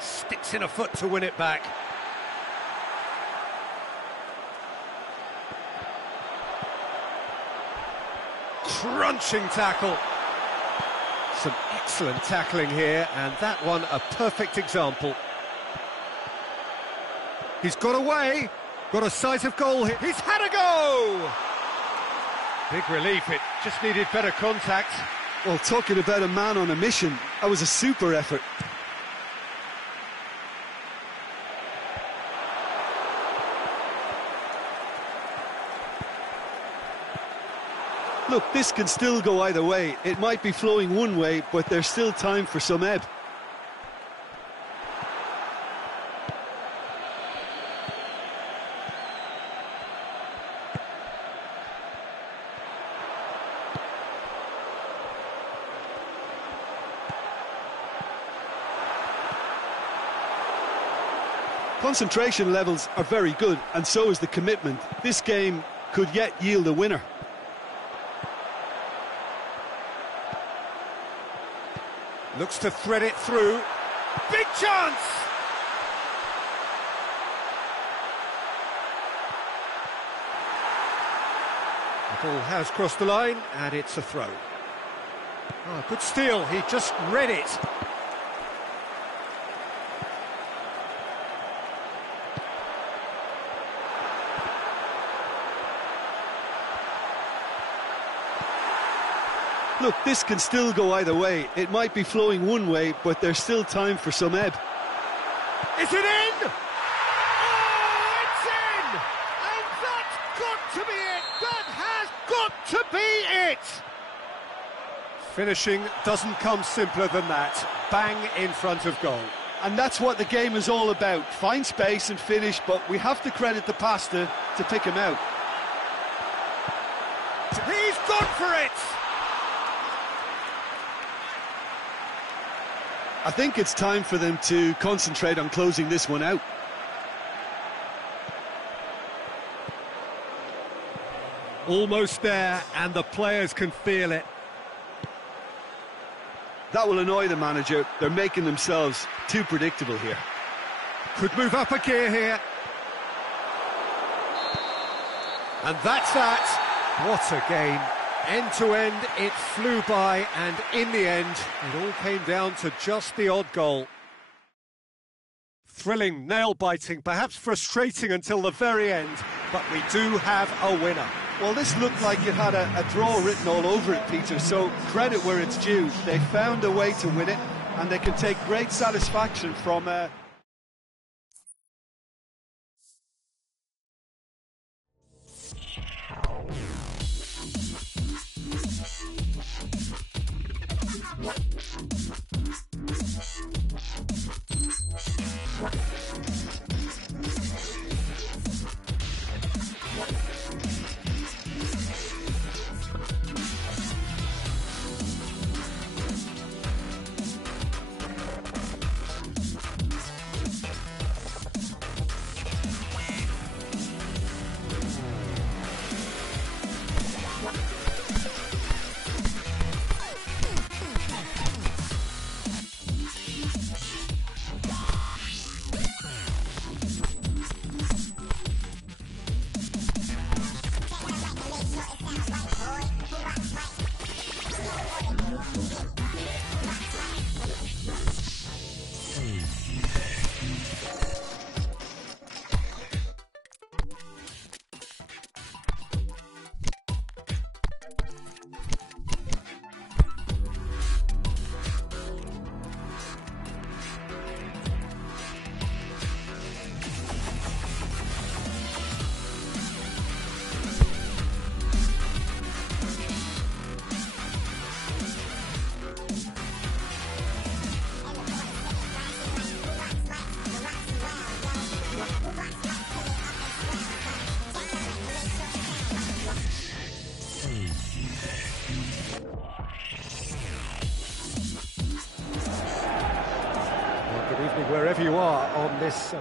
Sticks in a foot to win it back. Crunching tackle. Some excellent tackling here, and that one a perfect example. He's got away, got a sight of goal here. He's had a go! Big relief, it just needed better contact. Well, talking about a man on a mission, that was a super effort. Look, this can still go either way. It might be flowing one way, but there's still time for some ebb. Concentration levels are very good, and so is the commitment. This game could yet yield a winner. Looks to thread it through. Big chance! The ball has crossed the line, and it's a throw. Oh, good steal, he just read it. Look, this can still go either way. It might be flowing one way, but there's still time for some ebb. Is it in? Oh, it's in! And that's got to be it! That has got to be it! Finishing doesn't come simpler than that. Bang in front of goal. And that's what the game is all about. Find space and finish, but we have to credit the passer to pick him out. He's gone for it! I think it's time for them to concentrate on closing this one out. Almost there, and the players can feel it. That will annoy the manager. They're making themselves too predictable here. Could move up a gear here. And that's that. What a game. End to end, it flew by, and in the end, it all came down to just the odd goal. Thrilling, nail-biting, perhaps frustrating until the very end, but we do have a winner. Well, this looked like it had a draw written all over it, Peter, so credit where it's due. They found a way to win it, and they can take great satisfaction from wherever you are on this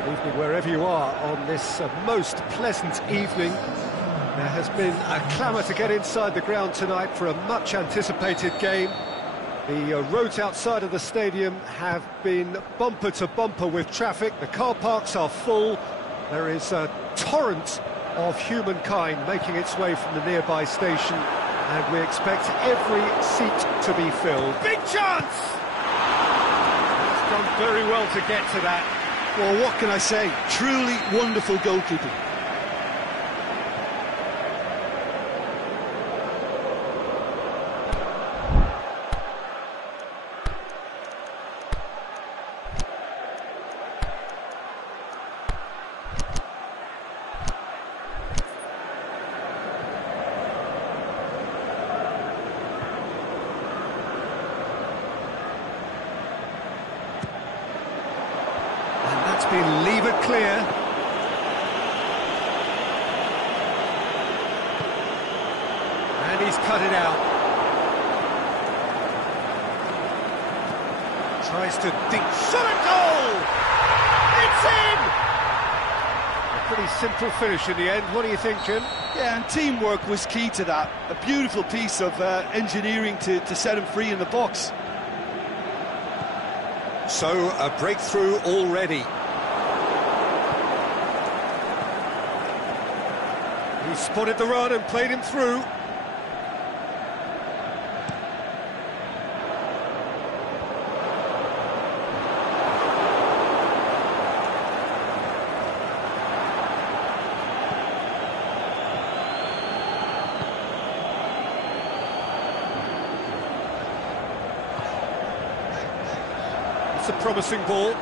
Good evening wherever you are on this most pleasant evening. There has been a clamour to get inside the ground tonight for a much anticipated game. The roads outside of the stadium have been bumper to bumper with traffic. The car parks are full. There is a torrent of humankind making its way from the nearby station, and we expect every seat to be filled. Big chance! He's done very well to get to that. Well, what can I say? Truly wonderful goalkeeping. Been levered clear. And he's cut it out. Tries to dig. Shot at goal! It's in! A pretty simple finish in the end. What do you think, Jim? Yeah, and teamwork was key to that. A beautiful piece of engineering to set him free in the box. So, a breakthrough already. He spotted the run and played him through. It's a promising ball.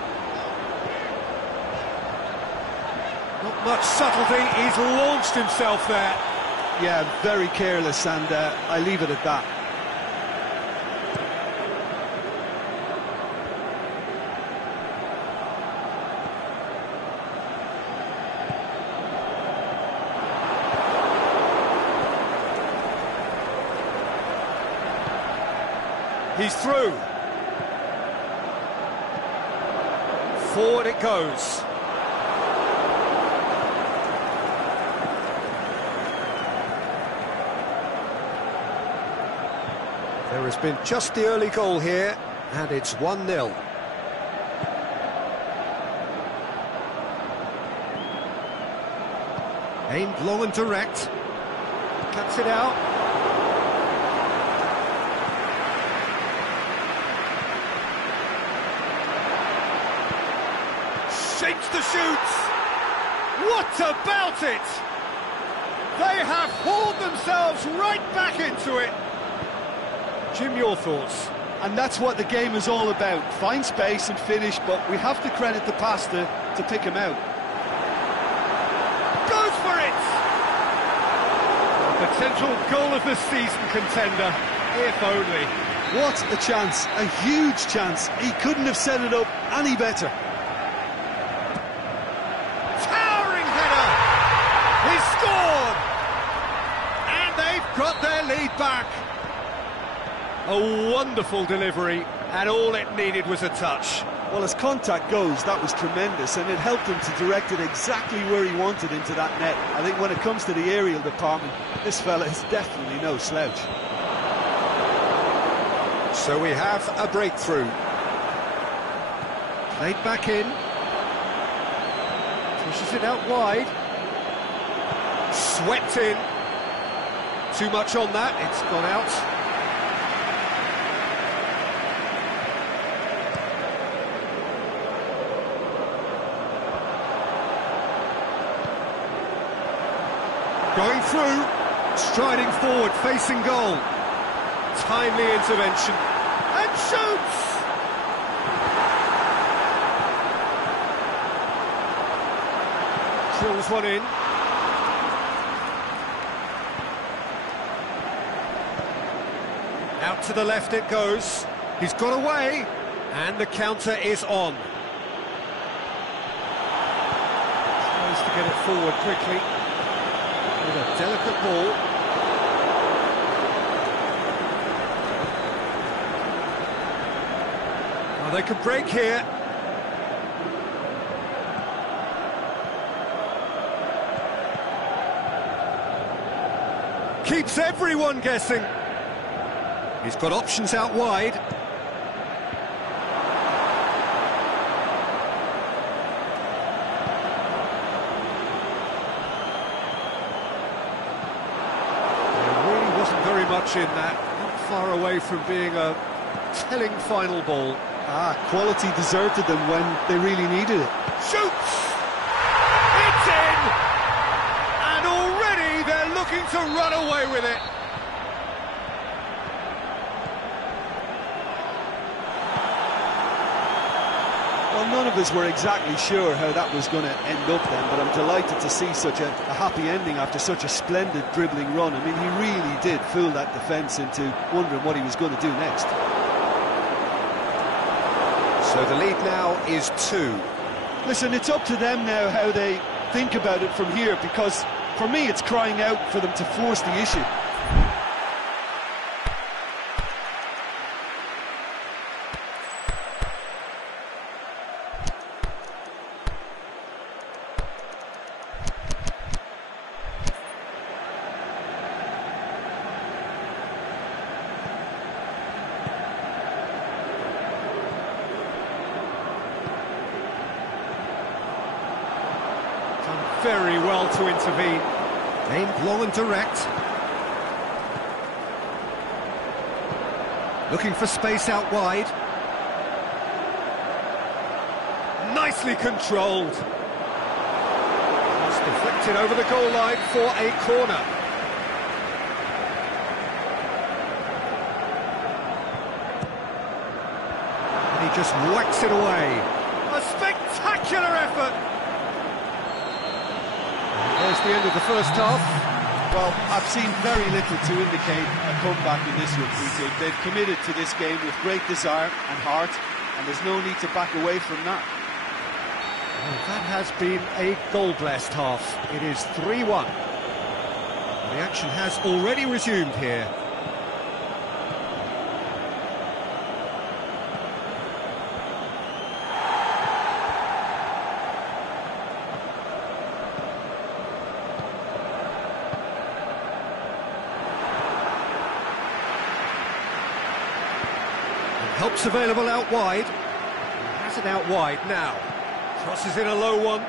Not much subtlety, he's launched himself there. Yeah, very careless, and I leave it at that. He's through. Forward it goes. There has been just the early goal here, and it's 1-0. Aimed long and direct. Cuts it out. Shapes the shoots. What about it? They have hauled themselves right back into it. Jim, your thoughts? And that's what the game is all about. Find space and finish, but we have to credit the passer to pick him out. Goes for it! A potential goal of the season contender, if only. What a chance, a huge chance. He couldn't have set it up any better. Towering header! He's scored! And they've got their lead back. A wonderful delivery, and all it needed was a touch. Well, as contact goes, that was tremendous, and it helped him to direct it exactly where he wanted into that net. I think when it comes to the aerial department, this fella is definitely no slouch. So we have a breakthrough. Played back in. Pushes it out wide. Swept in. Too much on that, it's gone out. Going through, striding forward, facing goal. Timely intervention. And shoots! Drills one in. Out to the left it goes. He's got away, and the counter is on. Tries to get it forward quickly. With a delicate ball. Oh, they could break here. keeps everyone guessing. He's got options out wide. There really wasn't very much in that. Not far away from being a telling final ball. Quality deserted them when they really needed it. Shoots! It's in! And already they're looking to run away with it. Well, none of us were exactly sure how that was going to end up then, but I'm delighted to see such a happy ending after such a splendid dribbling run. I mean, he really did fool that defence into wondering what he was going to do next. So the lead now is 2. Listen, it's up to them now how they think about it from here, because for me it's crying out for them to force the issue. Done very well to intervene. Aimed low and direct. Looking for space out wide. Nicely controlled. Just deflected over the goal line for a corner. And he just whacks it away. A spectacular effort. There's the end of the first half. Well, I've seen very little to indicate a comeback in this one, Peter. They've committed to this game with great desire and heart, and there's no need to back away from that. Well, that has been a goal-blessed half. It is 3-1. The action has already resumed here. Help's available out wide. He has it out wide now. Crosses in a low one.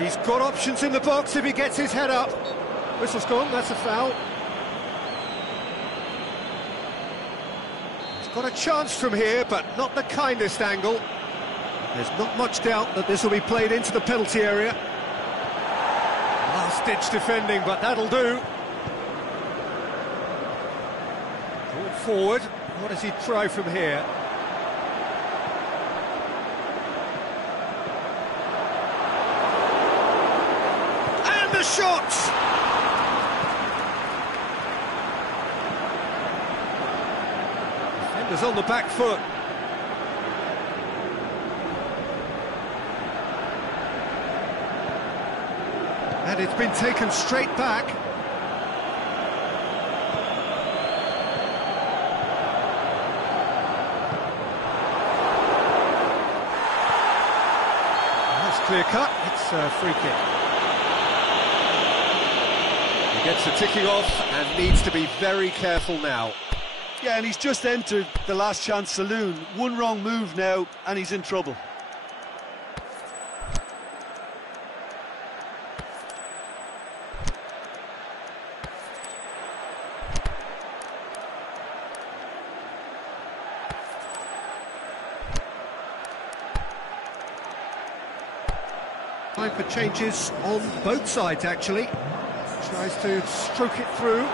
He's got options in the box if he gets his head up. Whistle's gone, that's a foul. He's got a chance from here, but not the kindest angle. There's not much doubt that this will be played into the penalty area. Last-ditch defending, but that'll do. Forward, what does he try from here? And the shot! Defenders on the back foot. And it's been taken straight back. Clear cut, it's a free kick. He gets the ticking off and needs to be very careful now. Yeah, and he's just entered the last chance saloon. One wrong move now and he's in trouble. Time for changes on both sides, actually. Tries to stroke it through.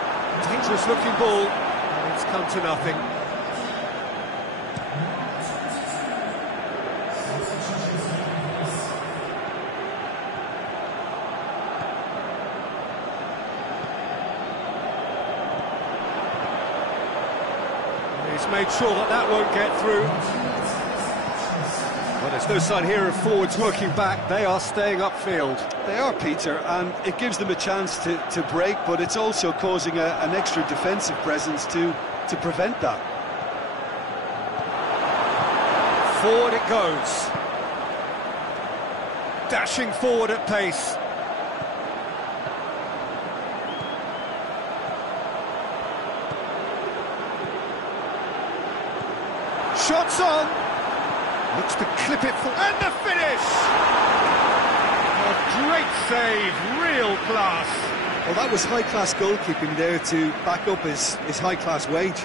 Dangerous looking ball. And it's come to nothing. He's made sure that that won't get through. Well, there's no sign here of forwards working back. They are staying upfield. They are, Peter, and it gives them a chance to break, but it's also causing an extra defensive presence to prevent that. Forward it goes. Dashing forward at pace. Shots on. Looks to clip it for... And the finish! A great save, real class. Well, that was high-class goalkeeping there to back up his high-class wage.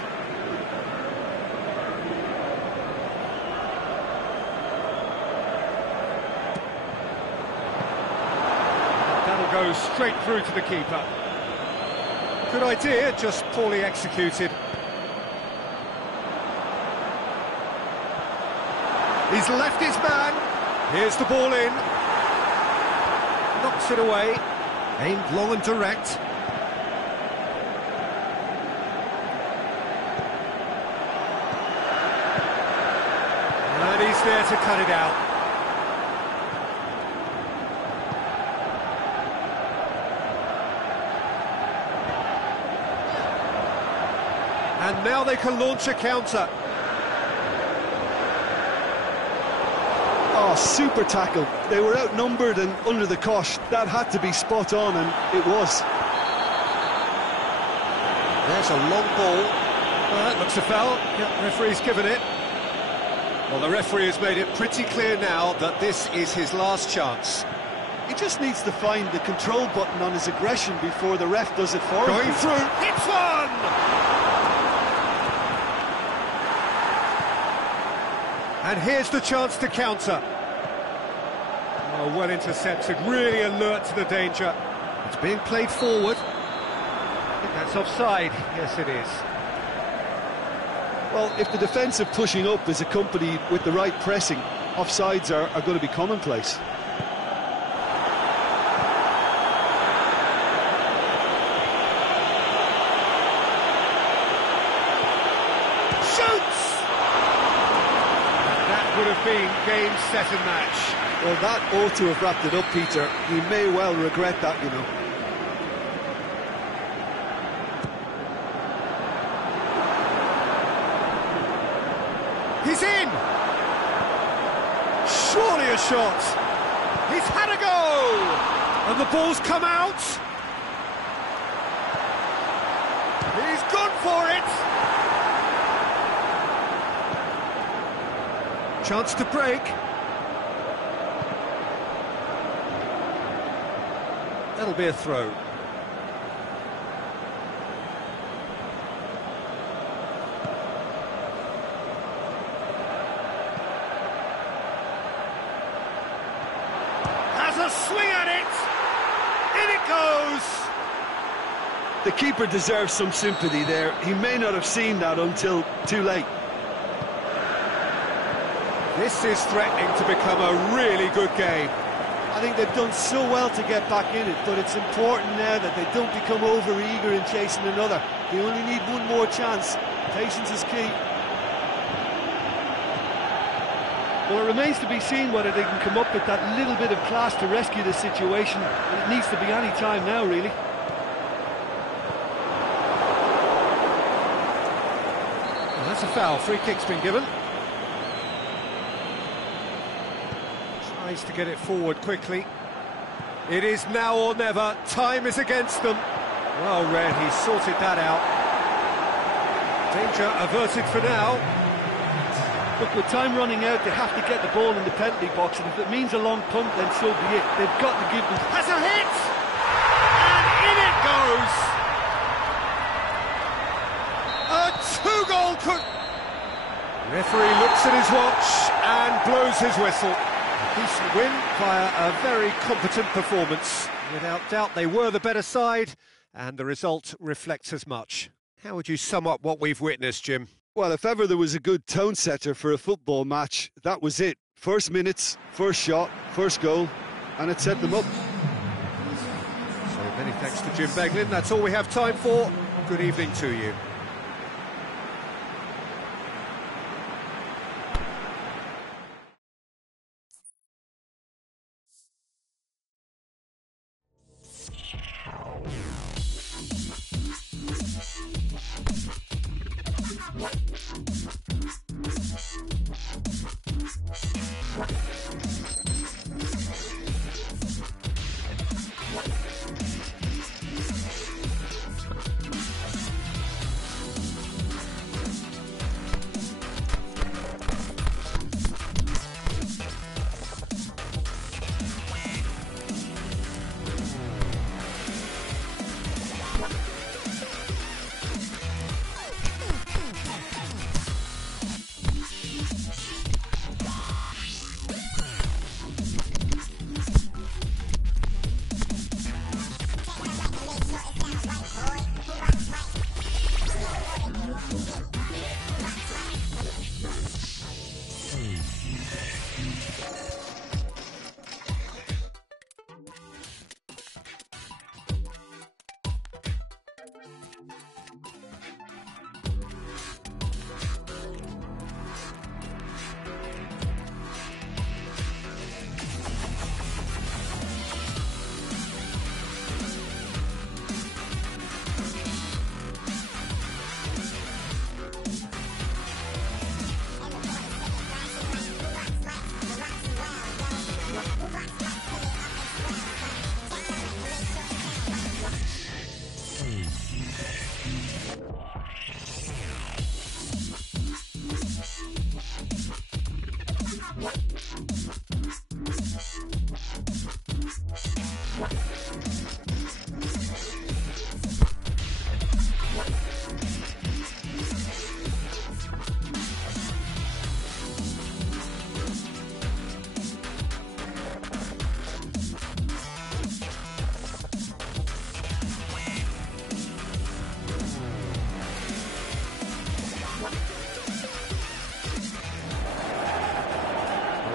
That'll go straight through to the keeper. Good idea, just poorly executed. He's left his man. Here's the ball in. Knocks it away. Aimed long and direct. And he's there to cut it out. And now they can launch a counter. Oh, super tackle. They were outnumbered and under the cosh. That had to be spot on, and it was. There's a long ball. That looks a foul. Yeah, referee's given it. Well, the referee has made it pretty clear now that this is his last chance. He just needs to find the control button on his aggression before the ref does it for him. Going through. Hits one! And here's the chance to counter. Oh, well intercepted, really alert to the danger. It's being played forward. I think that's offside. Yes, it is. Well, if the defensive pushing up is accompanied with the right pressing, offsides are going to be commonplace. Would have been game, set and match. Well, that ought to have wrapped it up, Peter. He may well regret that, you know. He's in! Surely a shot! He's had a go! And the ball's come out! He's gone for it! Chance to break. That'll be a throw. Has a swing at it. In it goes. The keeper deserves some sympathy there. He may not have seen that until too late. This is threatening to become a really good game. I think they've done so well to get back in it, but it's important now that they don't become over-eager in chasing another. They only need one more chance. Patience is key. Well, it remains to be seen whether they can come up with that little bit of class to rescue the situation. It needs to be any time now, really. Well, that's a foul. Free kick's been given. Tries to get it forward quickly. It is now or never. Time is against them. Well read, he sorted that out. Danger averted for now. Look, with time running out, they have to get the ball in the penalty box, and if it means a long punt, then so be it. They've got to give them... Has a hit! And in it goes! A two-goal Referee looks at his watch and blows his whistle. Decent win via a very competent performance. Without doubt, they were the better side, and the result reflects as much. How would you sum up what we've witnessed, Jim? Well, if ever there was a good tone setter for a football match, that was it. First minutes, first shot, first goal, and it set them up. So many thanks to Jim Beglin. That's all we have time for. Good evening to you.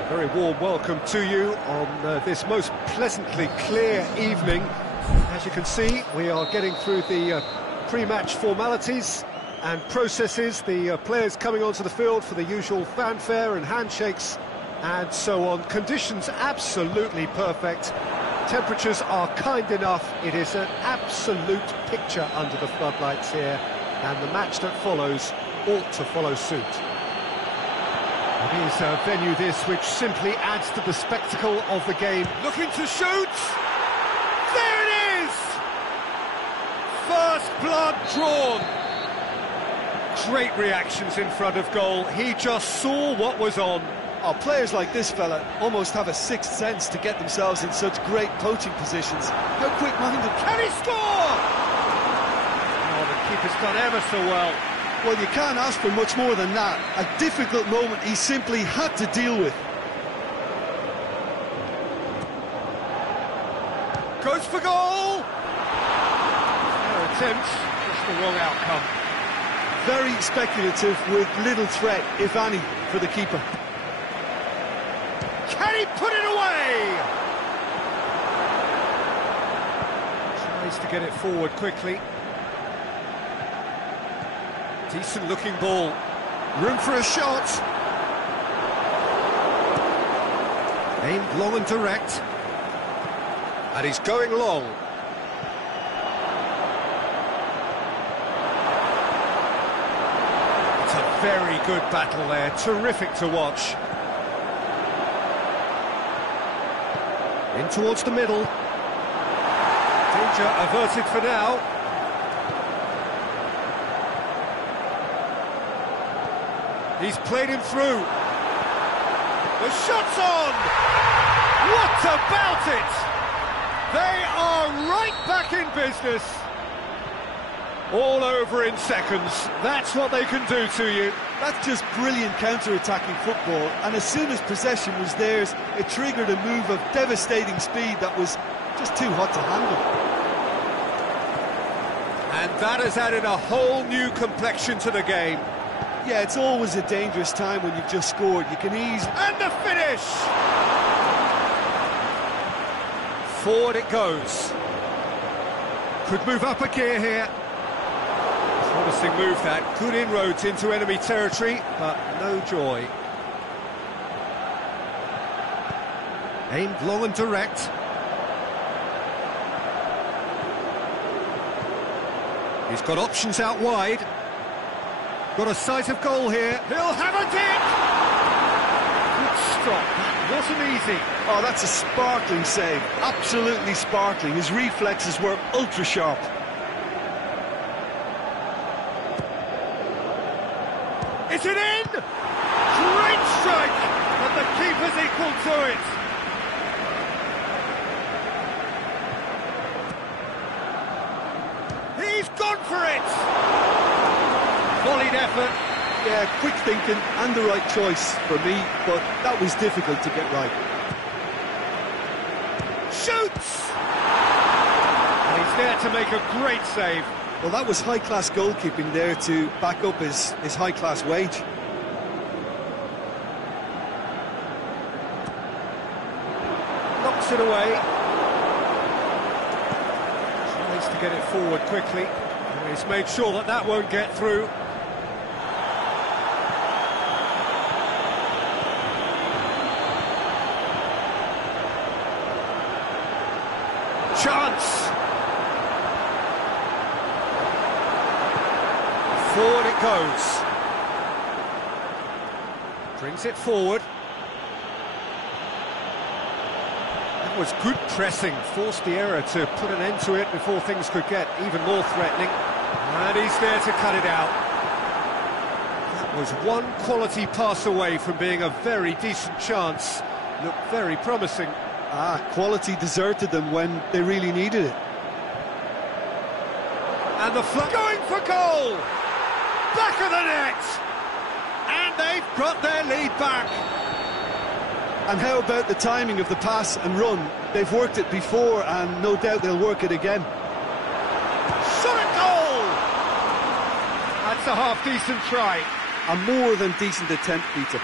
Very warm welcome to you on this most pleasantly clear evening. As you can see, we are getting through the pre-match formalities and processes, the players coming onto the field for the usual fanfare and handshakes and so on. Conditions absolutely perfect. Temperatures are kind enough. It is an absolute picture under the floodlights here, and the match that follows ought to follow suit. It is a venue this which simply adds to the spectacle of the game. Looking to shoot! There it is! First blood drawn. Great reactions in front of goal. He just saw what was on. Oh, players like this fella almost have a sixth sense to get themselves in such great coaching positions. How quick-minded. Can he score? Oh, the keeper's done ever so well. Well, you can't ask for much more than that. A difficult moment he simply had to deal with. Goes for goal! Fair attempt, just the wrong outcome. Very speculative with little threat, if any, for the keeper. Can he put it away? Tries to get it forward quickly. Decent looking ball. Room for a shot. Aimed long and direct. And he's going long. It's a very good battle there. Terrific to watch. In towards the middle. Danger averted for now. He's played him through. The shot's on! What about it? They are right back in business. All over in seconds. That's what they can do to you. That's just brilliant counter-attacking football, and as soon as possession was theirs, it triggered a move of devastating speed that was just too hot to handle. And that has added a whole new complexion to the game. Yeah, it's always a dangerous time when you've just scored. You can ease... And the finish! Forward it goes. Could move up a gear here. Promising move that. Good inroads into enemy territory, but no joy. Aimed long and direct. He's got options out wide. Got a sight of goal here. He'll have a dig! Good stop. That wasn't easy. Oh, that's a sparkling save. Absolutely sparkling. His reflexes were ultra sharp. Is it in? Great strike! But the keeper's equal to it. He's gone for it! Volleyed effort. Yeah, quick thinking and the right choice for me, but that was difficult to get right. Shoots! And he's there to make a great save. Well, that was high-class goalkeeping there to back up his high-class wage. Knocks it away. Tries to get it forward quickly. And he's made sure that that won't get through. Chance! Forward it goes. Brings it forward. That was good pressing, forced the error to put an end to it before things could get even more threatening. And he's there to cut it out. That Was one quality pass away from being a very decent chance. Looked very promising. Quality deserted them when they really needed it. And the going for goal! Back of the net! And they've got their lead back. And how about the timing of the pass and run? They've worked it before and no doubt they'll work it again. Shot at goal! That's a half-decent try. A more than decent attempt, Peter.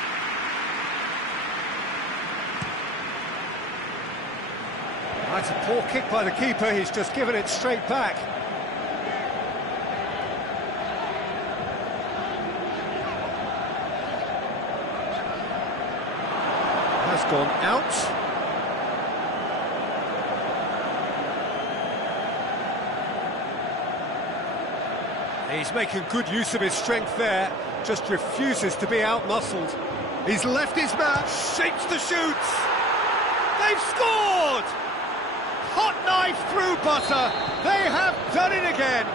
That's a poor kick by the keeper, he's just given it straight back. Has gone out. He's making good use of his strength there, just refuses to be out-muscled. He's left his man, shapes the shoots. They've scored! Hot knife through butter. They have done it again.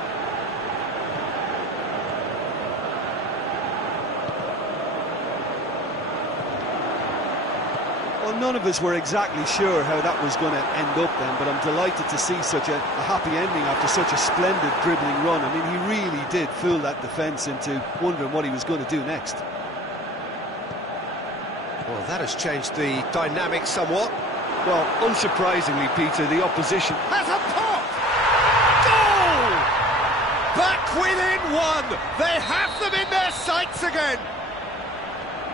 Well, none of us were exactly sure how that was going to end up then, but I'm delighted to see such a happy ending after such a splendid dribbling run. I mean, he really did fool that defence into wondering what he was going to do next. Well, that has changed the dynamic somewhat. Well, unsurprisingly, Peter, the opposition has a pop! Goal! Back within one! They have them in their sights again!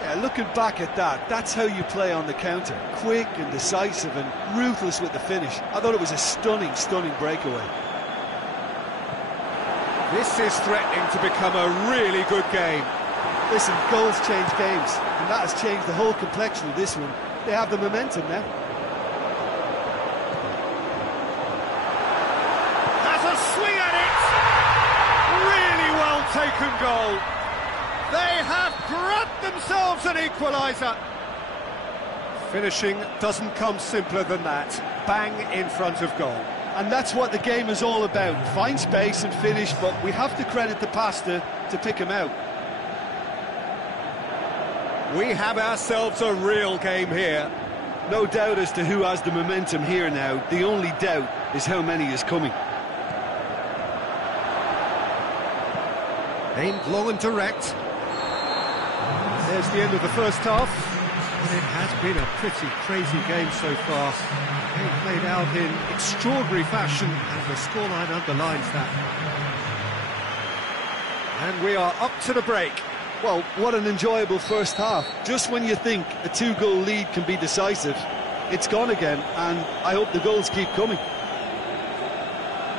Yeah, looking back at that, that's how you play on the counter. Quick and decisive and ruthless with the finish. I thought it was a stunning, stunning breakaway. This is threatening to become a really good game. Listen, goals change games, and that has changed the whole complexion of this one. They have the momentum now. Swing at it! Really well taken goal. They have grabbed themselves an equaliser. Finishing doesn't come simpler than that. Bang in front of goal. And that's what the game is all about. Find space and finish, but we have to credit the passer to pick him out. We have ourselves a real game here. No doubt as to who has the momentum here now. The only doubt is how many is coming. Aimed long and direct. There's the end of the first half. It has been a pretty crazy game so far. They've played out in extraordinary fashion, and the scoreline underlines that. And we are up to the break. Well, what an enjoyable first half. Just when you think a two-goal lead can be decisive, it's gone again, and I hope the goals keep coming.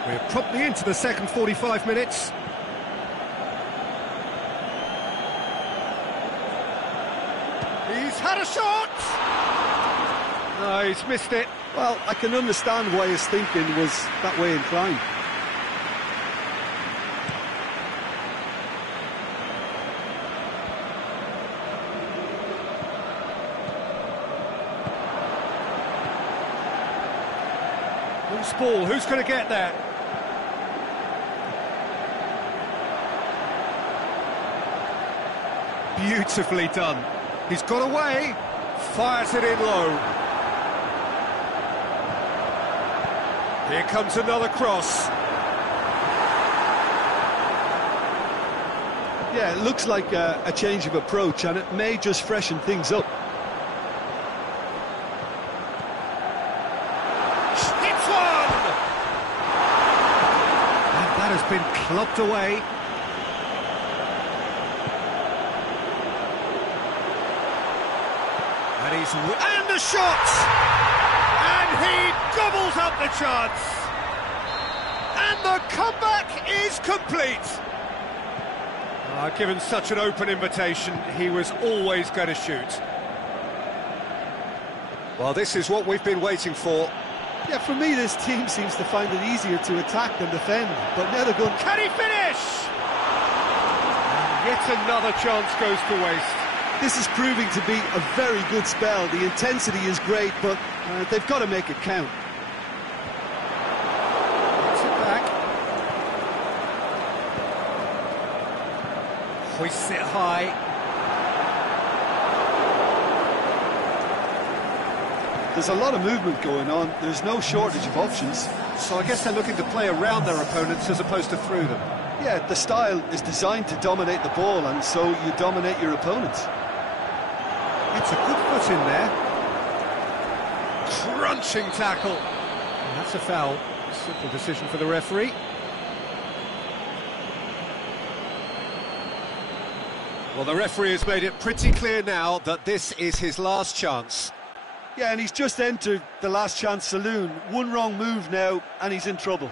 We're promptly into the second 45 minutes. He's had a shot! No, he's missed it. Well, I can understand why his thinking was that way inclined. Loose ball, who's going to get there? Beautifully done. He's got away, fires it in low. Here comes another cross. Yeah, it looks like a change of approach, and it may just freshen things up. Hits one! And that has been clubbed away. And the shot! And he gobbles up the chance! And the comeback is complete! Given such an open invitation, he was always going to shoot. Well, this is what we've been waiting for. Yeah, for me, this team seems to find it easier to attack than defend, but now they're going... Can he finish? And yet another chance goes to waste. This is proving to be a very good spell. The intensity is great, but they've got to make it count. Gets it back. Hoists it high. There's a lot of movement going on. There's no shortage of options. So I guess they're looking to play around their opponents as opposed to through them. Yeah, the style is designed to dominate the ball, and so you dominate your opponents. It's a good foot in there. Crunching tackle. And that's a foul. Simple decision for the referee. Well, the referee has made it pretty clear now that this is his last chance. Yeah, and he's just entered the last chance saloon. One wrong move now, and he's in trouble.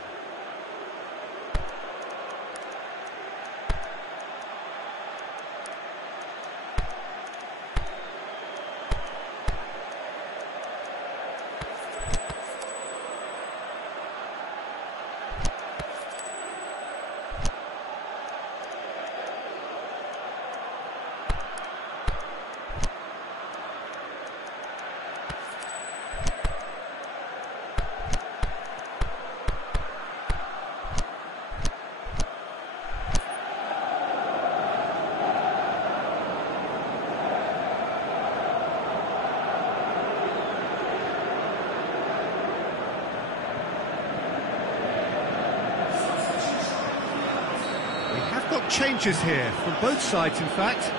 Got changes here from both sides, in fact.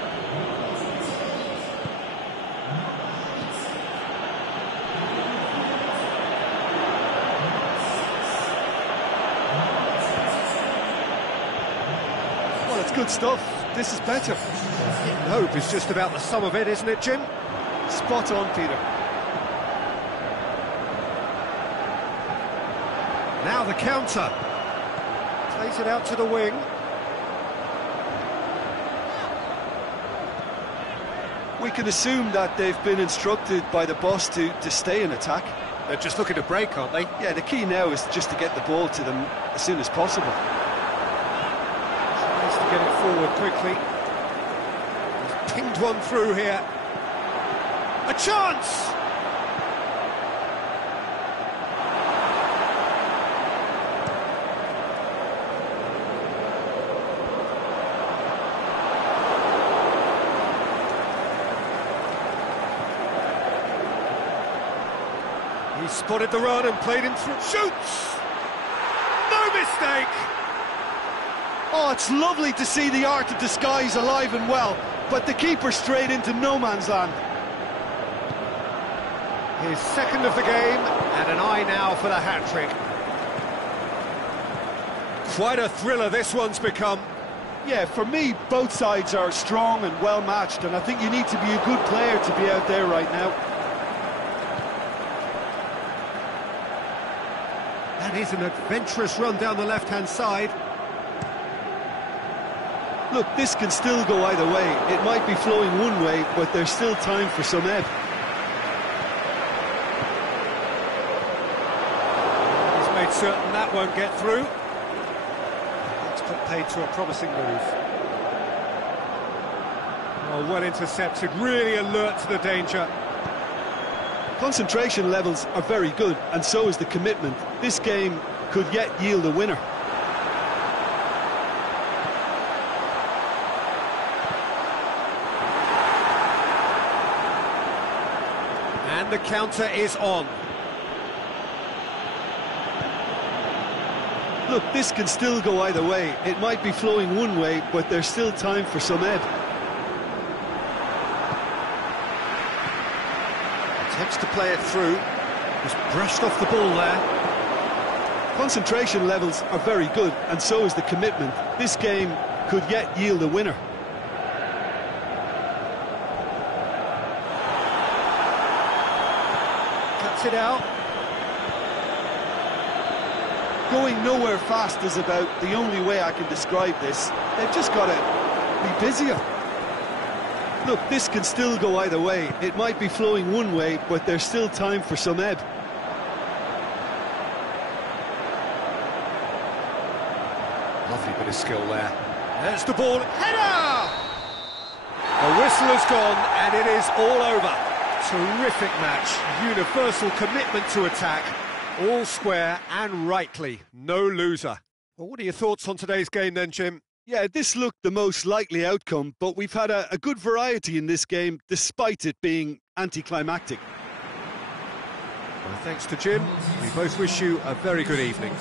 Well, it's good stuff. This is better. Hidden hope is just about the sum of it, isn't it, Jim? Spot on, Peter. Now the counter. Plays it out to the wing. We can assume that they've been instructed by the boss to stay in attack. They're just looking to break, aren't they? Yeah, the key now is just to get the ball to them as soon as possible. Tries to get it forward quickly. He's pinged one through here. A chance! He spotted the run and played him through. Shoots! No mistake! Oh, it's lovely to see the art of disguise alive and well, but the keeper straight into no man's land. His second of the game, and an eye now for the hat-trick. Quite a thriller this one's become. Yeah, for me, both sides are strong and well-matched, and I think you need to be a good player to be out there right now. That is an adventurous run down the left-hand side. Look, this can still go either way. It might be flowing one way, but there's still time for some ebb. He's made certain that won't get through. It's put paid to a promising move. Oh, well intercepted, really alert to the danger. Concentration levels are very good, and so is the commitment. This game could yet yield a winner. And the counter is on. Look, this can still go either way. It might be flowing one way, but there's still time for some ebb. Attempts to play it through. Just brushed off the ball there. Concentration levels are very good, and so is the commitment. This game could yet yield a winner. Cuts it out. Going nowhere fast is about the only way I can describe this. They've just got to be busier. Look, this can still go either way. It might be flowing one way, but there's still time for some ebb. Lovely bit of skill there. There's the ball. Header! The whistle has gone, and it is all over. Terrific match. Universal commitment to attack. All square and rightly. No loser. Well, what are your thoughts on today's game then, Jim? Yeah, this looked the most likely outcome, but we've had a good variety in this game, despite it being anticlimactic. Well, thanks to Jim. We both wish you a very good evening.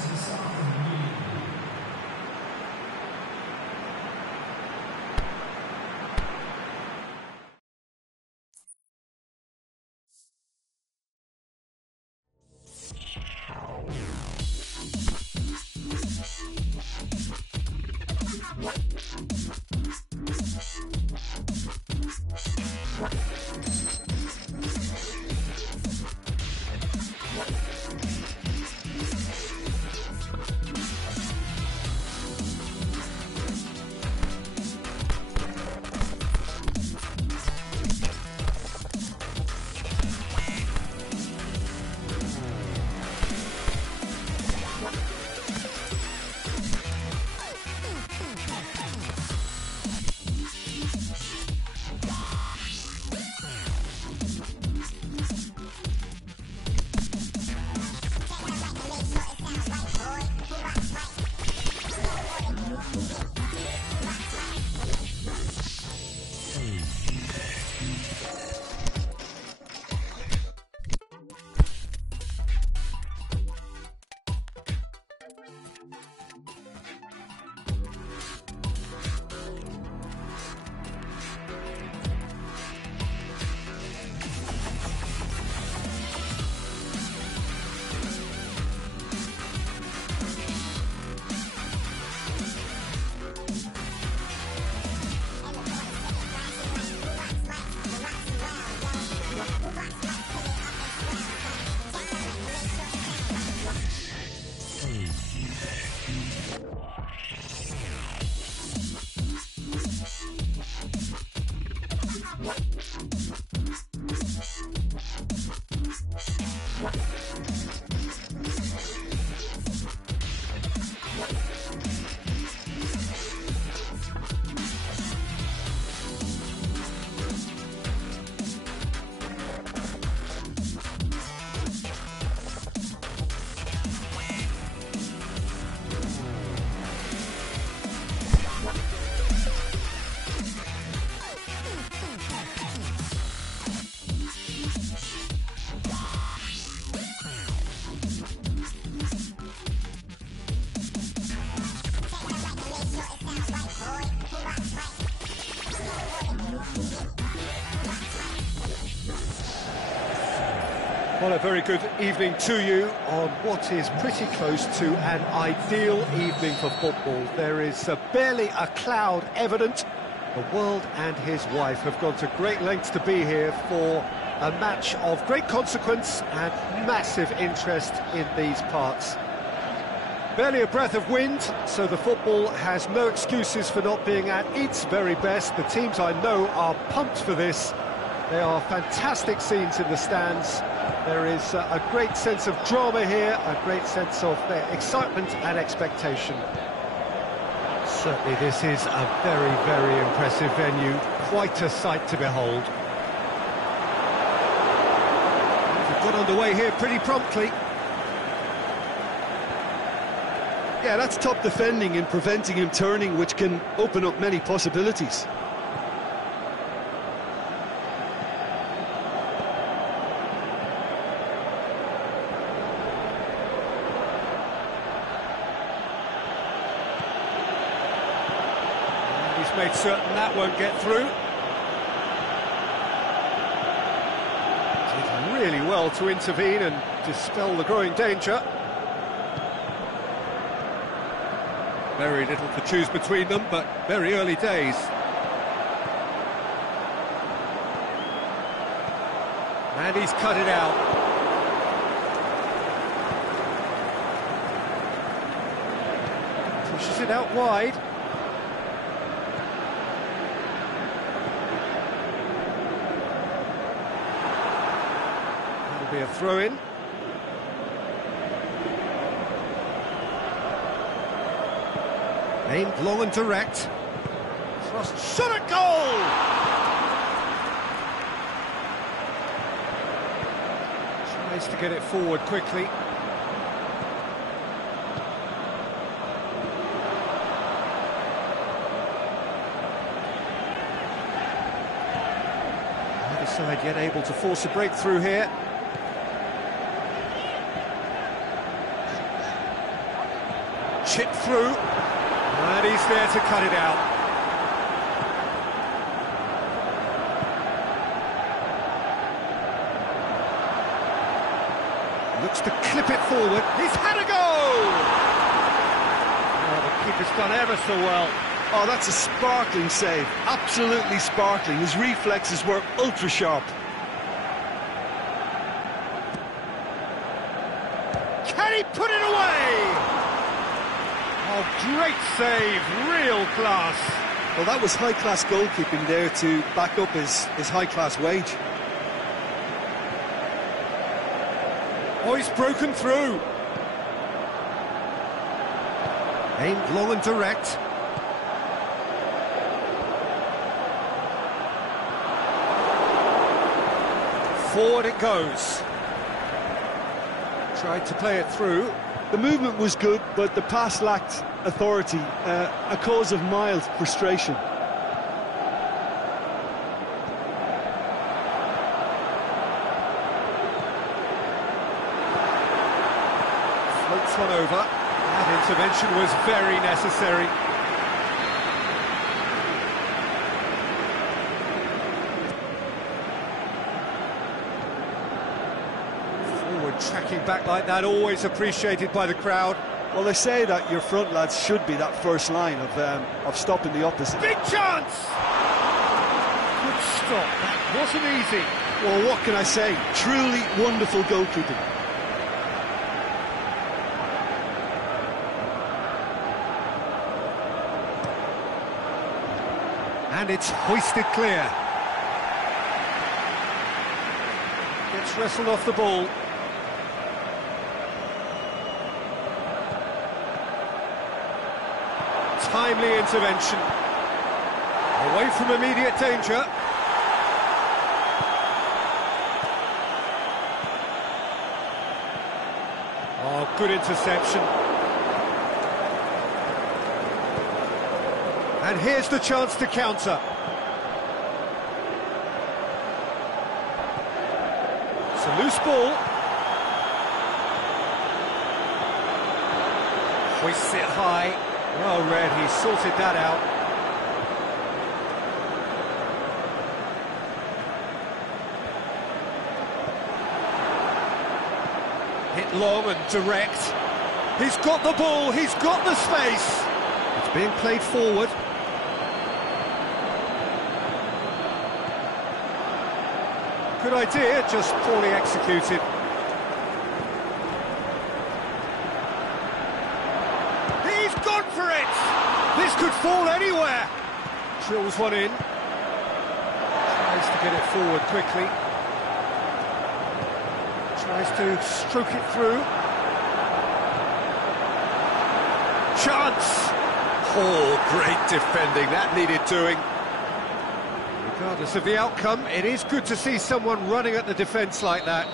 Well, a very good evening to you on what is pretty close to an ideal evening for football. There is barely a cloud evident. The world and his wife have gone to great lengths to be here for a match of great consequence and massive interest in these parts. Barely a breath of wind, so the football has no excuses for not being at its very best. The teams I know are pumped for this. There are fantastic scenes in the stands. There is a great sense of drama here, a great sense of excitement and expectation. Certainly this is a very, very impressive venue. Quite a sight to behold. We've got underway here pretty promptly. Yeah, that's top defending and preventing him turning, which can open up many possibilities. He's made certain that won't get through. Did really well to intervene and dispel the growing danger. Very little to choose between them, but very early days. And he's cut it out. Pushes it out wide. That'll be a throw-in. Aimed long and direct. Cross, shot at goal! Tries to get it forward quickly. Neither side yet able to force a breakthrough here. chip through, and he's there to cut it out. Looks to clip it forward. He's had a go! Oh, the keeper's done ever so well. Oh, that's a sparkling save. Absolutely sparkling. His reflexes were ultra sharp. Can he put it away? Oh, great save. Real class. Well, that was high-class goalkeeping there to back up his high-class wage. Oh, he's broken through. Aimed long and direct. Forward it goes. Tried to play it through. The movement was good, but the pass lacked authority, a cause of mild frustration. Floats one over. That intervention was very necessary. Forward tracking back like that, always appreciated by the crowd. Well, they say that your front lads should be that first line of stopping the opposite. Big chance! Good stop, that wasn't easy. Well, what can I say? Truly wonderful goalkeeping. And it's hoisted clear. Gets wrestled off the ball. Timely intervention. Away from immediate danger. Oh, good interception. And here's the chance to counter. It's a loose ball. Hoists it high. Well read, he sorted that out. Hit long and direct. He's got the ball, he's got the space. It's being played forward. Good idea, just poorly executed. He's gone for it! This could fall anywhere. Drills one in. Tries to get it forward quickly. Tries to stroke it through. Chance! Oh, great defending, that needed doing. Regardless of the outcome, it is good to see someone running at the defence like that.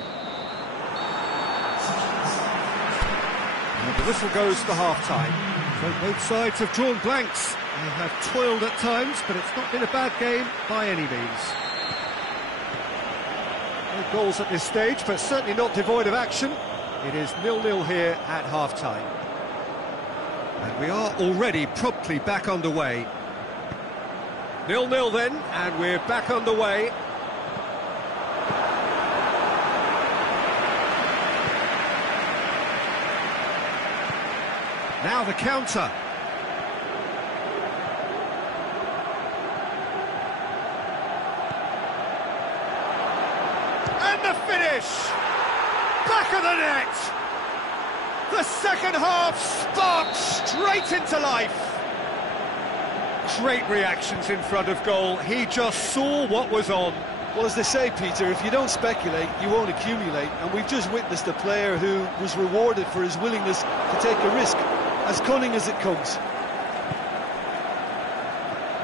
And the whistle goes for half-time. So both sides have drawn blanks. They have toiled at times, but it's not been a bad game by any means. No goals at this stage, but certainly not devoid of action. It is 0-0 here at half-time. And we are already promptly back underway. 0-0 then, and we're back underway. Now the counter. And the finish! Back of the net! The second half sparked straight into life. Great reactions in front of goal. He just saw what was on. Well, as they say, Peter, if you don't speculate, you won't accumulate. And we've just witnessed a player who was rewarded for his willingness to take a risk, as cunning as it comes.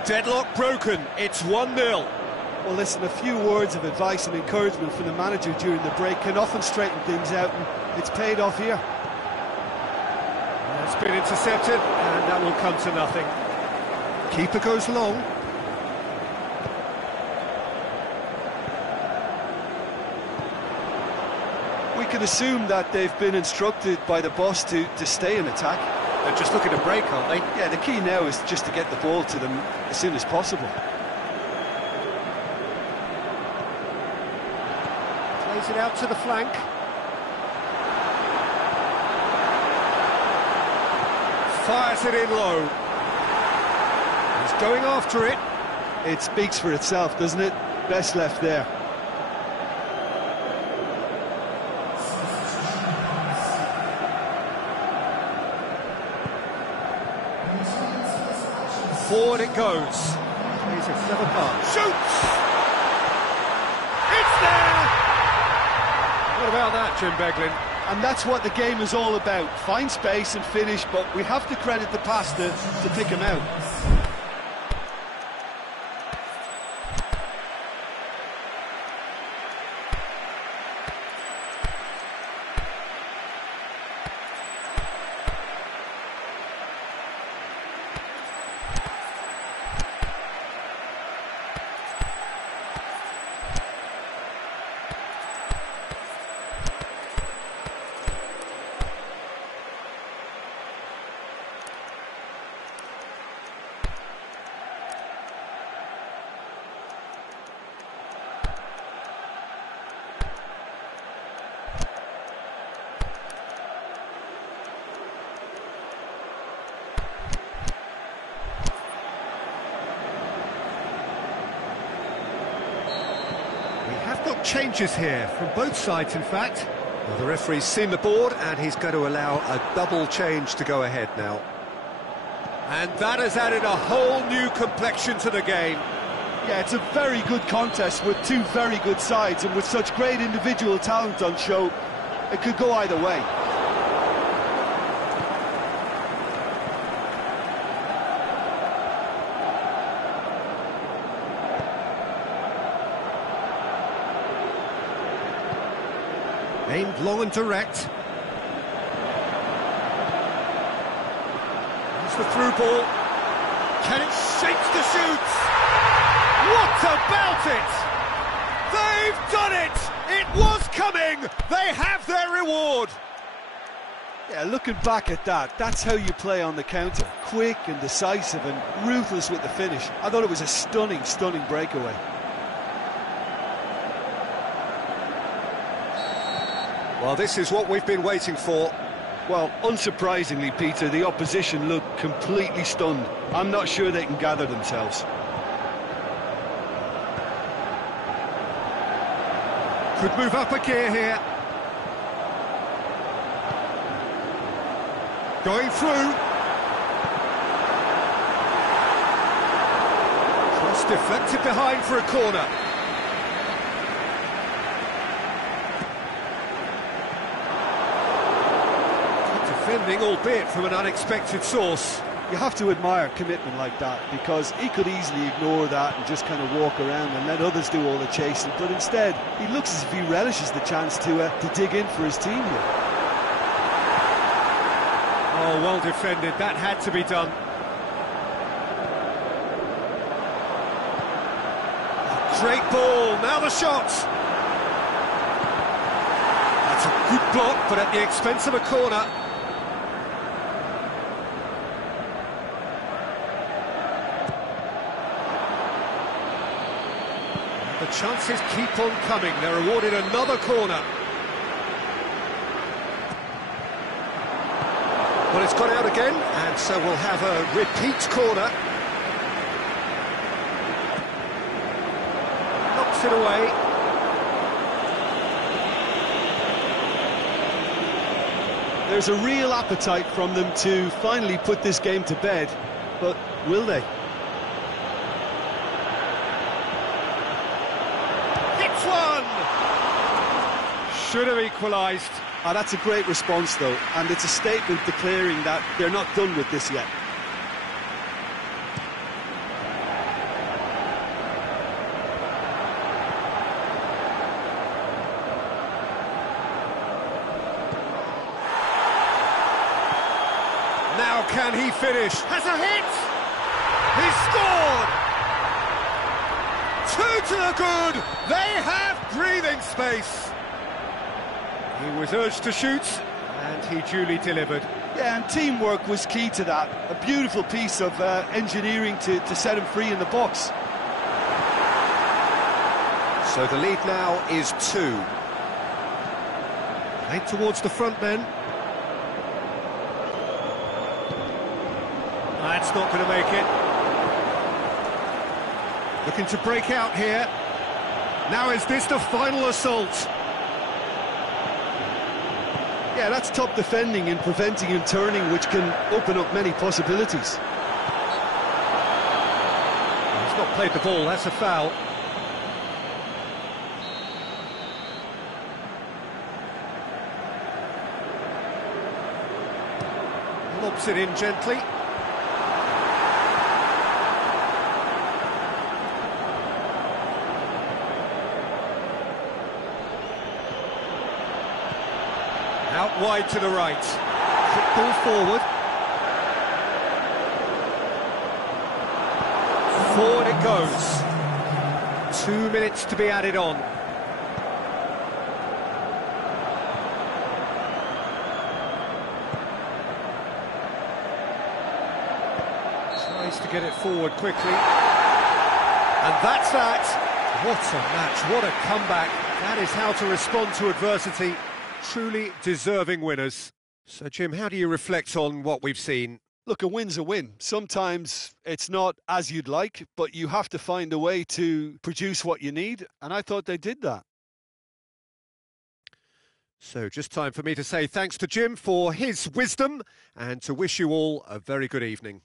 Deadlock broken. It's 1-0. Well, listen, a few words of advice and encouragement from the manager during the break can often straighten things out, and it's paid off here. It's been intercepted, and that will come to nothing. Keeper goes long. We can assume that they've been instructed by the boss to stay in attack. They're just looking to break, aren't they? Yeah, the key now is just to get the ball to them as soon as possible. Plays it out to the flank. Fires it in low. He's going after it. It speaks for itself, doesn't it? Best left there. Forward it goes. He's a clever pass. Shoots! It's there! What about that, Jim Beglin? And that's what the game is all about. Find space and finish, but we have to credit the passer to pick him out. Changes here from both sides, in fact. Well, the referee's seen the board and he's going to allow a double change to go ahead now. And that has added a whole new complexion to the game. Yeah, it's a very good contest with two very good sides, and with such great individual talent on show, it could go either way. Aimed long and direct. It's the through ball. Can it shapes to shoot? What about it? They've done it! It was coming! They have their reward! Yeah, looking back at that, that's how you play on the counter. Quick and decisive and ruthless with the finish. I thought it was a stunning breakaway. Well, this is what we've been waiting for. Well, unsurprisingly, Peter, the opposition looked completely stunned. I'm not sure they can gather themselves. Could move up a gear here. Going through. Cross deflected behind for a corner. Defending, albeit from an unexpected source. You have to admire commitment like that, because he could easily ignore that and just kind of walk around and let others do all the chasing, but instead he looks as if he relishes the chance to dig in for his team here. Oh, well defended, that had to be done. Great ball, now the shot! That's a good block, but at the expense of a corner. The chances keep on coming. They're awarded another corner. Well, it's gone out again, and so we'll have a repeat corner. Knocks it away. There's a real appetite from them to finally put this game to bed, but will they? Should have equalised. That's a great response, though, and it's a statement declaring that they're not done with this yet. Now can he finish? Has a hit! He scored! 2 to the good! They have breathing space! He was urged to shoot, and he duly delivered. Yeah, and teamwork was key to that. A beautiful piece of engineering to set him free in the box. So the lead now is 2. Played towards the front men. That's not going to make it. Looking to break out here. Now is this the final assault? Yeah, that's top defending and preventing him turning, which can open up many possibilities. He's not played the ball, that's a foul. Lobs it in gently. Out wide to the right. Quick ball forward. Forward it goes. 2 minutes to be added on. Tries to get it forward quickly. And that's that. What a match, what a comeback. That is how to respond to adversity. Truly deserving winners. So, Jim, how do you reflect on what we've seen? Look, a win's a win. Sometimes it's not as you'd like, but you have to find a way to produce what you need, and I thought they did that. So, just time for me to say thanks to Jim for his wisdom and to wish you all a very good evening.